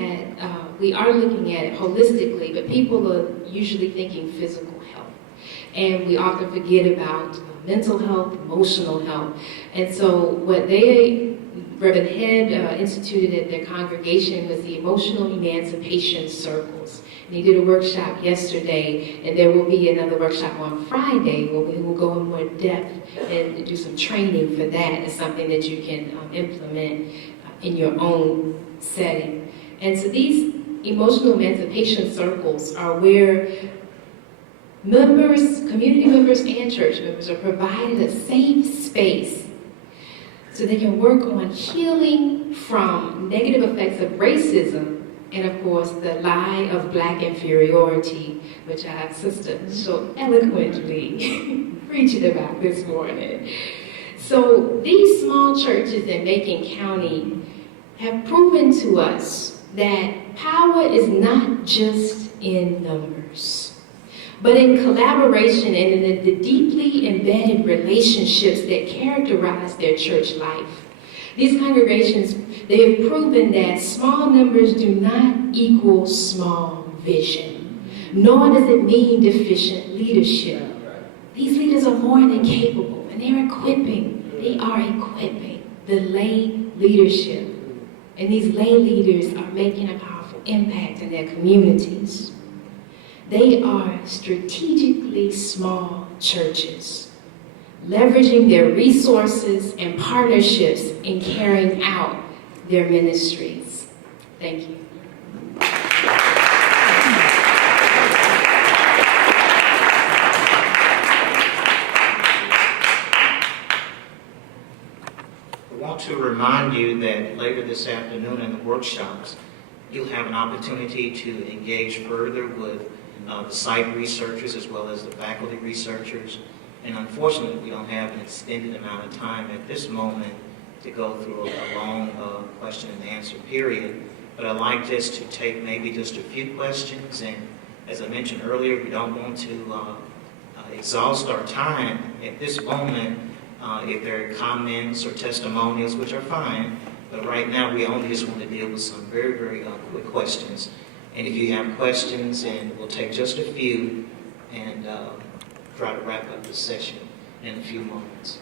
at it holistically, but people are usually thinking physical health. And we often forget about mental health, emotional health. And so what Reverend Head instituted at their congregation was the Emotional Emancipation Circles. And he did a workshop yesterday, and there will be another workshop on Friday where we will go in more depth and do some training for that. It's something that you can implement in your own setting. And so these emotional emancipation circles are where members, community members and church members are provided a safe space so they can work on healing from negative effects of racism and, of course, the lie of Black inferiority, which our sister so eloquently preached about this morning. So these small churches in Macon County have proven to us that power is not just in numbers, but in collaboration and in the deeply embedded relationships that characterize their church life. These congregations, they have proven that small numbers do not equal small vision, nor does it mean deficient leadership. These leaders are more than capable, and they are equipping the lay leadership. And these lay leaders are making a powerful impact in their communities. They are strategically small churches, leveraging their resources and partnerships in carrying out their ministries. Thank you. I want to remind you that later this afternoon in the workshops, you'll have an opportunity to engage further with the site researchers as well as the faculty researchers. And unfortunately, we don't have an extended amount of time at this moment to go through a long question and answer period. But I'd like just to take maybe just a few questions. And as I mentioned earlier, we don't want to exhaust our time at this moment. If there are comments or testimonials, which are fine, but right now we only just want to deal with some very, very quick questions. And if you have questions, and we'll take just a few and try to wrap up the session in a few moments.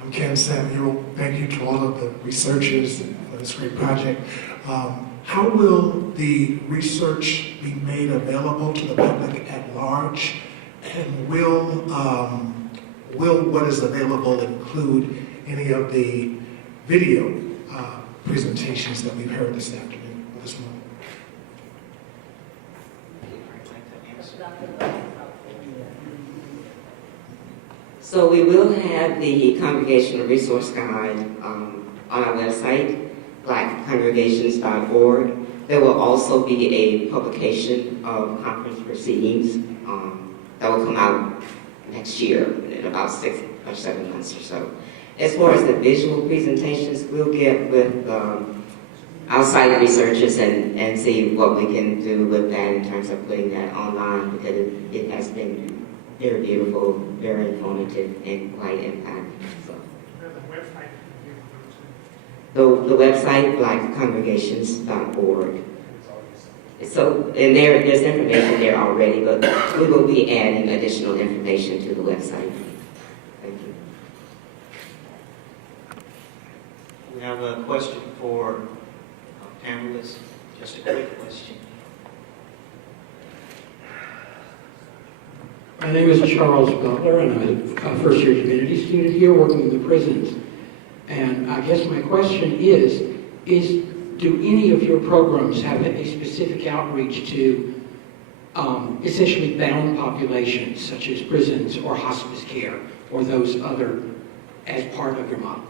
I'm Ken Samuel. Thank you to all of the researchers for this great project. How will the research be made available to the public at large? And will what is available include any of the video presentations that we've heard this afternoon, or this morning? So we will have the Congregational Resource Guide on our website, blackcongregations.org. There will also be a publication of conference proceedings that will come out next year in about 6 or 7 months or so. As far as the visual presentations, we'll get with outside researchers and see what we can do with that in terms of putting that online, because it has been very beautiful, very informative, and quite impactful. So. The website, blackcongregations.org. So, and there's information there already, but we will be adding additional information to the website. Thank you. We have a question for panelists. Just a quick question. My name is Charles Butler, and I'm a first-year divinity student here working in the prisons. And I guess my question is do any of your programs have a specific outreach to essentially bound populations, such as prisons or hospice care, or those other, as part of your model?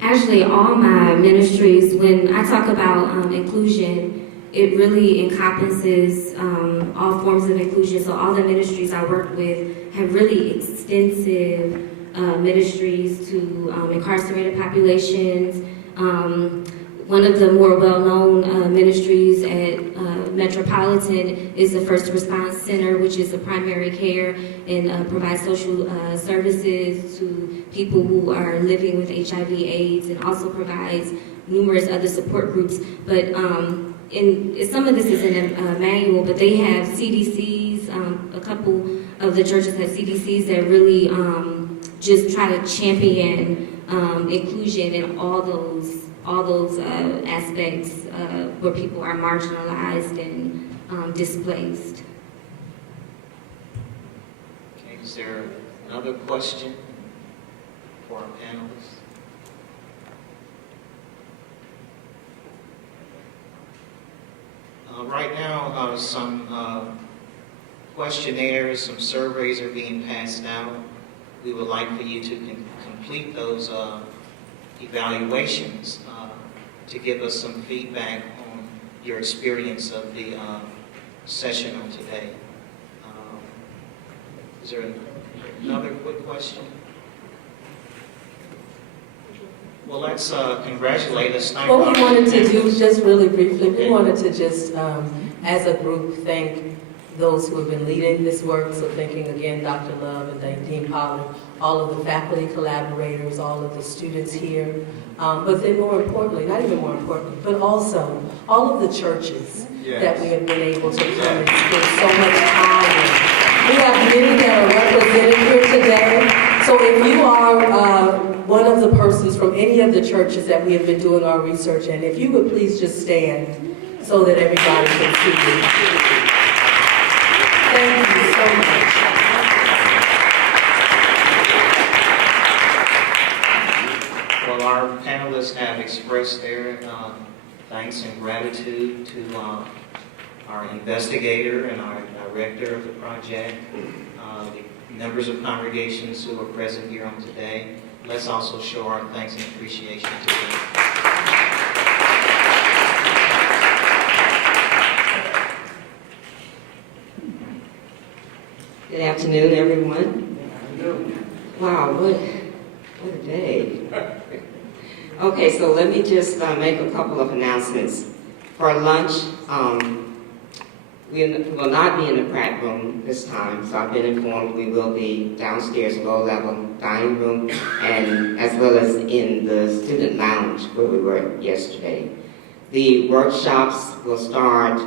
Actually, all my ministries, when I talk about inclusion, it really encompasses all forms of inclusion. So all the ministries I work with have really extensive ministries to incarcerated populations. One of the more well-known ministries at Metropolitan is the First Response Center, which is a primary care and provides social services to people who are living with HIV/AIDS, and also provides numerous other support groups. But some of this is in a manual, but they have CDCs. A couple of the churches have CDCs that really just try to champion inclusion in all those aspects where people are marginalized and displaced. Okay, is there another question for our panelists? Right now, some questionnaires, some surveys are being passed out. We would like for you to complete those evaluations to give us some feedback on your experience of the session on today. Is there another quick question? Well, let's congratulate us. What we wanted to do, just really briefly, we wanted to just, as a group, thank those who have been leading this work. So thanking again Dr. Love and Dean Pollard, all of the faculty collaborators, all of the students here. But then more importantly, not even more importantly, but also all of the churches that we have been able to come and spend so much time with. We have many that are represented here today. So if you are one of the persons from any of the churches that we have been doing our research in, if you would please just stand so that everybody can see you. Thank you so much. Well, our panelists have expressed their thanks and gratitude to our investigator and our director of the project, the members of congregations who are present here on today. Let's also show our thanks and appreciation to them. Good afternoon, everyone. Wow, what a day. Okay, so let me just make a couple of announcements. For lunch, we will not be in the Pratt room this time, so I've been informed we will be downstairs, low-level dining room, and as well as in the student lounge where we were yesterday. The workshops will start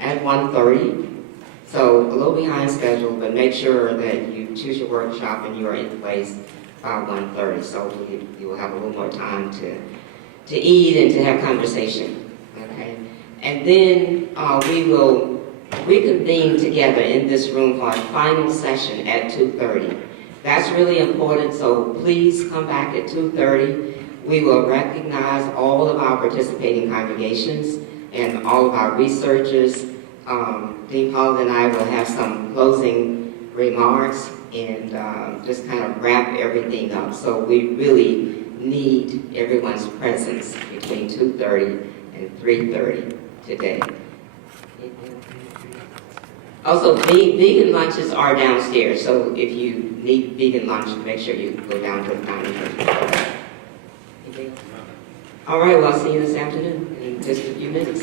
at 1:30, so a little behind schedule, but make sure that you choose your workshop and you are in place by 1:30, so you will have a little more time to eat and to have conversation. Okay, and then we will reconvene together in this room for our final session at 2:30. That's really important, so please come back at 2:30. We will recognize all of our participating congregations and all of our researchers. Dean Pollard and I will have some closing remarks and just kind of wrap everything up. So we really need everyone's presence between 2:30 and 3:30 today. Also, vegan lunches are downstairs, so if you need vegan lunch, make sure you go down to the dining room. All right, well, I'll see you this afternoon in just a few minutes.